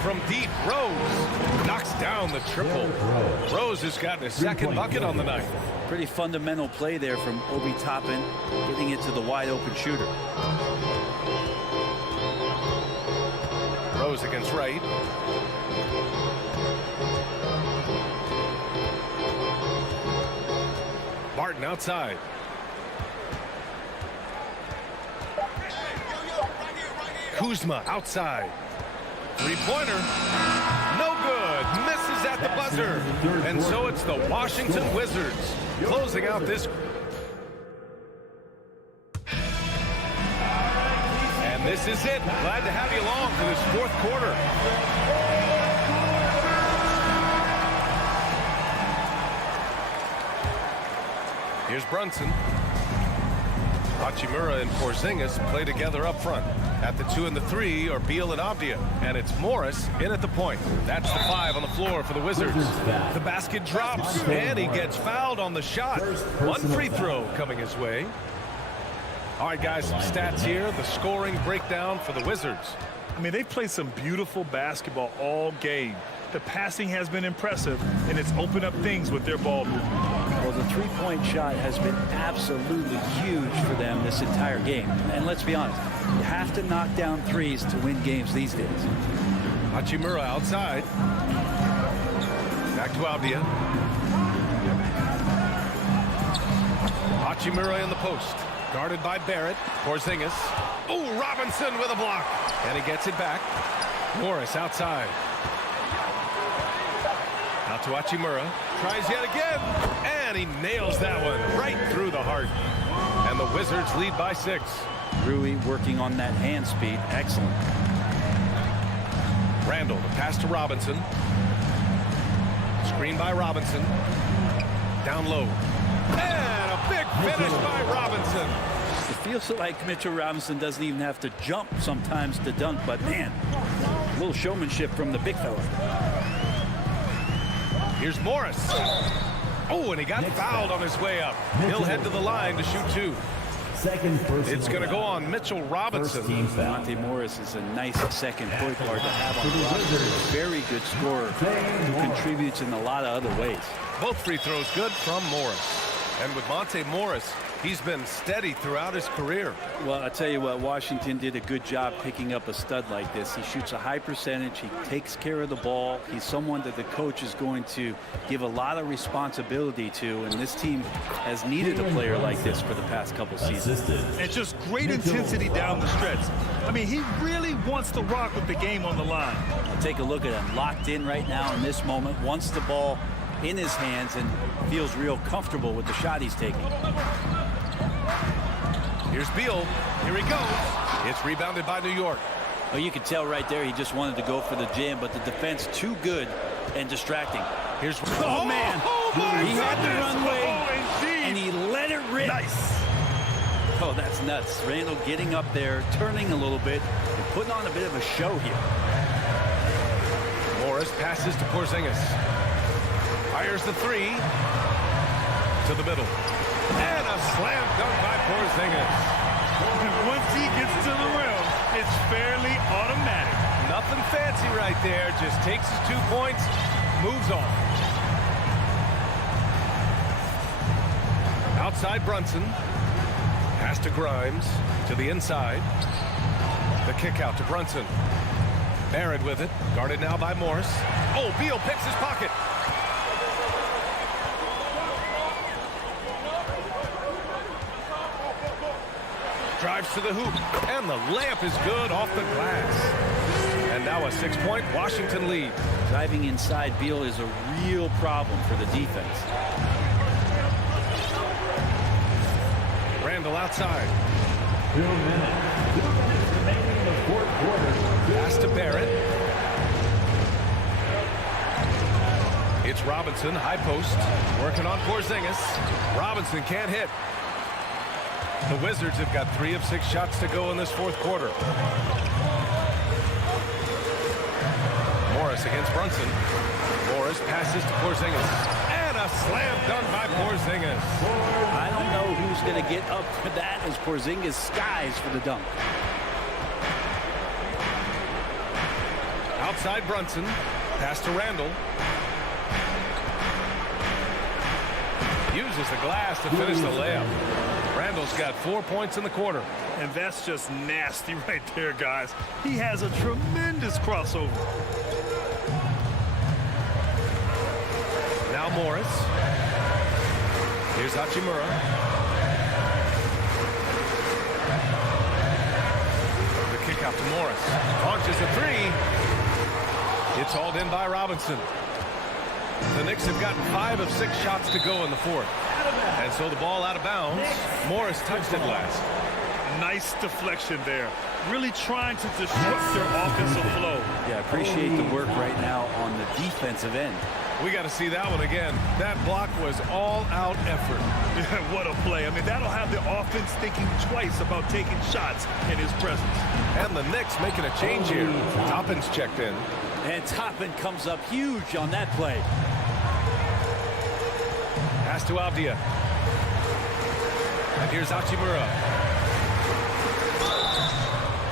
From deep, Rose knocks down the triple. Rose has gotten his second bucket on the night. Pretty fundamental play there from Obi Toppin, getting it to the wide open shooter. Rose against Wright. Barton outside. Kuzma outside. Three-pointer. No good. Misses at the buzzer. And so it's the Washington Wizards closing out this. And this is it. Glad to have you along for this fourth quarter. Here's Brunson. Hachimura and Porzingis play together up front. At the 2 and the 3 are Beal and Avdia. And it's Morris in at the point. That's the 5 on the floor for the Wizards. The basket drops, and he gets fouled on the shot. One free throw coming his way. All right, guys, some stats here. The scoring breakdown for the Wizards. I mean, they've played some beautiful basketball all game. The passing has been impressive, and it's opened up things with their ball movement. Well, the three-point shot has been absolutely huge for them this entire game. And let's be honest, you have to knock down threes to win games these days. Hachimura outside. Back to Avdia. Hachimura in the post. Guarded by Barrett. Porzingis. Ooh, Robinson with a block. And he gets it back. Morris outside. Out to Hachimura. Tries yet again. And he nails that one right through the heart. And the Wizards lead by 6. Rui working on that hand speed. Excellent. Randall, the pass to Robinson. Screen by Robinson. Down low. And a big finish by Robinson. It feels like Mitchell Robinson doesn't even have to jump sometimes to dunk, but man, a little showmanship from the big fella. Here's Morris. Oh, and he got fouled on his way up. He'll head to the line to shoot 2. Second personal. It's going to go on Mitchell Robinson. First team foul. Monte Morris is a nice second point guard to have on the roster. Very good scorer who contributes in a lot of other ways. Both free throws good from Morris. And with Monte Morris, he's been steady throughout his career. Well, I tell you what, Washington did a good job picking up a stud like this. He shoots a high percentage. He takes care of the ball. He's someone that the coach is going to give a lot of responsibility to, and this team has needed a player like this for the past couple seasons. And just great intensity down the stretch. I mean, he really wants to rock with the game on the line. Take a look at him, locked in right now in this moment, wants the ball in his hands and feels real comfortable with the shot he's taking. Here's Beal. Here he goes. It's rebounded by New York. Well, you can tell right there he just wanted to go for the jam, but the defense too good and distracting. Here's oh man, he had the runway and he let it rip. Nice. Oh, that's nuts. Randall getting up there, turning a little bit, and putting on a bit of a show here. Morris passes to Porzingis. Fires the 3 to the middle. And a slam dunk by Porzingis. Once he gets to the rim, it's fairly automatic. Nothing fancy right there. Just takes his 2 points, moves on. Outside Brunson. Pass to Grimes. To the inside. The kick out to Brunson. Barrett with it. Guarded now by Morris. Oh, Beal picks his pocket. Drives to the hoop, and the layup is good off the glass. And now a 6-point Washington lead. Driving inside Beal is a real problem for the defense. Randall outside. 2 minutes. 2 minutes remaining in the fourth quarter. Pass to Barrett. It's Robinson, high post, working on Porzingis. Robinson can't hit. The Wizards have got 3 of 6 shots to go in this fourth quarter. Morris against Brunson. Morris passes to Porzingis. And a slam dunk by Porzingis. I don't know who's going to get up for that as Porzingis skies for the dunk. Outside Brunson. Pass to Randall. Uses the glass to finish the layup. Randall's got 4 points in the quarter. And that's just nasty right there, guys. He has a tremendous crossover. Now Morris. Here's Hachimura. The kick out to Morris. Launches a 3. It's hauled in by Robinson. The Knicks have gotten 5 of 6 shots to go in the fourth. And so the ball out of bounds. Morris touched it last. Nice deflection there. Really trying to disrupt their offensive flow. Yeah, appreciate the work right now on the defensive end. We got to see that one again. That block was all-out effort. What a play. I mean, that'll have the offense thinking twice about taking shots in his presence. And the Knicks making a change here. Toppin's checked in. And Toppin comes up huge on that play. Pass to Avdia. And here's Hachimura.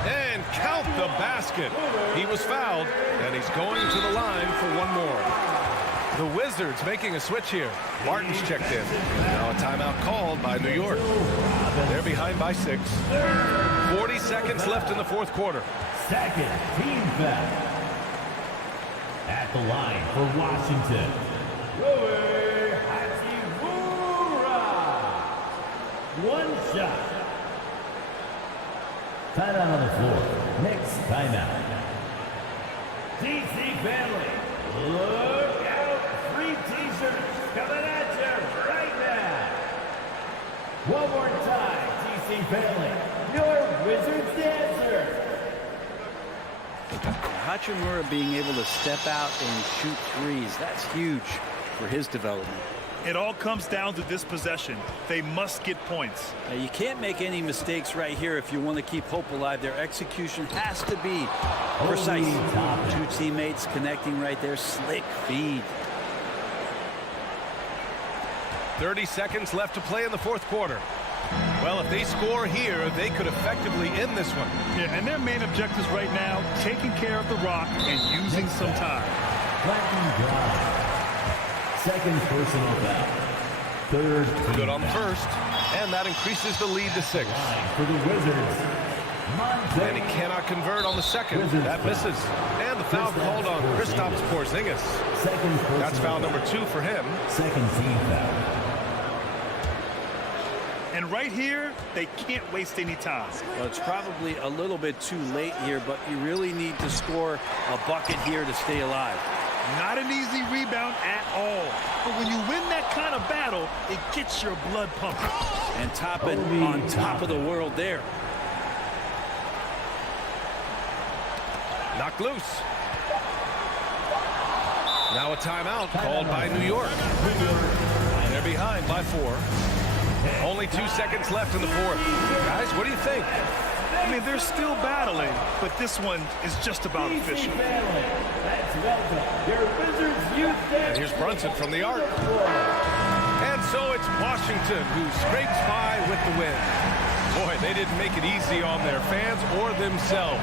And count the basket. He was fouled, and he's going to the line for one more. The Wizards making a switch here. Martin's checked in. Now a timeout called by New York. They're behind by 6. 40 seconds left in the fourth quarter. Second team foul. At the line for Washington. One shot. Timeout on the floor. Knicks timeout. TC family, look out. Free t-shirts coming at you right now. One more time, TC family, your Wizards dancer. Hachimura being able to step out and shoot threes, that's huge for his development. It all comes down to this possession. They must get points. Now, you can't make any mistakes right here if you want to keep hope alive. Their execution has to be precise. Two teammates connecting right there. Slick feed. 30 seconds left to play in the fourth quarter. Well, if they score here, they could effectively end this one. Yeah, and their main objectives right now, taking care of the rock and using some time. Second personal foul. Third. Good on the first, and that increases the lead to 6. For the Wizards. And he cannot convert on the second. That misses. And the foul called on Kristaps Porzingis. That's foul number 2 for him. Second team foul. And right here, they can't waste any time. Well, it's probably a little bit too late here, but you really need to score a bucket here to stay alive. Not an easy rebound at all. But when you win that kind of battle, it gets your blood pumping. And Toppin on top of the world there. Knocked loose. Now a timeout called by New York. And they're behind by 4. Only 2 seconds left in the fourth. Guys, what do you think? I mean, they're still battling, but this one is just about official. And here's Brunson from the arc. And so it's Washington who scrapes by with the win. Boy, they didn't make it easy on their fans or themselves.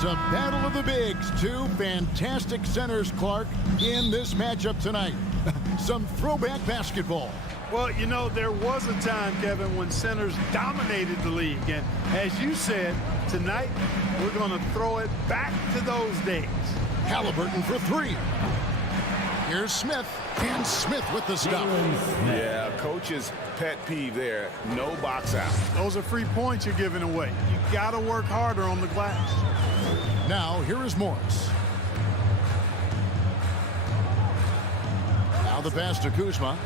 It's a battle of the bigs. Two fantastic centers, Clark, in this matchup tonight. Some throwback basketball. Well, you know, there was a time, Kevin, when centers dominated the league. And as you said, tonight we're going to throw it back to those days. Halliburton for three. Here's Smith, and Smith with the stop. Yeah, coach's pet peeve there. No box out. Those are free points you're giving away. You got to work harder on the glass. Now, here is Morris. Now the pass to Kuzma.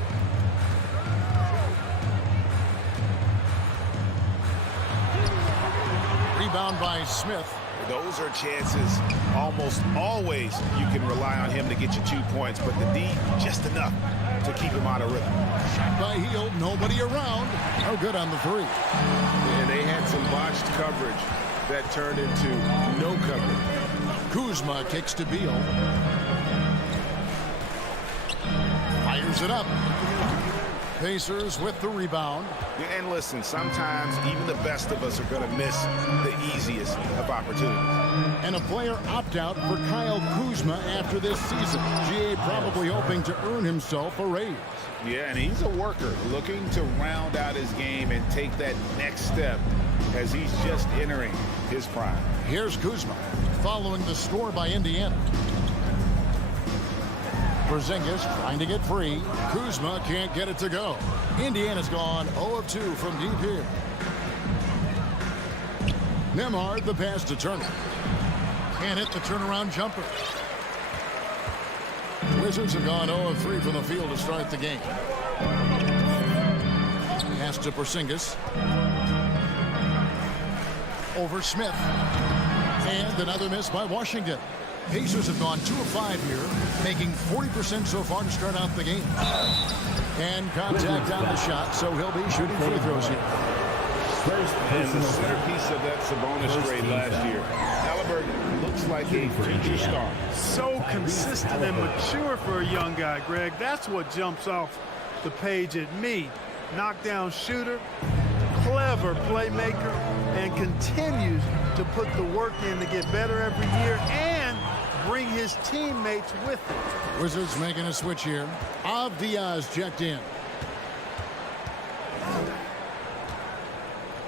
Rebound by Smith. Those are chances almost always you can rely on him to get you 2 points, but the D, just enough to keep him out of rhythm. Shot by Hield, nobody around. No good on the three. And they had some botched coverage that turned into no coverage. Kuzma kicks to Beal. Fires it up. Pacers with the rebound. And listen, sometimes even the best of us are going to miss the easiest of opportunities. And a player opt-out for Kyle Kuzma after this season. GA probably hoping to earn himself a raise. Yeah, and he's a worker looking to round out his game and take that next step as he's just entering his prime. Here's Kuzma following the score by Indiana. Porzingis trying to get free. Kuzma can't get it to go. Indiana's gone 0 of 2 from deep here. Nembhard the pass to Turner. Can't hit the turnaround jumper. Wizards have gone 0 of 3 from the field to start the game. Pass to Porzingis. Over Smith. And another miss by Washington. Pacers have gone 2 of 5 here, making 40% so far to start out the game. And contact on the shot, so he'll be shooting free throws here. And the centerpiece of that Sabonis trade last year. Halliburton looks like a future star. So consistent and mature for a young guy, Greg. That's what jumps off the page at me. Knockdown shooter, clever playmaker, and continues to put the work in to get better every year and bring his teammates with him. Wizards making a switch here. Diaz checked in.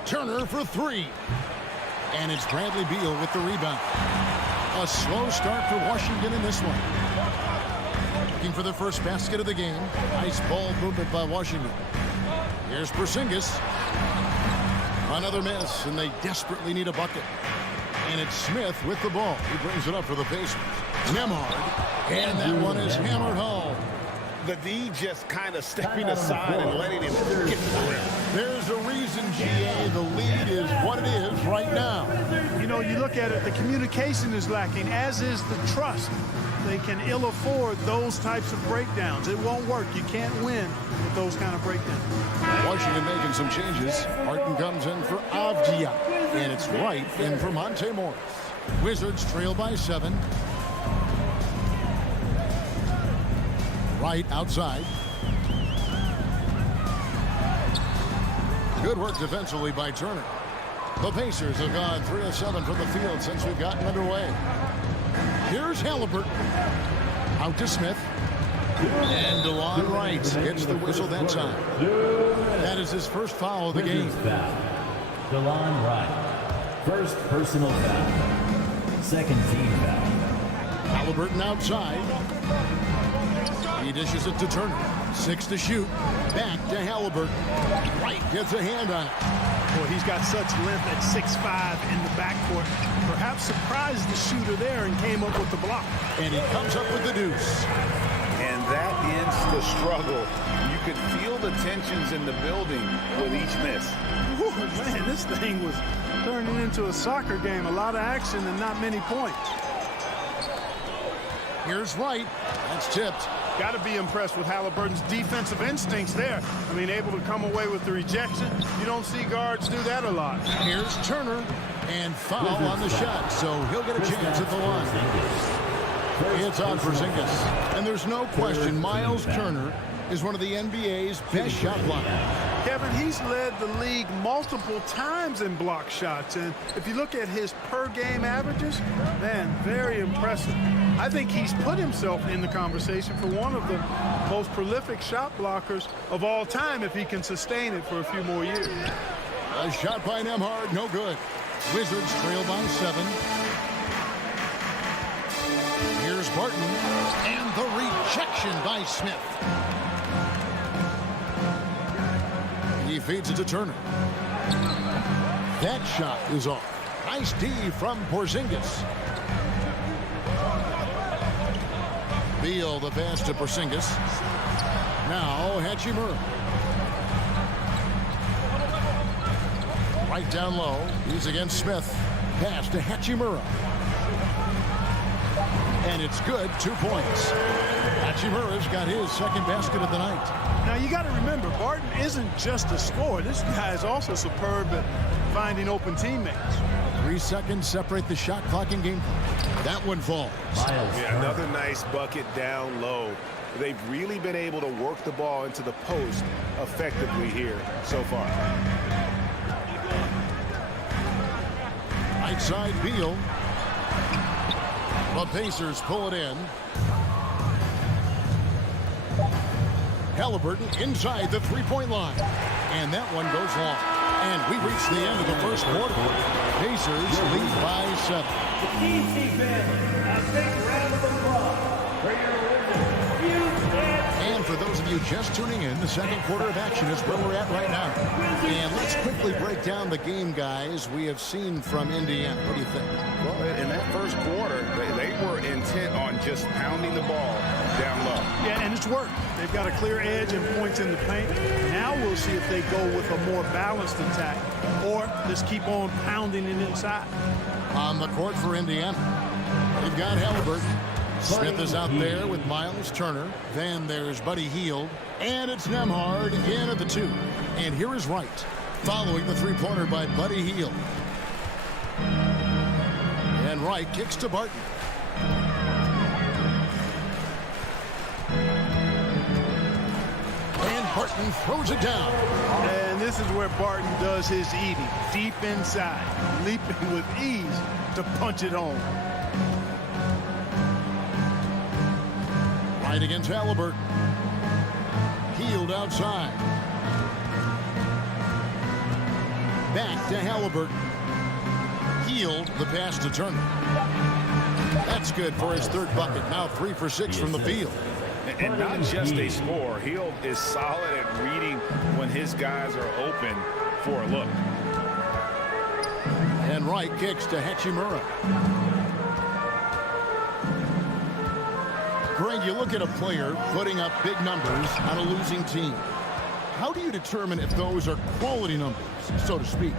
Turner for 3. And it's Bradley Beal with the rebound. A slow start for Washington in this one. Looking for the first basket of the game. Nice ball movement by Washington. Here's Porzingis. Another miss, and they desperately need a bucket. And it's Smith with the ball. He brings it up for the Pacers. Nembhard. And that one is hammered home. The D just kind of stepping aside and letting him get to the rim. There's a reason, GA, the lead is what it is right now. You know, you look at it, the communication is lacking, as is the trust. They can ill afford those types of breakdowns. It won't work. You can't win with those kind of breakdowns. Washington making some changes. Martin comes in for Avdia. And it's Wright in for Monte Morris. Wizards trail by 7. Wright outside. Good work defensively by Turner. The Pacers have gone 3 of 7 from the field since we've gotten underway. Here's Halliburton. Out to Smith. And DeLon Wright gets the whistle that time. That is his first foul of the game. DeLon Wright. First personal foul. Second team foul. Halliburton outside. He dishes it to Turner. 6 to shoot. Back to Halliburton. Wright gets a hand on it. Boy, he's got such length at 6'5" in the backcourt. Perhaps surprised the shooter there and came up with the block. And he comes up with the deuce. And that ends the struggle. You could feel the tensions in the building with each miss. Whew, man, this thing was turning into a soccer game. A lot of action and not many points. Here's Wright. That's tipped. Got to be impressed with Halliburton's defensive instincts there. I mean, able to come away with the rejection. You don't see guards do that a lot. Here's Turner. And foul on the shot, so he'll get a chance at the line. It's on Porzingis. And there's no question Miles Turner is one of the NBA's best shot blockers. Kevin, he's led the league multiple times in block shots. And if you look at his per-game averages, man, very impressive. I think he's put himself in the conversation for one of the most prolific shot blockers of all time if he can sustain it for a few more years. A shot by Nembhard, no good. Wizards trail by 7. Here's Barton. And the rejection by Smith. He feeds it to Turner. That shot is off. Nice D from Porzingis. Beal the pass to Porzingis. Now Hachimura. Right down low. He's against Smith. Pass to Hachimura. And it's good. 2 points. Hachimura's got his second basket of the night. Now, you got to remember, Barton isn't just a scorer. This guy is also superb at finding open teammates. 3 seconds separate the shot clock and game. That one falls. Yeah, another nice bucket down low. They've really been able to work the ball into the post effectively here so far. Right side Beal. The Pacers pull it in. Halliburton inside the three-point line. And that one goes long. And we reach the end of the first quarter. Pacers lead by 7. The Knicks defense, a big round of applause for your Wizards. of you just tuning in, the second quarter of action is where we're at right now. And let's quickly break down the game, guys, we have seen from Indiana. What do you think? Well, in that first quarter, they were intent on just pounding the ball down low. Yeah, and it's worked. They've got a clear edge and points in the paint. Now we'll see if they go with a more balanced attack or just keep on pounding it inside. On the court for Indiana, they've got Halliburton. Smith is out there with Miles Turner. Then there's Buddy Hield. And it's Nembhard in at the 2. And here is Wright, following the three-pointer by Buddy Hield. And Wright kicks to Barton. And Barton throws it down. And this is where Barton does his eating. Deep inside, leaping with ease to punch it home. Right against Halliburton. Hield outside. Back to Halliburton. Hield the pass to Turner. That's good for his third bucket. Now 3 for 6 from the field. And not just a scorer. Hield is solid at reading when his guys are open for a look. And Wright kicks to Hachimura. Greg, you look at a player putting up big numbers on a losing team. How do you determine if those are quality numbers, so to speak?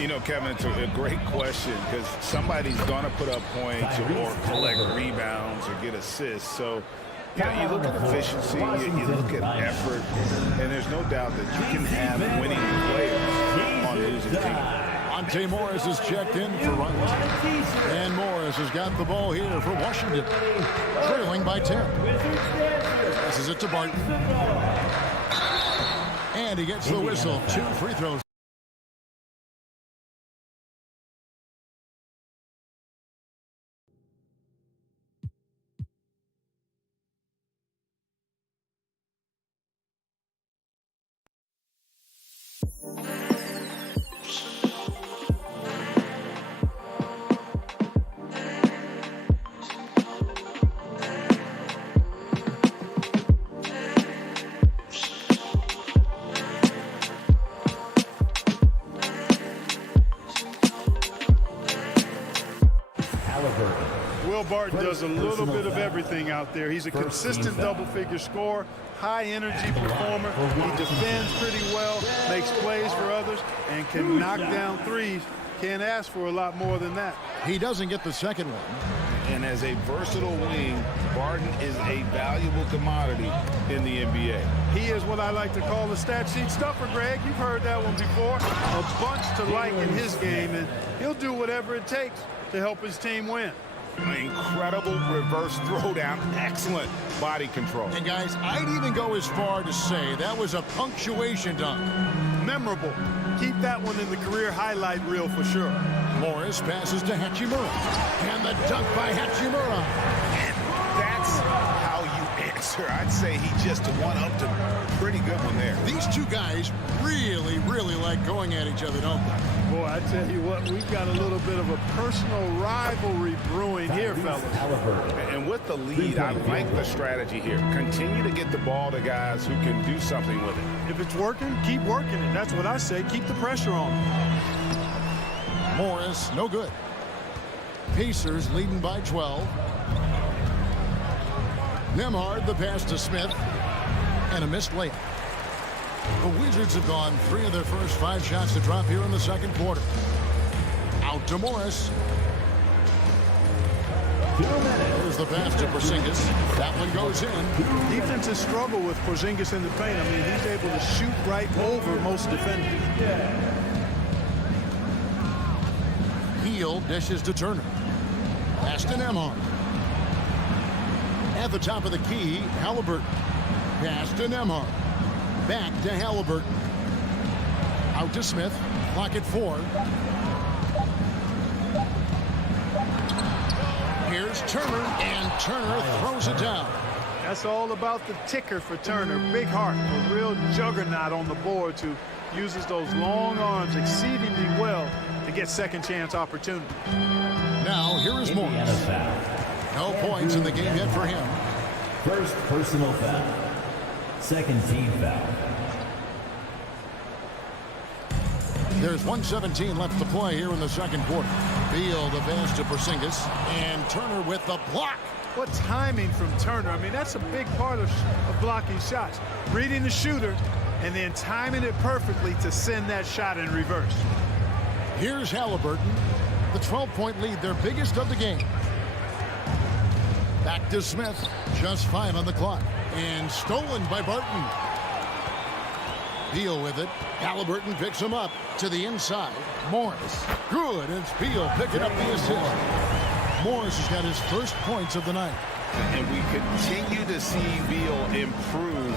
You know, Kevin, it's a great question because somebody's going to put up points or collect rebounds or get assists. So, you know, you look at efficiency, you look at effort, and there's no doubt that you can have winning players on losing teams. Monte Morris is checked in for Wright. And Morris has got the ball here for Washington. Trailing by 10. Passes it to Barton. And he gets the whistle. 2 free throws. Barton does a little bit of everything out there. He's a consistent double-figure scorer, high-energy performer. He defends pretty well, makes plays for others, and can knock down threes. Can't ask for a lot more than that. He doesn't get the second one. And as a versatile wing, Barton is a valuable commodity in the NBA. He is what I like to call a stat sheet stuffer, Greg. You've heard that one before. A bunch to like in his game, and he'll do whatever it takes to help his team win. Incredible reverse throwdown. Excellent body control. And guys, I'd even go as far to say that was a punctuation dunk. Memorable. Keep that one in the career highlight reel for sure. Morris passes to Hachimura. And the dunk by Hachimura. And that's how you answer. I'd say he just one-upped him. Pretty good one there. These two guys really, really like going at each other, don't they? Boy, I tell you what, we've got a little bit of a personal rivalry brewing here, fellas. And with the lead, I like the strategy here. Continue to get the ball to guys who can do something with it. If it's working, keep working it. That's what I say. Keep the pressure on. Morris, no good. Pacers leading by 12. Nembhard, the pass to Smith. And a missed layup. The Wizards have gone 3 of their first 5 shots to drop here in the second quarter. Out to Morris. There's the pass to Porzingis. That one goes in. Defenses struggle with Porzingis in the paint. I mean, he's able to shoot right over most defenders. Hield dishes to Turner. Pass to Nembhard. At the top of the key, Halliburton. Pass to Nembhard. Back to Halliburton. Out to Smith. Clock at 4. Here's Turner, and Turner throws it down. That's all about the ticker for Turner. Big heart, a real juggernaut on the boards who uses those long arms exceedingly well to get second chance opportunity. Now here is Morris. No points in the game yet for him. First personal foul. Second team foul. There's 1:17 left to play here in the second quarter. Beal the pass to Porzingis, and Turner with the block. What timing from Turner. I mean, that's a big part of blocking shots. Reading the shooter and then timing it perfectly to send that shot in reverse. Here's Halliburton. The 12-point lead, their biggest of the game. Back to Smith. Just 5 on the clock. And stolen by Barton. Beal with it. Halliburton picks him up to the inside. Morris. Good. It's Beal picking up the assist. Morris has got his first points of the night. And we continue to see Beal improve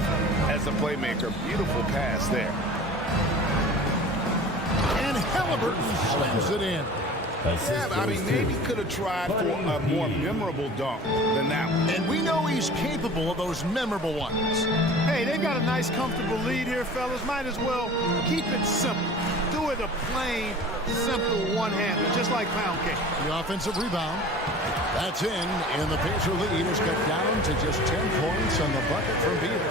as a playmaker. Beautiful pass there. And Halliburton slams it in. Yeah, I mean, maybe could have tried for a more memorable dunk than that one. And we know he's capable of those memorable ones. Hey, they've got a nice, comfortable lead here, fellas. Might as well keep it simple. Do it a plain, simple one-hander, just like pound cake. The offensive rebound. That's in, and the Pacer lead is cut down to just 10 points on the bucket from Beal.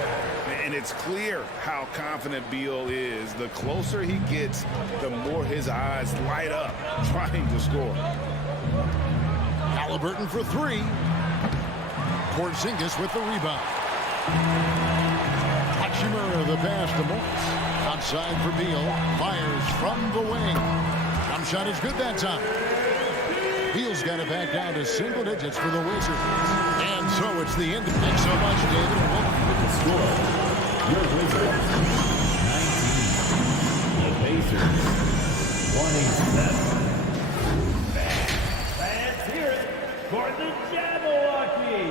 And it's clear how confident Beal is. The closer he gets, the more his eyes light up trying to score. Halliburton for 3. Porzingis with the rebound. Hachimura the pass to Morris. Outside for Beal. Fires from the wing. Jump shot is good that time. Beal's got it back down to single digits for the Wizards. And so it's the end. Thanks so much, David. And welcome to the score. Your Wizards, 19. The Pacers, 27. Let's hear it for the Jabberwocky.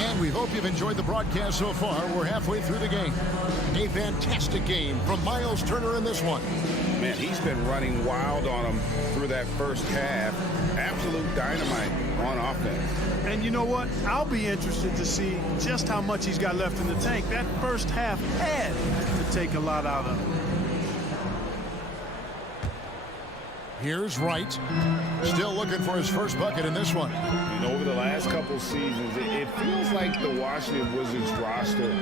And we hope you've enjoyed the broadcast so far. We're halfway through the game. A fantastic game from Miles Turner in this one. Man, he's been running wild on him through that first half. Absolute dynamite on offense. And you know what? I'll be interested to see just how much he's got left in the tank. That first half had to take a lot out of him. Here's Wright. Still looking for his first bucket in this one. You know, over the last couple seasons, it feels like the Washington Wizards roster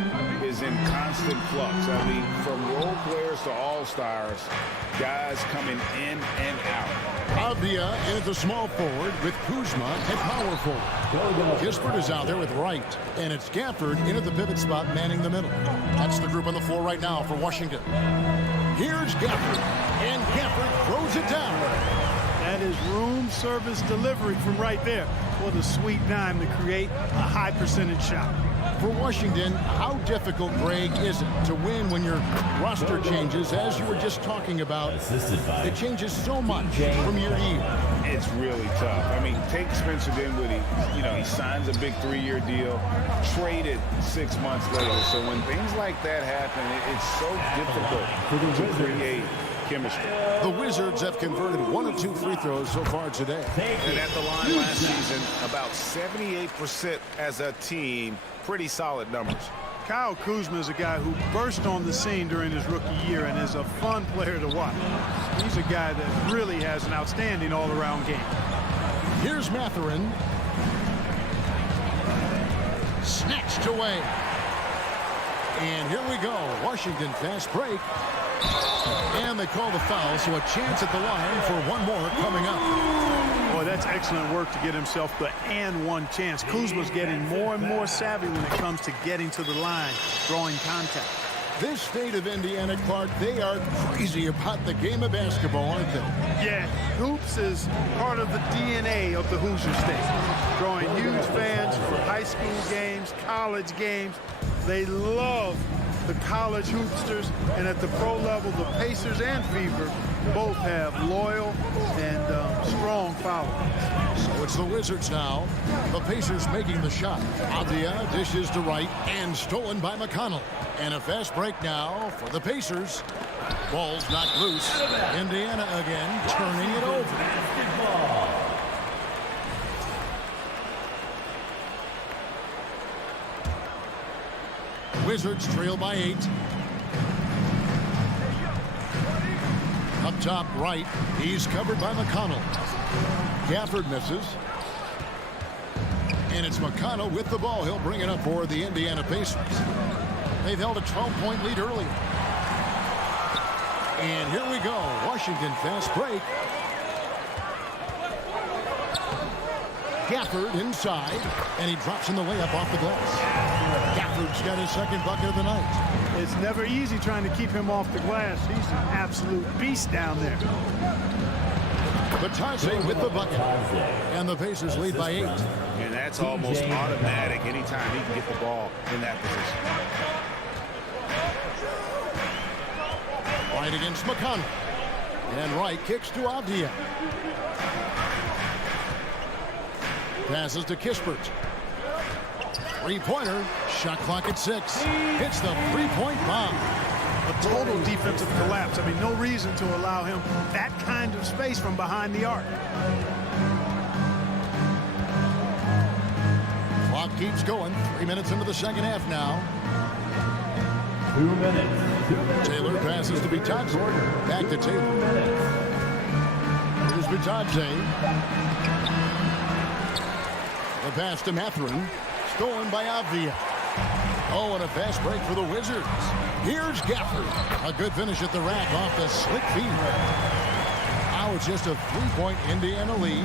is in constant flux. I mean, from role players to all-stars, guys coming in and out. Avdia in at the small forward with Kuzma at power forward. Kispert is out there with Wright. And it's Gafford in at the pivot spot manning the middle. That's the group on the floor right now for Washington. Here's Gafford. And Gafford throws it down. That is room service delivery from right there. What a sweet dime to create a high percentage shot. For Washington, how difficult, Greg, is it to win when your roster changes, as you were just talking about? It changes so much from year to year. It's really tough. I mean, take Spencer Dinwiddie. You know, he signs a big 3-year deal, traded 6 months later. So when things like that happen, it's so difficult to create chemistry. The Wizards have converted 1 of 2 free throws so far today. And at the line last season, about 78% as a team. Pretty solid numbers. Kyle Kuzma is a guy who burst on the scene during his rookie year and is a fun player to watch. He's a guy that really has an outstanding all-around game. Here's Mathurin. Snatched away. And here we go. Washington fast break. And they call the foul, so a chance at the line for one more coming up. Boy, that's excellent work to get himself the and one chance. Kuzma's getting more and more savvy when it comes to getting to the line, drawing contact. This state of Indiana, Clark, they are crazy about the game of basketball, aren't they? Yeah, hoops is part of the DNA of the Hoosier State. Drawing huge fans for high school games, college games. They love the college hoopsters, and at the pro level, the Pacers and Fever both have loyal and strong followers. So it's the Wizards now. The Pacers making the shot. Avdia dishes to Wright and stolen by McConnell. And a fast break now for the Pacers. Ball's knocked loose. Indiana again turning it over. Wizards trail by 8. Up top right, he's covered by McConnell. Gafford misses. And it's McConnell with the ball. He'll bring it up for the Indiana Pacers. They've held a 12-point lead earlier. And here we go. Washington fast break. Gafford inside, and he drops in the layup off the glass. Gafford's got his second bucket of the night. It's never easy trying to keep him off the glass. He's an absolute beast down there. Batadze with the bucket. And the Pacers lead by 8. And that's almost automatic anytime he can get the ball in that position. Right against McConnell. And Wright kicks to Avdia. Passes to Kispert. Three-pointer. Shot clock at 6. Hits the three-point bomb. A total defensive collapse. I mean, no reason to allow him that kind of space from behind the arc. Clock keeps going. 3 minutes into the second half now. 2 minutes. Taylor passes to Batadze. Back to Taylor. Here's Batadze. The pass to Mathurin. Stolen by Avdia. Oh, and a fast break for the Wizards. Here's Gafford. A good finish at the rack off the slick feed. Now it's just a 3-point Indiana lead.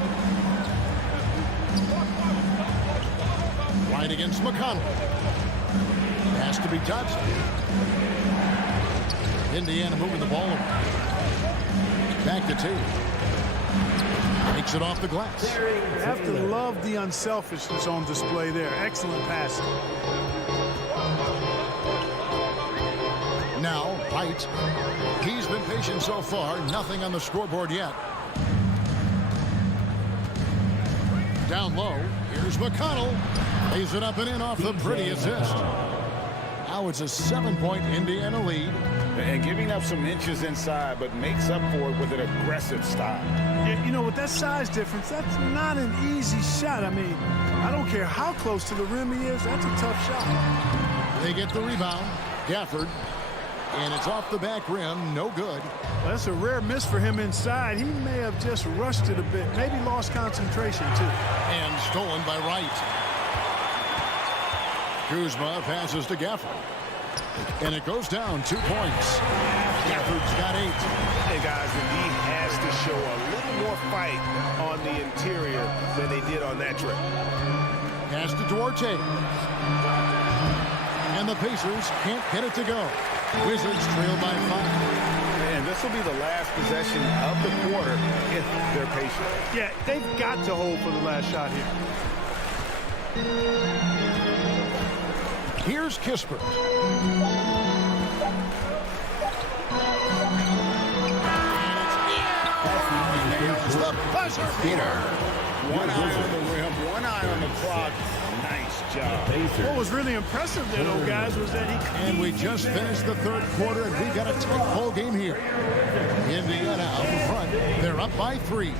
Right against McConnell. Pass to Batadze. Indiana moving the ball over. Back to Taylor. Takes it off the glass. You have to love the unselfishness on display there. Excellent passing. Now, White. He's been patient so far. Nothing on the scoreboard yet. Down low. Here's McConnell. Lays it up and in off the pretty assist. Now it's a 7-point Indiana lead. And giving up some inches inside, but makes up for it with an aggressive style. Yeah, you know, with that size difference, that's not an easy shot. I mean, I don't care how close to the rim he is. That's a tough shot. They get the rebound. Gafford. And it's off the back rim. No good. Well, that's a rare miss for him inside. He may have just rushed it a bit. Maybe lost concentration, too. And stolen by Wright. Kuzma passes to Gafford. And it goes down 2 points. Gafford's got 8. And guys, the league has to show a little more fight on the interior than they did on that trip. Pass to Duarte. And the Pacers can't get it to go. Wizards trail by 5. And this will be the last possession of the quarter if they're patient. Yeah, they've got to hold for the last shot here. Here's Kispert. There's the buzzer beater. One eye on the rim, one eye on the clock. Nice job. What was really impressive there, though, guys, was that he... And we just finished the third quarter, and we've got a tight ball game here. Indiana out in front. They're up by 3.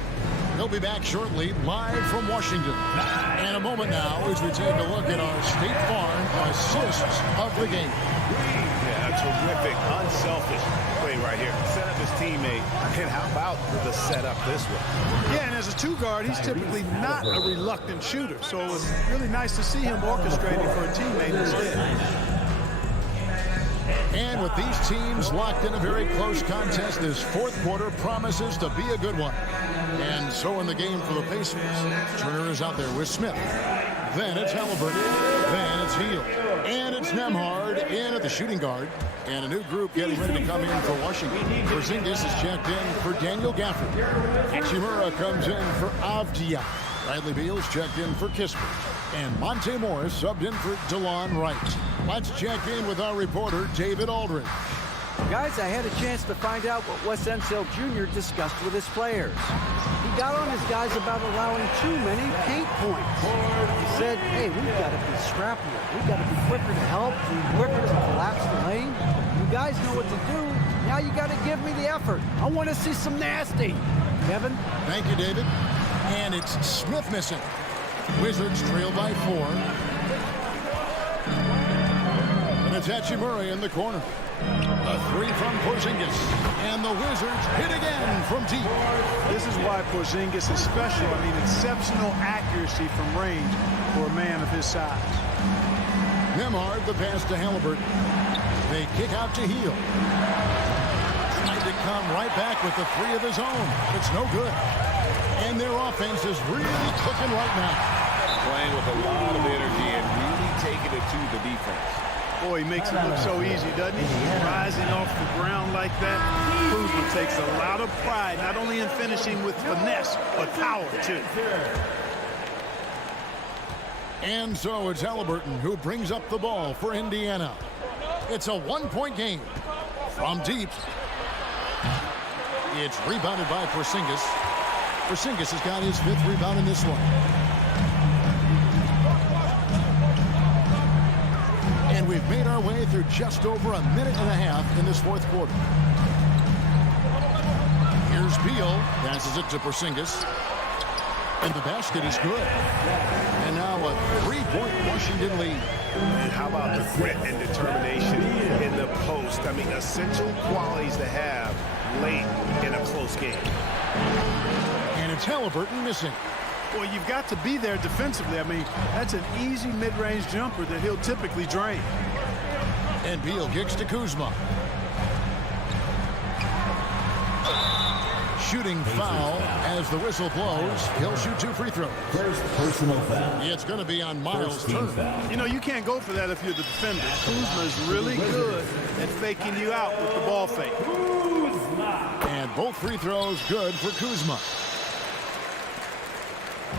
They'll be back shortly, live from Washington. And a moment now as we take a look at our State Farm assists of the game. Yeah, a terrific, unselfish play right here. Set up his teammate, and how about the setup this way? Yeah, and as a 2-guard, he's typically not a reluctant shooter. So it was really nice to see him orchestrating for a teammate instead. And with these teams locked in a very close contest, this fourth quarter promises to be a good one. And so in the game for the Pacers, Turner is out there with Smith. Then it's Halliburton. Then it's Hield. And it's Nembhard in at the shooting guard. And a new group getting ready to come in for Washington. Porzingis is checked in for Daniel Gafford. Hachimura comes in for Avdia. Bradley Beal is checked in for Kispert. And Monte Morris subbed in for DeLon Wright. Let's check in with our reporter, David Aldridge. Guys, I had a chance to find out what Wes Unseld Jr. discussed with his players. He got on his guys about allowing too many paint points. He said, hey, we've got to be scrappier. We've got to be quicker to help, quicker to collapse the lane. You guys know what to do. Now you got to give me the effort. I want to see some nasty. Kevin? Thank you, David. And it's Smith missing. Wizards trail by 4. And it's Hachimura in the corner. A three from Porzingis. And the Wizards hit again from deep. This is why Porzingis is special. I mean, exceptional accuracy from range for a man of his size. Nembhard the pass to Haliburton. They kick out to Hield. Trying to come right back with the three of his own. It's no good. And their offense is really cooking right now. Playing with a lot of energy and really taking it to the defense. Boy, he makes it look so easy, doesn't he? Rising off the ground like that. Kuzma takes a lot of pride, not only in finishing with finesse, but power, too. And so it's Haliburton who brings up the ball for Indiana. It's a one-point game. From deep. It's rebounded by Porzingis. Porzingis has got his 5th rebound in this one. And we've made our way through just over a minute and a half in this 4th quarter. Here's Beal. Passes it to Porzingis. And the basket is good. And now a 3-point Washington lead. And how about the grit and determination in the post? I mean, essential qualities to have late in a close game. And it's Haliburton missing. Well, you've got to be there defensively. I mean, that's an easy mid-range jumper that he'll typically drain. And Beal kicks to Kuzma. Shooting foul as the whistle blows. He'll shoot 2 free throws. First personal foul. It's going to be on Miles Turner. You know, you can't go for that if you're the defender. Kuzma's really good at faking you out with the ball fake. And both free throws good for Kuzma.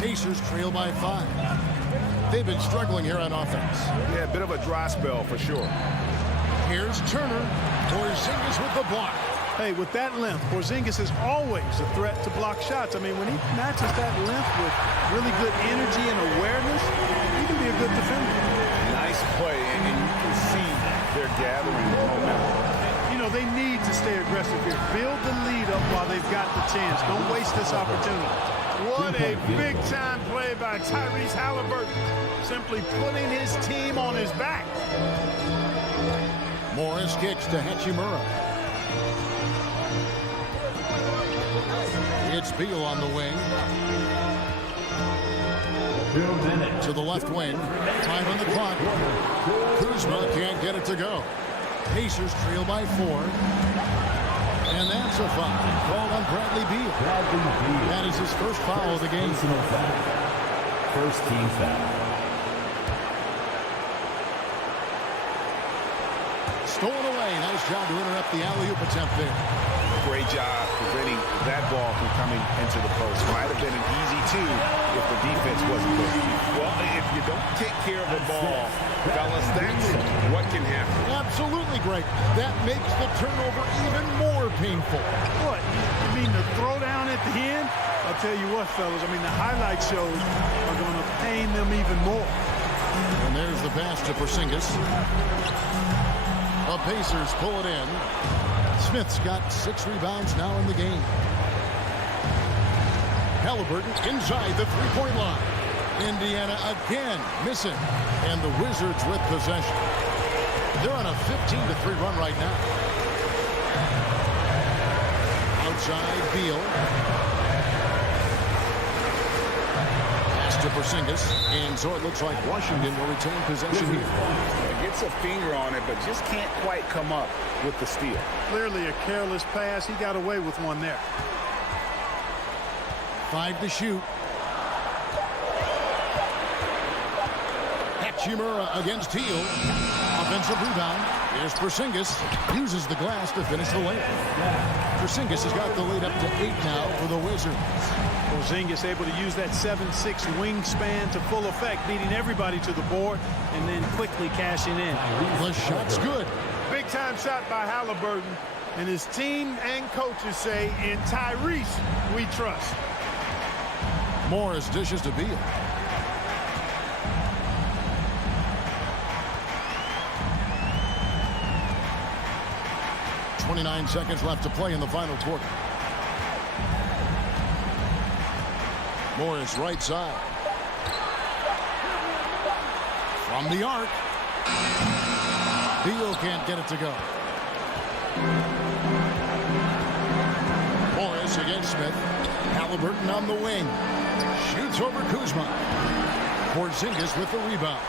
Pacers trail by 5. They've been struggling here on offense. Yeah, a bit of a dry spell for sure. Here's Turner. Porzingis with the block. Hey, with that length, Porzingis is always a threat to block shots. I mean, when he matches that length with really good energy and awareness, he can be a good defender. Nice play, and you can see they're gathering momentum. You know, they need to stay aggressive here. Build the lead up while they've got the chance. Don't waste this opportunity. What a big-time play by Tyrese Haliburton. Simply putting his team on his back. Morris kicks to Hachimura. It's Beal on the wing. To the left wing. Time on the clock. Kuzma can't get it to go. Pacers trail by 4. And that's a foul called on Bradley Beal. That is his first foul of the game. First team foul. Stolen away. Nice job to interrupt the alley-oop attempt there. Great job preventing that ball from coming into the post. Might have been an easy 2 if the defense wasn't there. Well, if you don't take care of the ball, fellas, that's what can happen. Absolutely great. That makes the turnover even more painful. What? You mean the throwdown at the end? I'll tell you what, fellas. I mean, the highlight shows are going to pain them even more. And there's the pass to Porzingis. The Pacers pull it in. Smith's got 6 rebounds now in the game. Haliburton inside the 3-point line. Indiana again missing. And the Wizards with possession. They're on a 15-3 run right now. Outside Beal. Pass to Porzingis. And so it looks like Washington will retain possession here. Gets a finger on it, but just can't quite come up with the steal. Clearly a careless pass. He got away with one there. 5 to shoot. Hachimura against Hield. Offensive rebound. Here's Porzingis. Uses the glass to finish the layup. Porzingis has got the lead up to 8 now for the Wizards. Porzingis able to use that 7'6" wingspan to full effect, beating everybody to the board and then quickly cashing in. The shot's good. Big-time shot by Haliburton, and his team and coaches say, in Tyrese, we trust. Morris dishes to Beal. .29 seconds left to play in the final quarter. Morris right side. From the arc. Beal can't get it to go. Morris against Smith. Halliburton on the wing. Shoots over Kuzma. Porzingis with the rebound.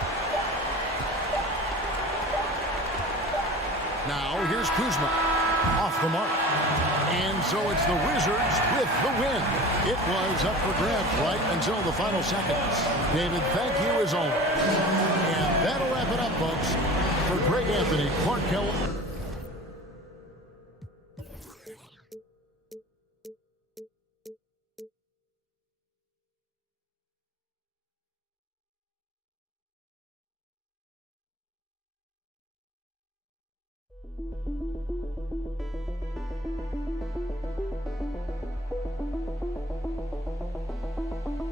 Now here's Kuzma. Off the mark. And so it's the Wizards with the win. It was up for grabs right until the final seconds. David, thank you as always. And that'll wrap it up, folks. For Greg Anthony, Clark Hill.